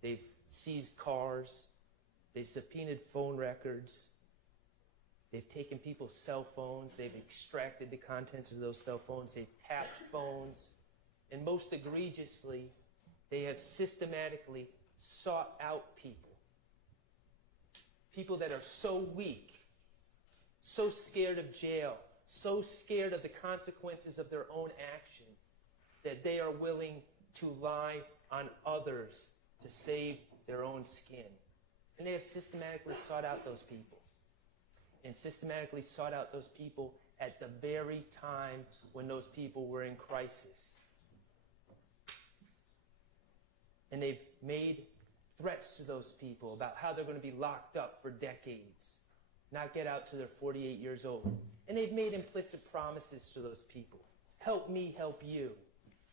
They've seized cars. They've subpoenaed phone records. They've taken people's cell phones. They've extracted the contents of those cell phones. They've tapped phones. And most egregiously, they have systematically sought out people. People that are so weak, so scared of jail, so scared of the consequences of their own action, that they are willing to lie on others to save their own skin. And they have systematically sought out those people. And systematically sought out those people at the very time when those people were in crisis. And they've made threats to those people about how they're going to be locked up for decades, not get out till they're 48 years old. And they've made implicit promises to those people. Help me help you.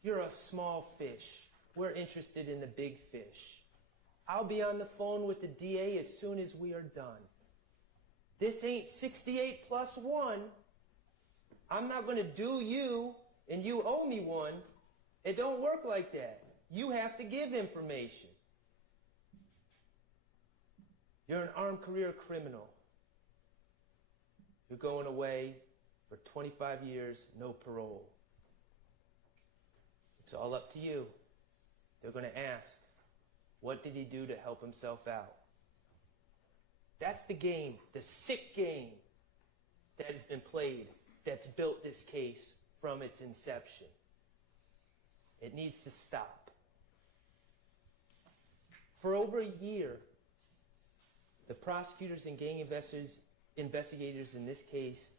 You're a small fish. We're interested in the big fish. I'll be on the phone with the DA as soon as we are done. This ain't 68 plus 1. I'm not going to do you, and you owe me one. It don't work like that. You have to give information. You're an armed career criminal. You're going away for 25 years, no parole. It's all up to you. They're going to ask, what did he do to help himself out? That's the game, the sick game that has been played, that's built this case from its inception. It needs to stop. For over a year, the prosecutors and gang investigators in this case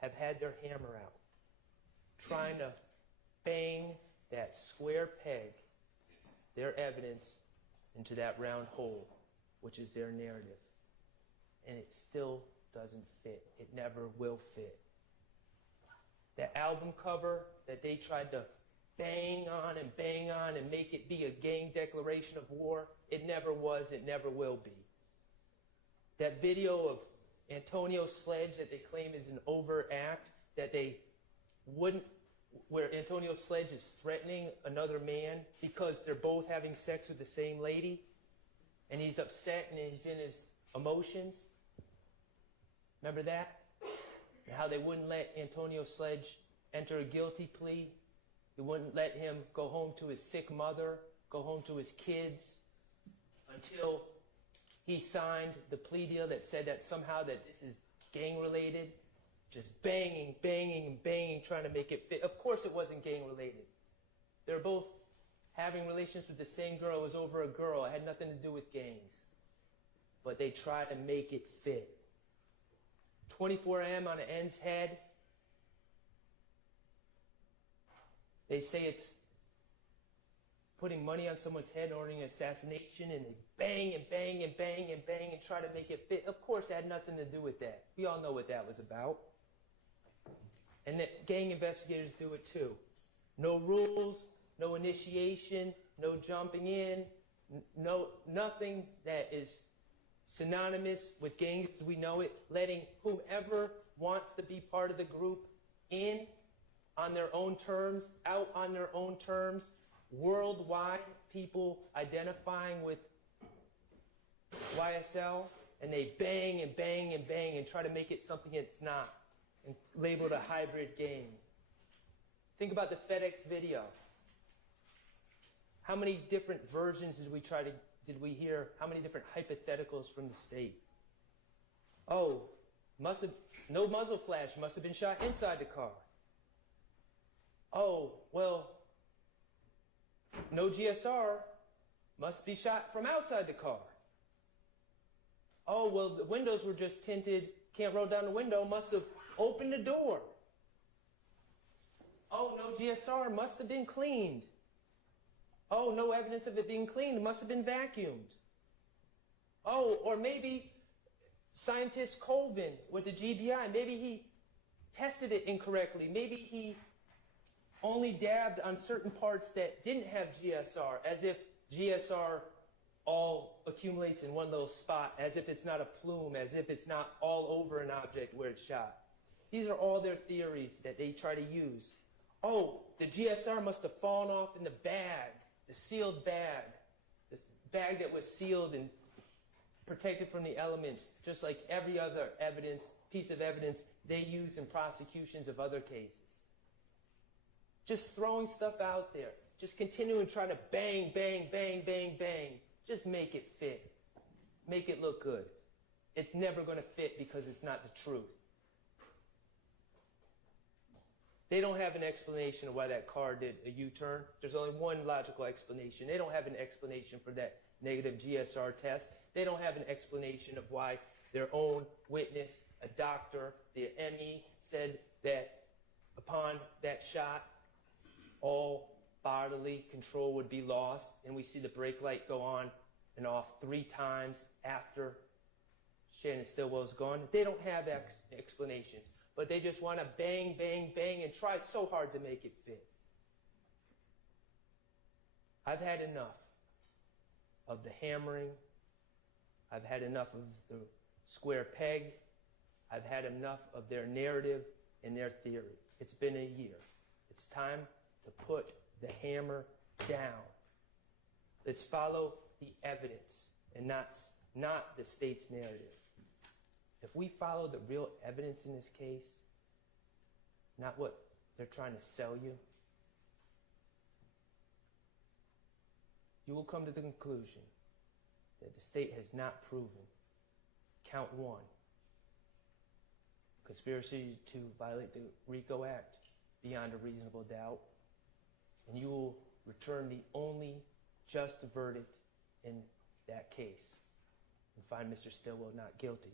have had their hammer out, trying to bang that square peg, their evidence, into that round hole, which is their narrative. And it still doesn't fit. It never will fit. That album cover that they tried to bang on and make it be a gang declaration of war, it never was, it never will be. That video of Antonio Sledge that they claim is an overt act, that they wouldn't, where Antonio Sledge is threatening another man because they're both having sex with the same lady, and he's upset and he's in his emotions. Remember that? And how they wouldn't let Antonio Sledge enter a guilty plea. They wouldn't let him go home to his sick mother, go home to his kids, until he signed the plea deal that said that somehow that this is gang-related. Just banging, trying to make it fit. Of course it wasn't gang-related. They were both having relations with the same girl. It was over a girl. It had nothing to do with gangs. But they tried to make it fit. 24M on an end's head. They say it's putting money on someone's head, ordering an assassination, and they bang and try to make it fit. Of course, it had nothing to do with that. We all know what that was about. And that gang investigators do it too. No rules, no initiation, no jumping in, nothing that is synonymous with gangs as we know it, letting whomever wants to be part of the group in on their own terms, out on their own terms. Worldwide, people identifying with YSL, and they bang and try to make it something it's not, and label it a hybrid gang. Think about the FedEx video. How many different versions did we hear? How many different hypotheticals from the state? Oh, no muzzle flash, must have been shot inside the car. Oh, well, no GSR, must be shot from outside the car. Oh, well, the windows were just tinted, can't roll down the window, must have opened the door. Oh, no GSR, must have been cleaned. Oh, no evidence of it being cleaned, must have been vacuumed. Oh, or maybe scientist Colvin with the GBI, maybe he tested it incorrectly. Maybe he only dabbed on certain parts that didn't have GSR, as if GSR all accumulates in one little spot, as if it's not a plume, as if it's not all over an object where it's shot. These are all their theories that they try to use. Oh, the GSR must have fallen off in the bag, the sealed bag, this bag that was sealed and protected from the elements, just like every other piece of evidence they use in prosecutions of other cases. Just throwing stuff out there. Just continuing trying to bang. Just make it fit. Make it look good. It's never going to fit because it's not the truth. They don't have an explanation of why that car did a U-turn. There's only one logical explanation. They don't have an explanation for that negative GSR test. They don't have an explanation of why their own witness, a doctor, the ME, said that upon that shot, all bodily control would be lost, and we see the brake light go on and off 3 times after Shannon Stillwell's gone. They don't have explanations, but they just want to bang, and try so hard to make it fit. I've had enough of the hammering. I've had enough of the square peg. I've had enough of their narrative and their theory. It's been a year. It's time to put the hammer down. Let's follow the evidence and not the state's narrative. If we follow the real evidence in this case, not what they're trying to sell you, you will come to the conclusion that the state has not proven count 1, conspiracy to violate the RICO Act beyond a reasonable doubt, and you will return the only just verdict in that case and find Mr. Stillwell not guilty.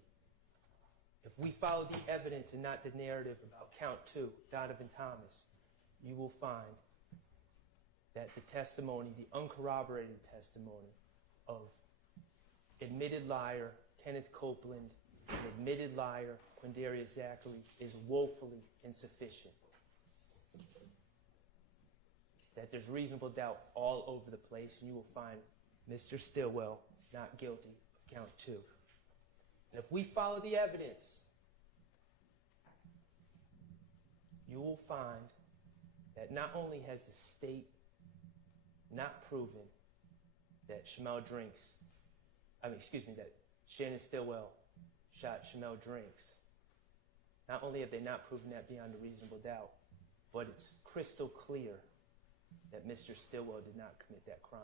If we follow the evidence and not the narrative about count 2, Donovan Thomas, you will find that the testimony, the uncorroborated testimony of admitted liar Kenneth Copeland and admitted liar Quindarius Zachary is woefully insufficient. That there's reasonable doubt all over the place, and you will find Mr. Stillwell not guilty of count 2. And if we follow the evidence, you will find that not only has the state not proven that that Shannon Stillwell shot Shamel Drinks, not only have they not proven that beyond a reasonable doubt, but it's crystal clear that Mr. Stillwell did not commit that crime.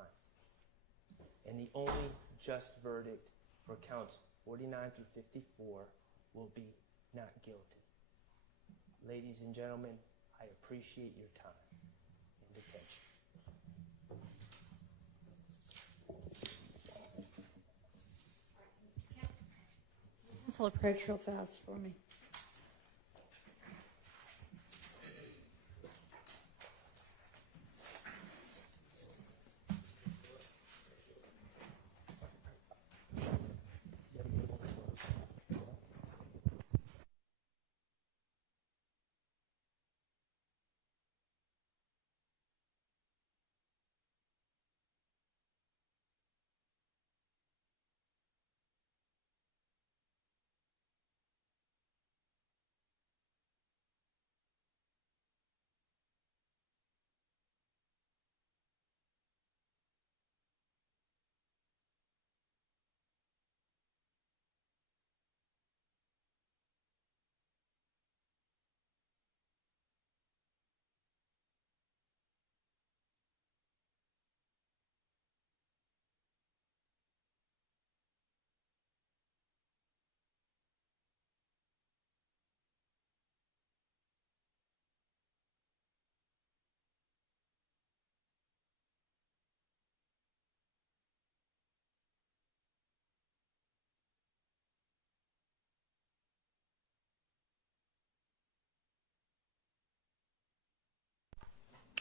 And the only just verdict for counts 49 through 54 will be not guilty. Ladies and gentlemen, I appreciate your time and attention. Council, approach real fast for me.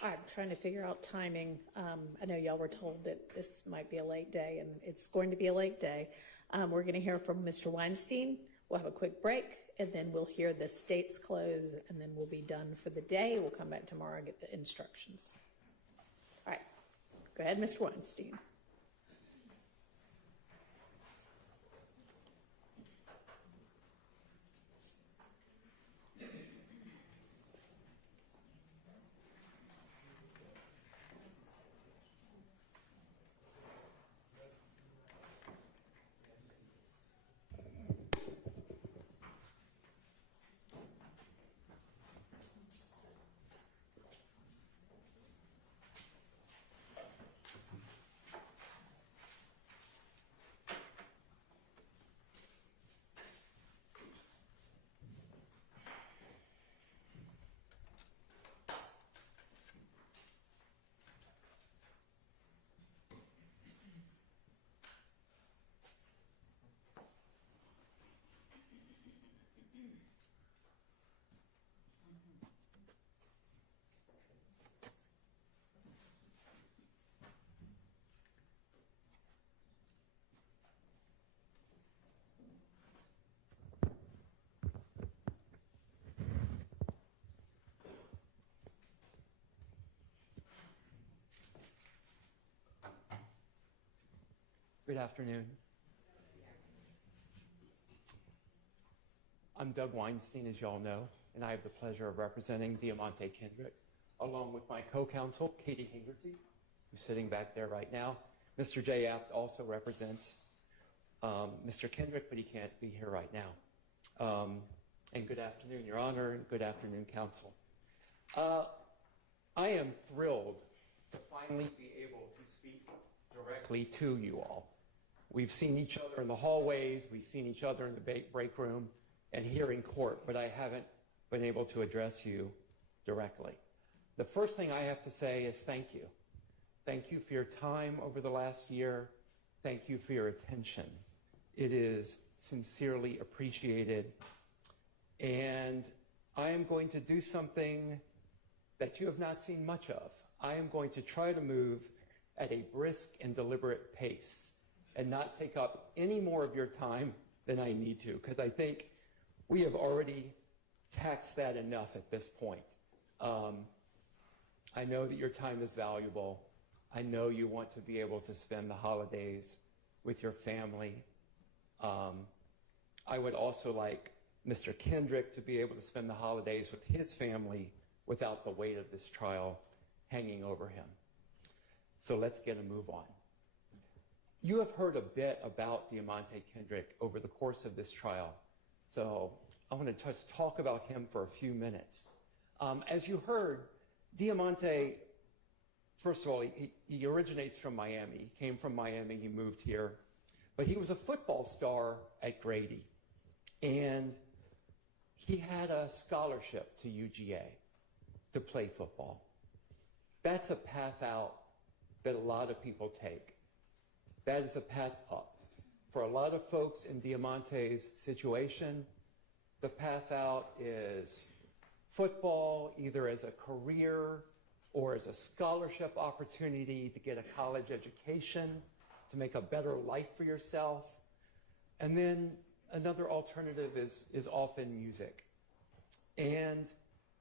I'm trying to figure out timing. I know y'all were told that this might be a late day, and it's going to be a late day. We're going to hear from Mr. Weinstein. We'll have a quick break, and then we'll hear the state's close, and then we'll be done for the day. We'll come back tomorrow and get the instructions. All right. Go ahead, Mr. Weinstein. Good afternoon. I'm Doug Weinstein, as y'all know, and I have the pleasure of representing Diamante Kendrick, along with my co-counsel, Katie Hingerty, who's sitting back there right now. Mr. J. Apt also represents Mr. Kendrick, but he can't be here right now. And good afternoon, Your Honor, and good afternoon, Counsel. I am thrilled to finally be able to speak directly to you all. We've seen each other in the hallways, we've seen each other in the break room, and here in court, but I haven't been able to address you directly. The first thing I have to say is thank you. Thank you for your time over the last year. Thank you for your attention. It is sincerely appreciated. And I am going to do something that you have not seen much of. I am going to try to move at a brisk and deliberate pace and not take up any more of your time than I need to, because I think we have already taxed that enough at this point. I know that your time is valuable. I know you want to be able to spend the holidays with your family. I would also like Mr. Kendrick to be able to spend the holidays with his family without the weight of this trial hanging over him. So let's get a move on. You have heard a bit about Diamante Kendrick over the course of this trial, so I want to just talk about him for a few minutes. As you heard, Diamante, first of all, he originates from Miami. He came from Miami, he moved here, but he was a football star at Grady, and he had a scholarship to UGA to play football. That's a path out that a lot of people take. That is a path up. For a lot of folks in Diamante's situation, the path out is football, either as a career or as a scholarship opportunity to get a college education, to make a better life for yourself. And then another alternative is often music. And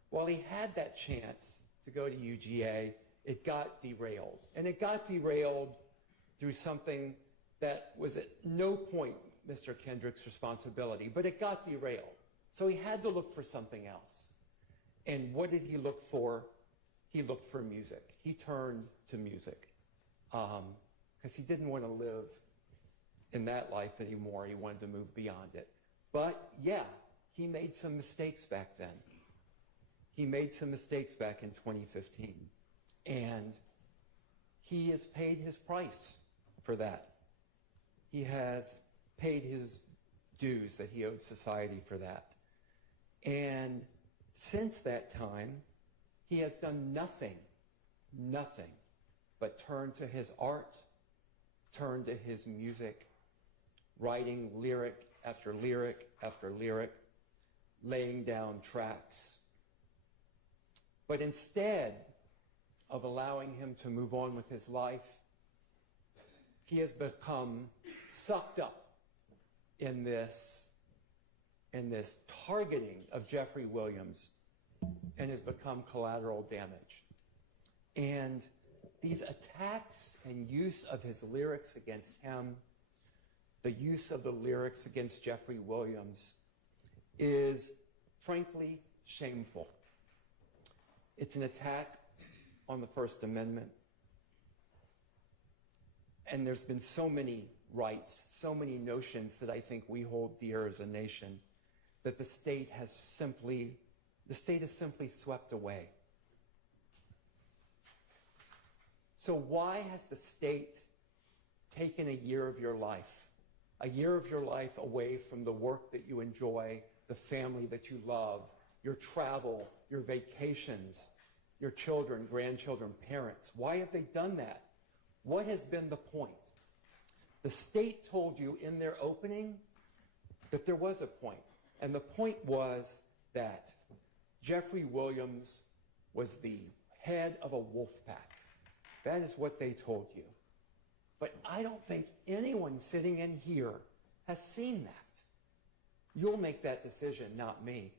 while he had that chance to go to UGA, it got derailed. And it got derailed through something that was at no point Mr. Kendrick's responsibility, but it got derailed. So he had to look for something else. And what did he look for? He looked for music. He turned to music because he didn't want to live in that life anymore. He wanted to move beyond it. But yeah, he made some mistakes back then. He made some mistakes back in 2015. And he has paid his price for that. He has paid his dues that he owed society for that. And since that time, he has done nothing but turn to his art, turn to his music, writing lyric after lyric after lyric, laying down tracks. But instead of allowing him to move on with his life, he has become sucked up in this targeting of Jeffrey Williams and has become collateral damage. And these attacks and use of his lyrics against him, the use of the lyrics against Jeffrey Williams, is frankly shameful. It's an attack on the First Amendment. And there's been so many rights, so many notions that I think we hold dear as a nation that the state has simply swept away. So why has the state taken a year of your life away from the work that you enjoy, the family that you love, your travel, your vacations, your children, grandchildren, parents? Why have they done that? What has been the point? The state told you in their opening that there was a point. And the point was that Jeffrey Williams was the head of a wolf pack. That is what they told you. But I don't think anyone sitting in here has seen that. You'll make that decision, not me.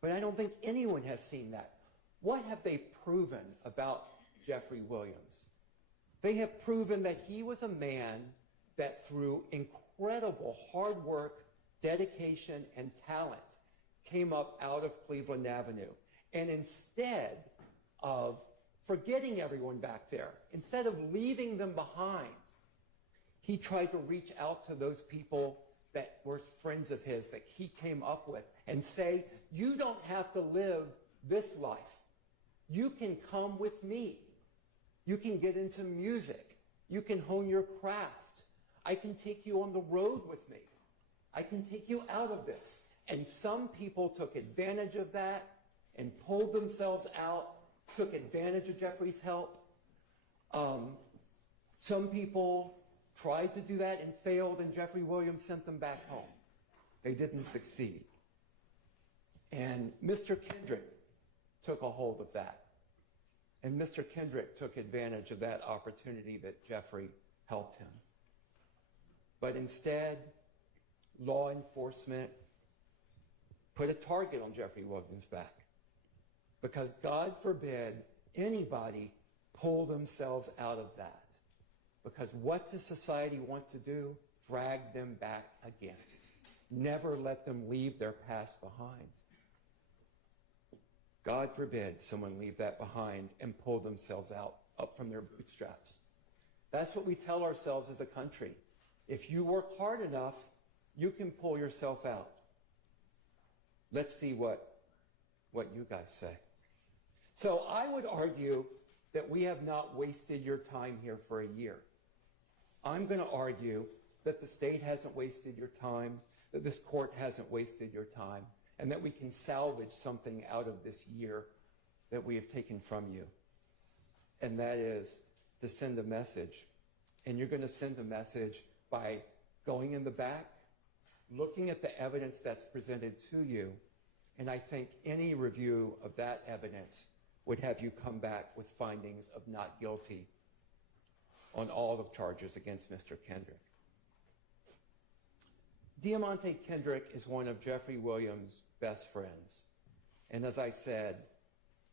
But I don't think anyone has seen that. What have they proven about Jeffrey Williams? They have proven that he was a man that through incredible hard work, dedication, and talent came up out of Cleveland Avenue. And instead of forgetting everyone back there, instead of leaving them behind, he tried to reach out to those people that were friends of his that he came up with and say, you don't have to live this life. You can come with me. You can get into music. You can hone your craft. I can take you on the road with me. I can take you out of this. And some people took advantage of that and pulled themselves out, took advantage of Jeffrey's help. Some people tried to do that and failed, and Jeffrey Williams sent them back home. They didn't succeed. And Mr. Kendrick took a hold of that. And Mr. Kendrick took advantage of that opportunity that Jeffrey helped him. But instead, law enforcement put a target on Jeffrey Williams' back. Because God forbid anybody pull themselves out of that. Because what does society want to do? Drag them back again. Never let them leave their past behind. God forbid someone leave that behind and pull themselves up from their bootstraps. That's what we tell ourselves as a country. If you work hard enough, you can pull yourself out. Let's see what you guys say. So I would argue that we have not wasted your time here for a year. I'm going to argue that the state hasn't wasted your time, that this court hasn't wasted your time, and that we can salvage something out of this year that we have taken from you. And that is to send a message. And you're going to send a message by going in the back, looking at the evidence that's presented to you, and I think any review of that evidence would have you come back with findings of not guilty on all the charges against Mr. Kendrick. Diamante Kendrick is one of Jeffrey Williams' best friends. And as I said,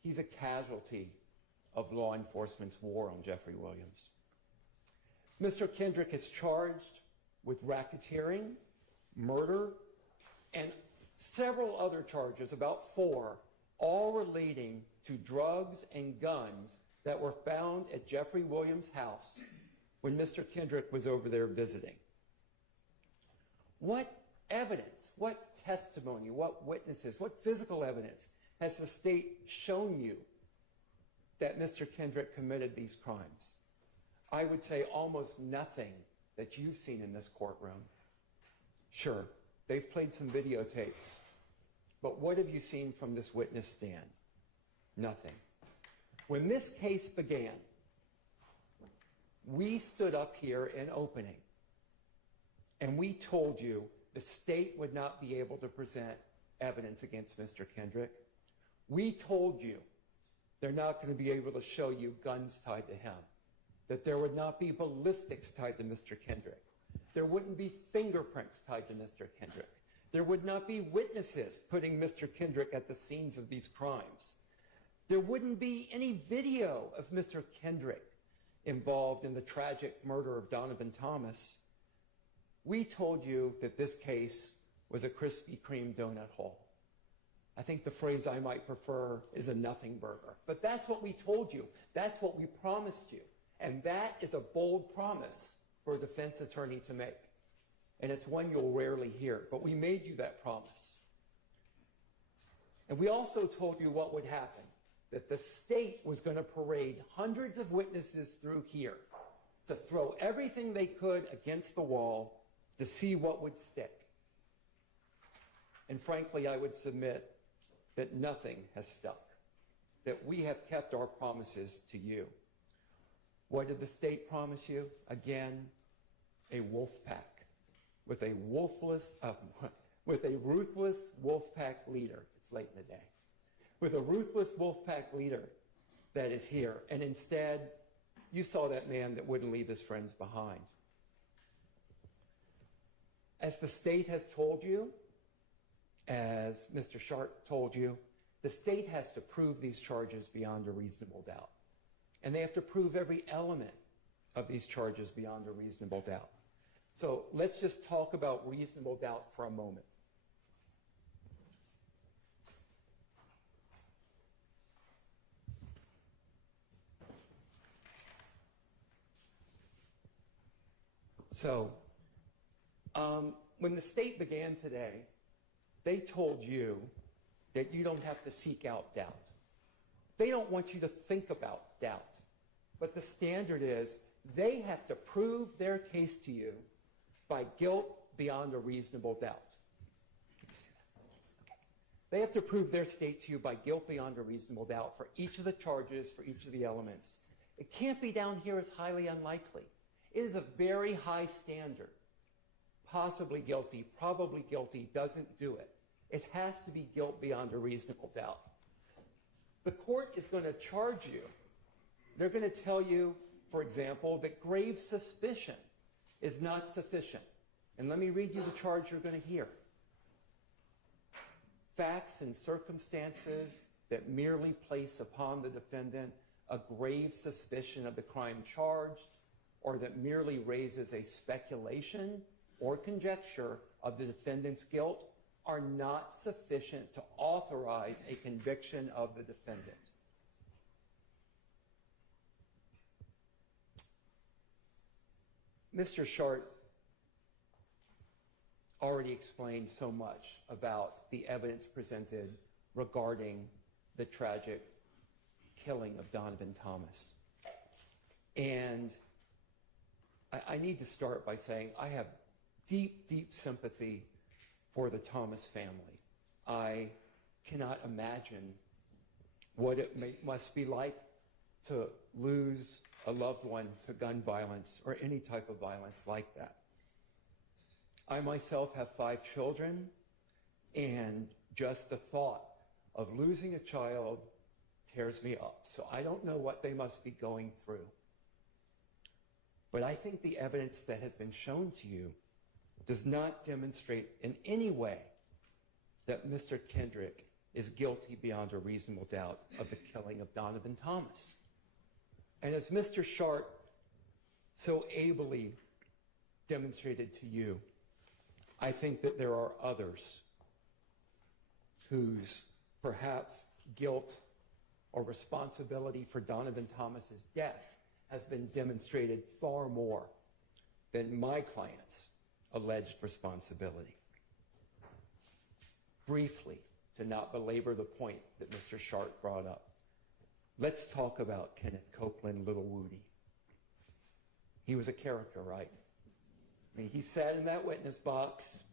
he's a casualty of law enforcement's war on Jeffrey Williams. Mr. Kendrick is charged with racketeering, murder, and several other charges, about 4, all relating to drugs and guns that were found at Jeffrey Williams' house when Mr. Kendrick was over there visiting. What evidence, what testimony, what witnesses, what physical evidence has the state shown you that Mr. Kendrick committed these crimes? I would say almost nothing that you've seen in this courtroom. Sure, they've played some videotapes, but what have you seen from this witness stand? Nothing. When this case began, we stood up here in opening and we told you the state would not be able to present evidence against Mr. Kendrick. We told you they're not going to be able to show you guns tied to him, that there would not be ballistics tied to Mr. Kendrick. There wouldn't be fingerprints tied to Mr. Kendrick. There would not be witnesses putting Mr. Kendrick at the scenes of these crimes. There wouldn't be any video of Mr. Kendrick involved in the tragic murder of Donovan Thomas. We told you that this case was a Krispy Kreme donut hole. I think the phrase I might prefer is a nothing burger. But that's what we told you. That's what we promised you. And that is a bold promise for a defense attorney to make. And it's one you'll rarely hear. But we made you that promise. And we also told you what would happen, that the state was going to parade hundreds of witnesses through here to throw everything they could against the wall to see what would stick. And frankly, I would submit that nothing has stuck, that we have kept our promises to you. What did the state promise you? Again, a wolf pack with a ruthless wolf pack leader. It's late in the day. With a ruthless wolf pack leader that is here. And instead, you saw that man that wouldn't leave his friends behind. As the state has told you, as Mr. Sharp told you, the state has to prove these charges beyond a reasonable doubt. And they have to prove every element of these charges beyond a reasonable doubt. So let's just talk about reasonable doubt for a moment. So, when the state began today, they told you that you don't have to seek out doubt. They don't want you to think about doubt. But the standard is they have to prove their case to you by guilt beyond a reasonable doubt. Can you see that? Okay. They have to prove their state to you by guilt beyond a reasonable doubt for each of the charges, for each of the elements. It can't be down here as highly unlikely. It is a very high standard. Possibly guilty, probably guilty, doesn't do it. It has to be guilt beyond a reasonable doubt. The court is going to charge you. They're going to tell you, for example, that grave suspicion is not sufficient. And let me read you the charge you're going to hear. Facts and circumstances that merely place upon the defendant a grave suspicion of the crime charged, or that merely raises a speculation or conjecture of the defendant's guilt, are not sufficient to authorize a conviction of the defendant. Mr. Short already explained so much about the evidence presented regarding the tragic killing of Donovan Thomas. And I need to start by saying I have deep, deep sympathy for the Thomas family. I cannot imagine what it must be like to lose a loved one to gun violence or any type of violence like that. I myself have 5 children, and just the thought of losing a child tears me up. So I don't know what they must be going through. But I think the evidence that has been shown to you does not demonstrate in any way that Mr. Kendrick is guilty beyond a reasonable doubt of the killing of Donovan Thomas. And as Mr. Short so ably demonstrated to you, I think that there are others whose perhaps guilt or responsibility for Donovan Thomas's death has been demonstrated far more than my client's alleged responsibility. Briefly, to not belabor the point that Mr. Short brought up, let's talk about Kenneth Copeland, Little Woody. He was a character, right? I mean, he sat in that witness box,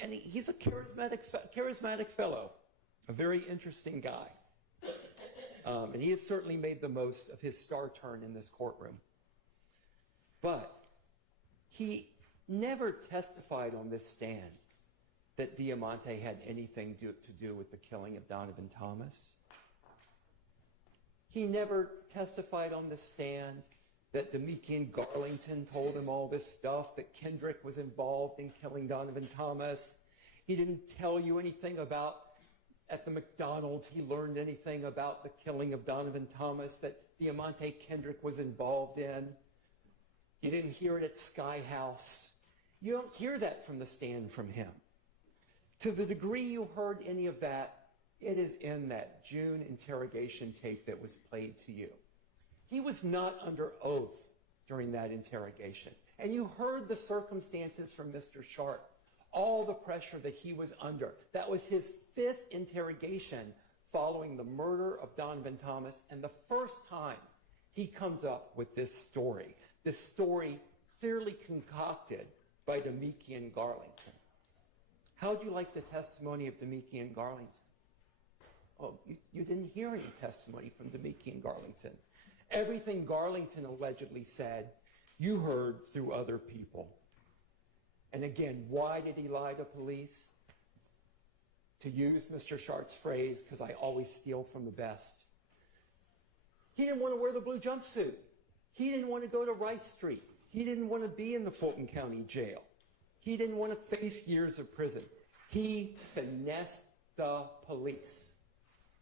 and he's a charismatic fellow, a very interesting guy. And he has certainly made the most of his star turn in this courtroom. But he never testified on this stand that Diamante had anything to do with the killing of Donovan Thomas. He never testified on the stand that Demikian Garlington told him all this stuff, that Kendrick was involved in killing Donovan Thomas. He didn't tell you anything about, at the McDonald's, he learned anything about the killing of Donovan Thomas that Diamante Kendrick was involved in. You didn't hear it at Sky House. You don't hear that from the stand from him. To the degree you heard any of that, it is in that June interrogation tape that was played to you. He was not under oath during that interrogation. And you heard the circumstances from Mr. Sharp, all the pressure that he was under. That was his 5th interrogation following the murder of Donovan Thomas, and the first time he comes up with this story clearly concocted by Demikian Garlington. How'd you like the testimony of Demikian Garlington? Oh, you didn't hear any testimony from Demikian Garlington. Everything Garlington allegedly said, you heard through other people. And again, why did he lie to police? To use Mr. Sharp's phrase, because I always steal from the best. He didn't want to wear the blue jumpsuit. He didn't want to go to Rice Street. He didn't want to be in the Fulton County Jail. He didn't want to face years of prison. He finessed the police.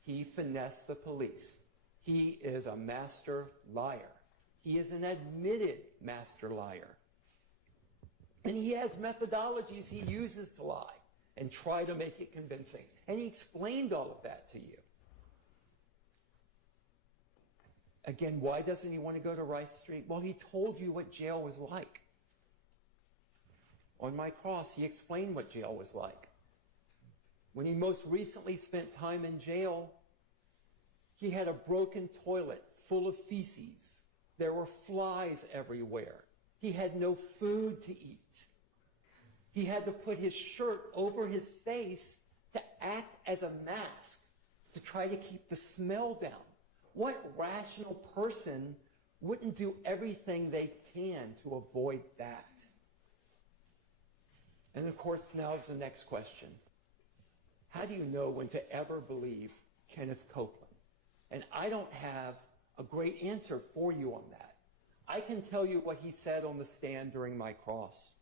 He finessed the police. He is a master liar. He is an admitted master liar. And he has methodologies he uses to lie and try to make it convincing. And he explained all of that to you. Again, why doesn't he want to go to Rice Street? Well, he told you what jail was like. On my cross, he explained what jail was like. When he most recently spent time in jail, he had a broken toilet full of feces. There were flies everywhere. He had no food to eat. He had to put his shirt over his face to act as a mask to try to keep the smell down. What rational person wouldn't do everything they can to avoid that? And of course, now is the next question. How do you know when to ever believe Kenneth Copeland? And I don't have a great answer for you on that. I can tell you what he said on the stand during my cross.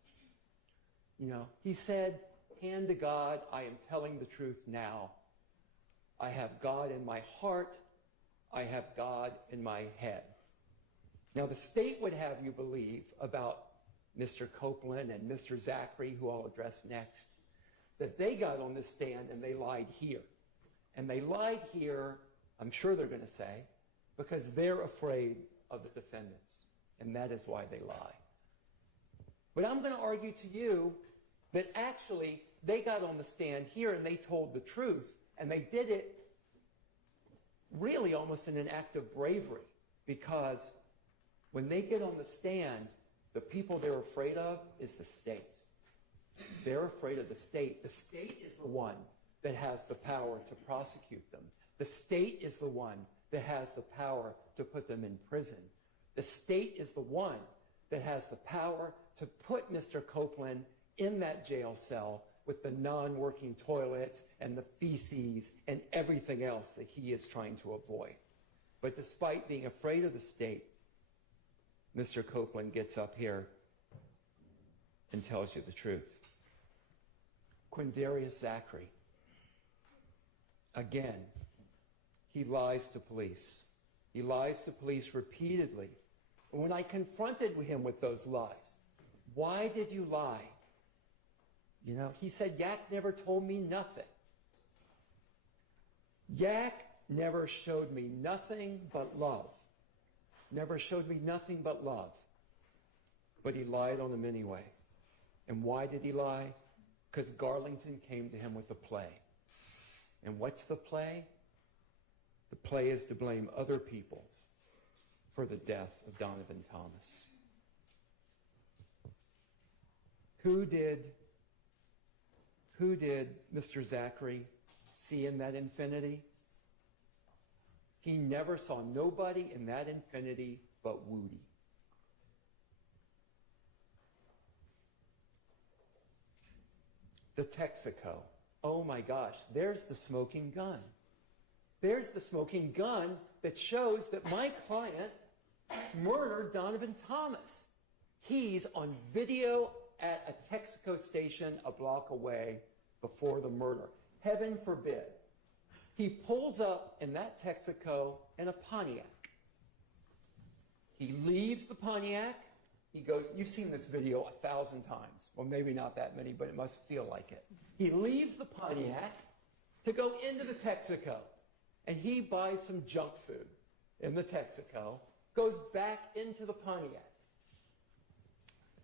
You know, he said, hand to God, I am telling the truth now. I have God in my heart. I have God in my head. Now, the state would have you believe about Mr. Copeland and Mr. Zachary, who I'll address next, that they got on the stand and they lied here. And they lied here, I'm sure they're going to say, because they're afraid of the defendants. And that is why they lie. But I'm going to argue to you that actually they got on the stand here and they told the truth. And they did it really almost in an act of bravery, because when they get on the stand, the people they're afraid of is the state. They're afraid of the state. The state is the one that has the power to prosecute them. The state is the one that has the power to put them in prison. The state is the one that has the power to put Mr. Copeland in that jail cell with the non-working toilets and the feces and everything else that he is trying to avoid. But despite being afraid of the state, Mr. Copeland gets up here and tells you the truth. Quindarius Zachary, again, he lies to police. He lies to police repeatedly. And when I confronted him with those lies, why did you lie? You know, he said, Yak never told me nothing. Yak never showed me nothing but love. Never showed me nothing but love. But he lied on them anyway. And why did he lie? Because Garlington came to him with a play. And what's the play? The play is to blame other people for the death of Donovan Thomas. Who did Mr. Zachary see in that infinity? He never saw nobody in that infinity but Woody. The Texaco. Oh my gosh, there's the smoking gun. There's the smoking gun that shows that my client murdered Donovan Thomas. He's on video at a Texaco station a block away before the murder. Heaven forbid. He pulls up in that Texaco in a Pontiac. He leaves the Pontiac. He goes, you've seen this video 1,000 times. Well, maybe not that many, but it must feel like it. He leaves the Pontiac to go into the Texaco. And he buys some junk food in the Texaco, goes back into the Pontiac.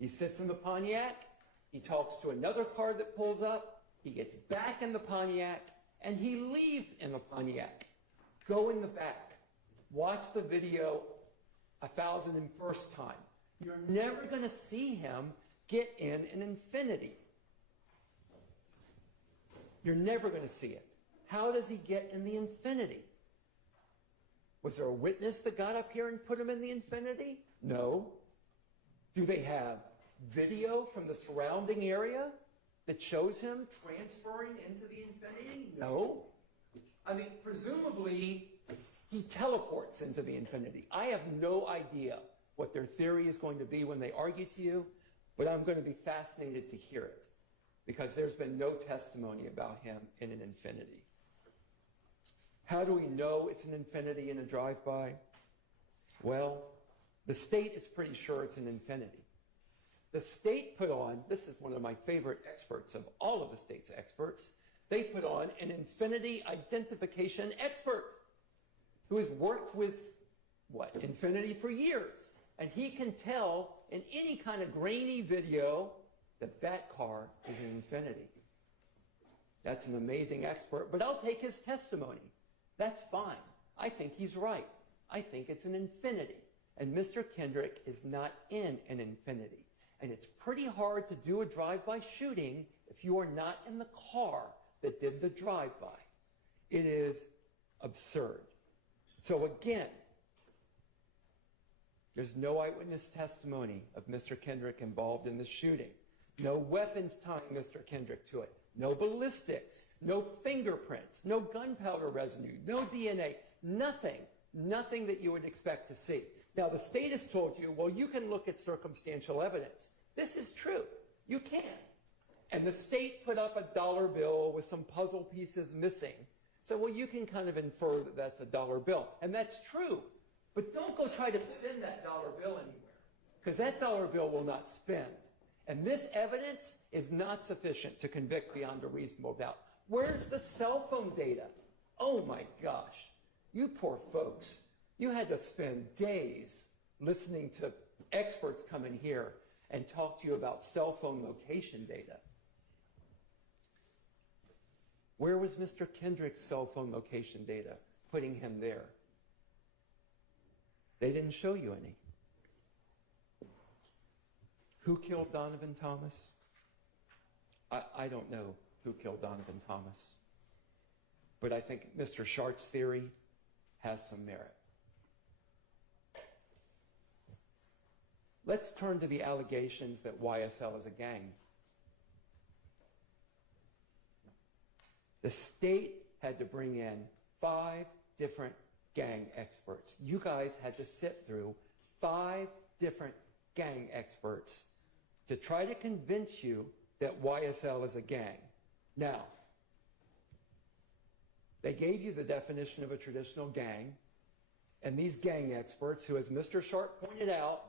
He sits in the Pontiac. He talks to another car that pulls up. He gets back in the Pontiac, and he leaves in the Pontiac. Go in the back. Watch the video 1,001st time. You're never going to see him get in an Infiniti. You're never going to see it. How does he get in the Infiniti? Was there a witness that got up here and put him in the Infiniti? No. Do they have video from the surrounding area that shows him transferring into the Infiniti? No. I mean, presumably, he teleports into the Infiniti. I have no idea what their theory is going to be when they argue to you, but I'm going to be fascinated to hear it, because there's been no testimony about him in an Infiniti. How do we know it's an Infiniti in a drive-by? Well, the state is pretty sure it's an Infiniti. The state put on, this is one of my favorite experts of all of the state's experts, they put on an Infiniti identification expert who has worked with, Infiniti for years. And he can tell in any kind of grainy video that that car is an Infiniti. That's an amazing expert, but I'll take his testimony. That's fine. I think he's right. I think it's an Infiniti. And Mr. Kendrick is not in an Infinity. And it's pretty hard to do a drive-by shooting if you are not in the car that did the drive-by. It is absurd. So again, there's no eyewitness testimony of Mr. Kendrick involved in the shooting. No weapons tying Mr. Kendrick to it. No ballistics. No fingerprints. No gunpowder residue. No DNA. Nothing. Nothing that you would expect to see. Now, the state has told you, well, you can look at circumstantial evidence. This is true. You can. And the state put up a dollar bill with some puzzle pieces missing. So, well, you can kind of infer that that's a dollar bill. And that's true. But don't go try to spin that dollar bill anywhere, because that dollar bill will not spend. And this evidence is not sufficient to convict beyond a reasonable doubt. Where's the cell phone data? Oh my gosh, you poor folks. You had to spend days listening to experts come in here and talk to you about cell phone location data. Where was Mr. Kendrick's cell phone location data putting him there? They didn't show you any. Who killed Donovan Thomas? I don't know who killed Donovan Thomas. But I think Mr. Shart's theory has some merit. Let's turn to the allegations that YSL is a gang. The state had to bring in 5 different gang experts. You guys had to sit through 5 different gang experts to try to convince you that YSL is a gang. Now, they gave you the definition of a traditional gang, and these gang experts, who, as Mr. Sharp pointed out,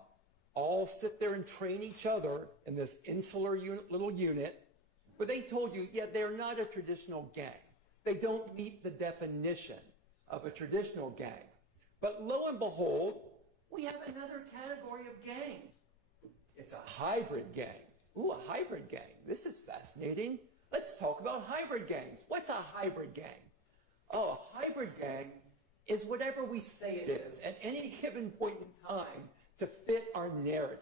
all sit there and train each other in this insular little unit, but they told you, yeah, they're not a traditional gang. They don't meet the definition of a traditional gang. But lo and behold, we have another category of gang. It's a hybrid gang. Ooh, a hybrid gang. This is fascinating. Let's talk about hybrid gangs. What's a hybrid gang? Oh, a hybrid gang is whatever we say it is at any given point in time to fit our narrative.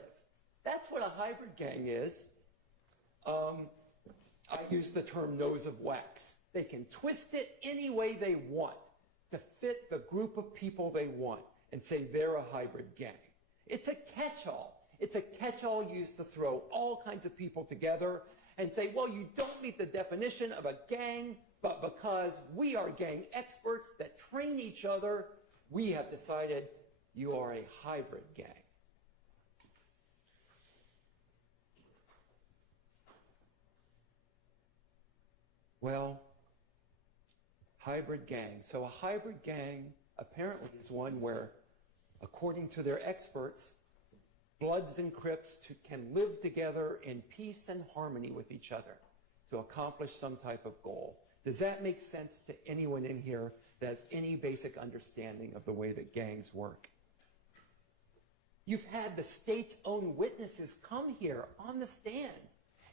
That's what a hybrid gang is. I use the term nose of wax. They can twist it any way they want to fit the group of people they want and say they're a hybrid gang. It's a catch-all. It's a catch-all used to throw all kinds of people together and say, well, you don't meet the definition of a gang, but because we are gang experts that train each other, we have decided you are a hybrid gang. Well, hybrid gang. So a hybrid gang apparently is one where, according to their experts, Bloods and Crips can live together in peace and harmony with each other to accomplish some type of goal. Does that make sense to anyone in here that has any basic understanding of the way that gangs work? You've had the state's own witnesses come here on the stand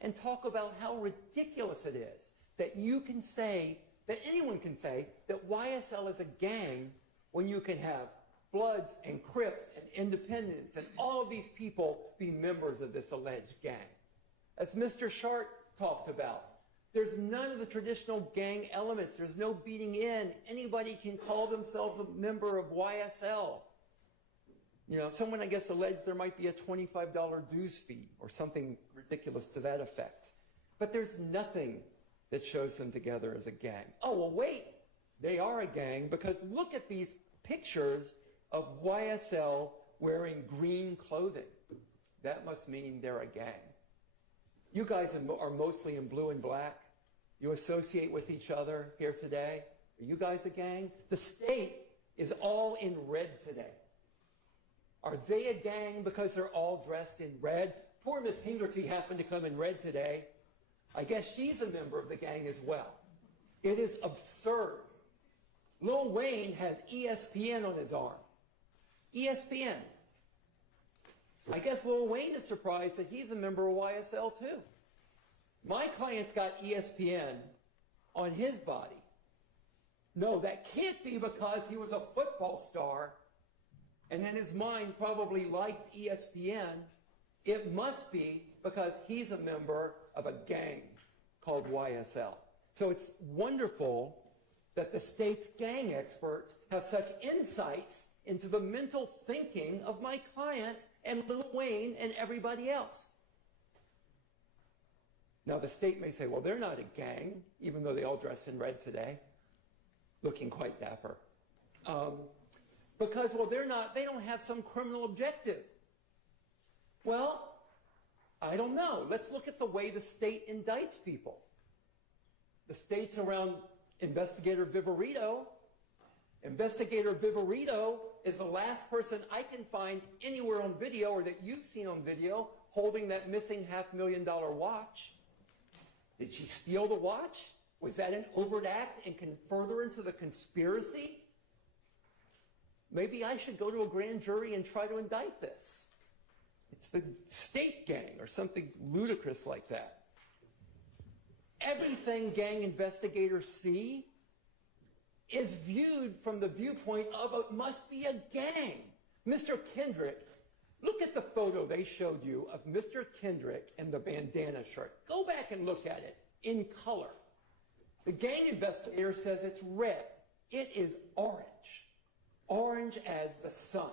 and talk about how ridiculous it is that you can say, that anyone can say, that YSL is a gang when you can have Bloods and Crips and Independents and all of these people be members of this alleged gang. As Mr. Shart talked about, there's none of the traditional gang elements. There's no beating in. Anybody can call themselves a member of YSL. You know, someone, I guess, alleged there might be a $25 dues fee or something ridiculous to that effect. But there's nothing that shows them together as a gang. Oh, well, wait. They are a gang because look at these pictures of YSL wearing green clothing. That must mean they're a gang. You guys are mostly in blue and black. You associate with each other here today. Are you guys a gang? The state is all in red today. Are they a gang because they're all dressed in red? Poor Miss Hingerty happened to come in red today. I guess she's a member of the gang as well. It is absurd. Lil Wayne has ESPN on his arm. ESPN. I guess Lil Wayne is surprised that he's a member of YSL too. My client's got ESPN on his body. No, that can't be because he was a football star and in his mind probably liked ESPN, it must be because he's a member of a gang called YSL. So it's wonderful that the state's gang experts have such insights into the mental thinking of my client and Lil Wayne and everybody else. Now, the state may say, well, they're not a gang, even though they all dress in red today, looking quite dapper. Because, well, they don't have some criminal objective. Well, I don't know. Let's look at the way the state indicts people. The state's around Investigator Viverito. Investigator Viverito is the last person I can find anywhere on video or that you've seen on video holding that missing $500,000 watch. Did she steal the watch? Was that an overt act and furtherance of the conspiracy? Maybe I should go to a grand jury and try to indict this. It's the state gang or something ludicrous like that. Everything gang investigators see is viewed from the viewpoint of it must be a gang. Mr. Kendrick, look at the photo they showed you of Mr. Kendrick in the bandana shirt. Go back and look at it in color. The gang investigator says it's red. It is orange. Orange as the sun.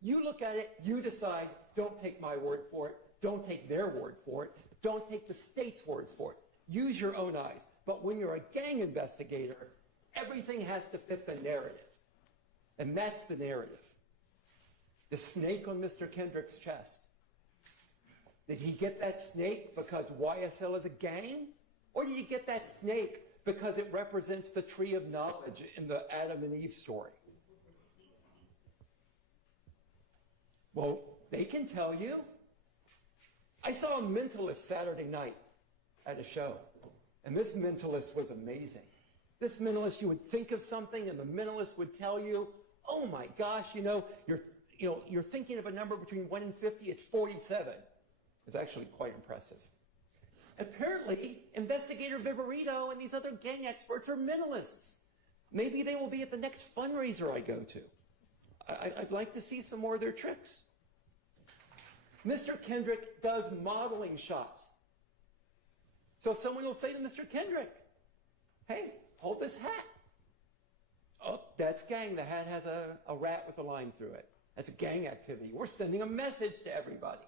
You look at it, you decide, don't take my word for it, don't take their word for it, don't take the state's words for it. Use your own eyes. But when you're a gang investigator, everything has to fit the narrative. And that's the narrative. The snake on Mr. Kendrick's chest. Did he get that snake because YSL is a gang? Or did he get that snake because it represents the tree of knowledge in the Adam and Eve story? Well, they can tell you. I saw a mentalist Saturday night at a show, and this mentalist was amazing. This mentalist, you would think of something, and the mentalist would tell you, oh my gosh, you're thinking of a number between 1 and 50, it's 47. It's actually quite impressive. Apparently, Investigator Viverito and these other gang experts are mentalists. Maybe they will be at the next fundraiser I go to. I'd like to see some more of their tricks. Mr. Kendrick does modeling shots. So someone will say to Mr. Kendrick, hey, hold this hat. Oh, that's gang. The hat has a rat with a line through it. That's gang activity. We're sending a message to everybody.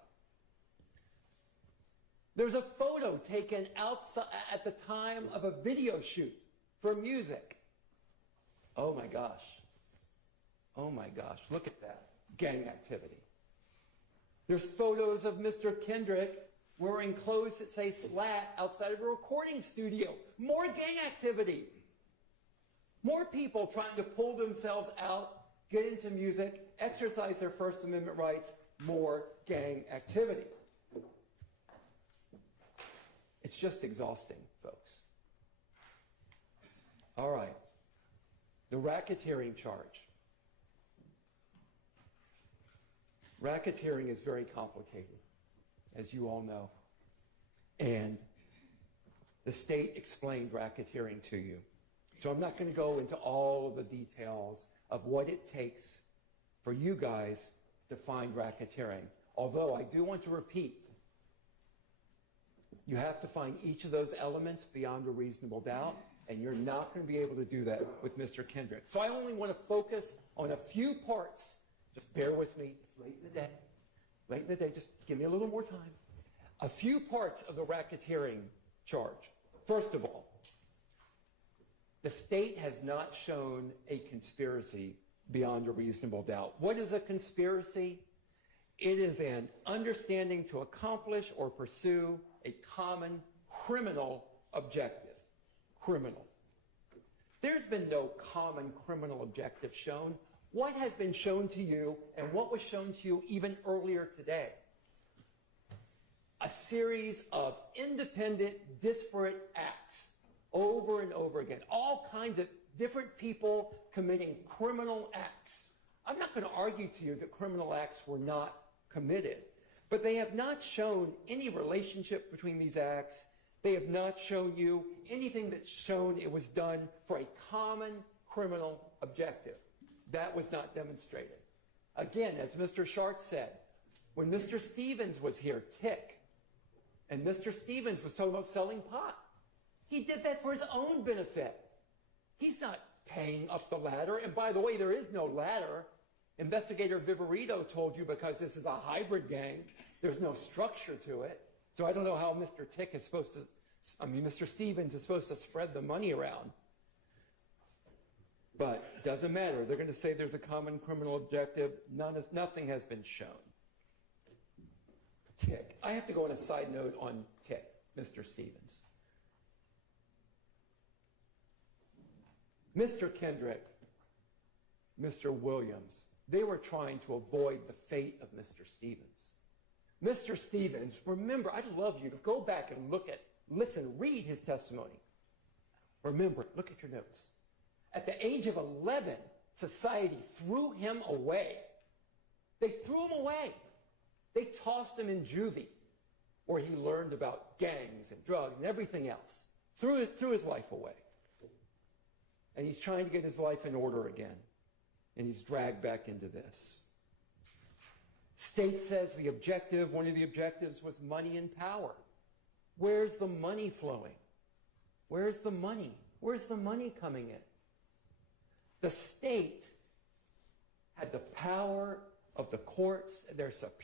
There's a photo taken outside at the time of a video shoot for music. Oh my gosh. Oh my gosh. Look at that. Gang activity. There's photos of Mr. Kendrick wearing clothes that say slat outside of a recording studio. More gang activity. More people trying to pull themselves out, get into music, exercise their First Amendment rights. More gang activity. It's just exhausting, folks. All right. The racketeering charge. Racketeering is very complicated, as you all know. And the state explained racketeering to you. So I'm not going to go into all of the details of what it takes for you guys to find racketeering. Although I do want to repeat, you have to find each of those elements beyond a reasonable doubt, and you're not going to be able to do that with Mr. Kendrick. So I only want to focus on a few parts. Just bear with me. It's late in the day. Late in the day. Just give me a little more time. A few parts of the racketeering charge. First of all, the state has not shown a conspiracy beyond a reasonable doubt. What is a conspiracy? It is an understanding to accomplish or pursue a common criminal objective. Criminal. There's been no common criminal objective shown. What has been shown to you, and what was shown to you even earlier today? A series of independent, disparate acts over and over again. All kinds of different people committing criminal acts. I'm not going to argue to you that criminal acts were not committed, but they have not shown any relationship between these acts. They have not shown you anything that's shown it was done for a common criminal objective. That was not demonstrated. Again, as Mr. Shark said, when Mr. Stevens was here, Tick, and Mr. Stevens was talking about selling pot, he did that for his own benefit. He's not paying up the ladder. And by the way, there is no ladder. Investigator Viverito told you because this is a hybrid gang, there's no structure to it. So I don't know how Mr. Mr. Stevens is supposed to spread the money around. But it doesn't matter. They're going to say there's a common criminal objective. Nothing has been shown. Tick. I have to go on a side note on Tick, Mr. Stevens. Mr. Kendrick, Mr. Williams, they were trying to avoid the fate of Mr. Stevens. Mr. Stevens, remember, I'd love you to go back and listen, read his testimony. Remember, look at your notes. At the age of 11, society threw him away. They threw him away. They tossed him in juvie, where he learned about gangs and drugs and everything else. Threw his life away. And he's trying to get his life in order again. And he's dragged back into this. State says one of the objectives was money and power. Where's the money flowing? Where's the money? Where's the money coming in? The state had the power of the courts, their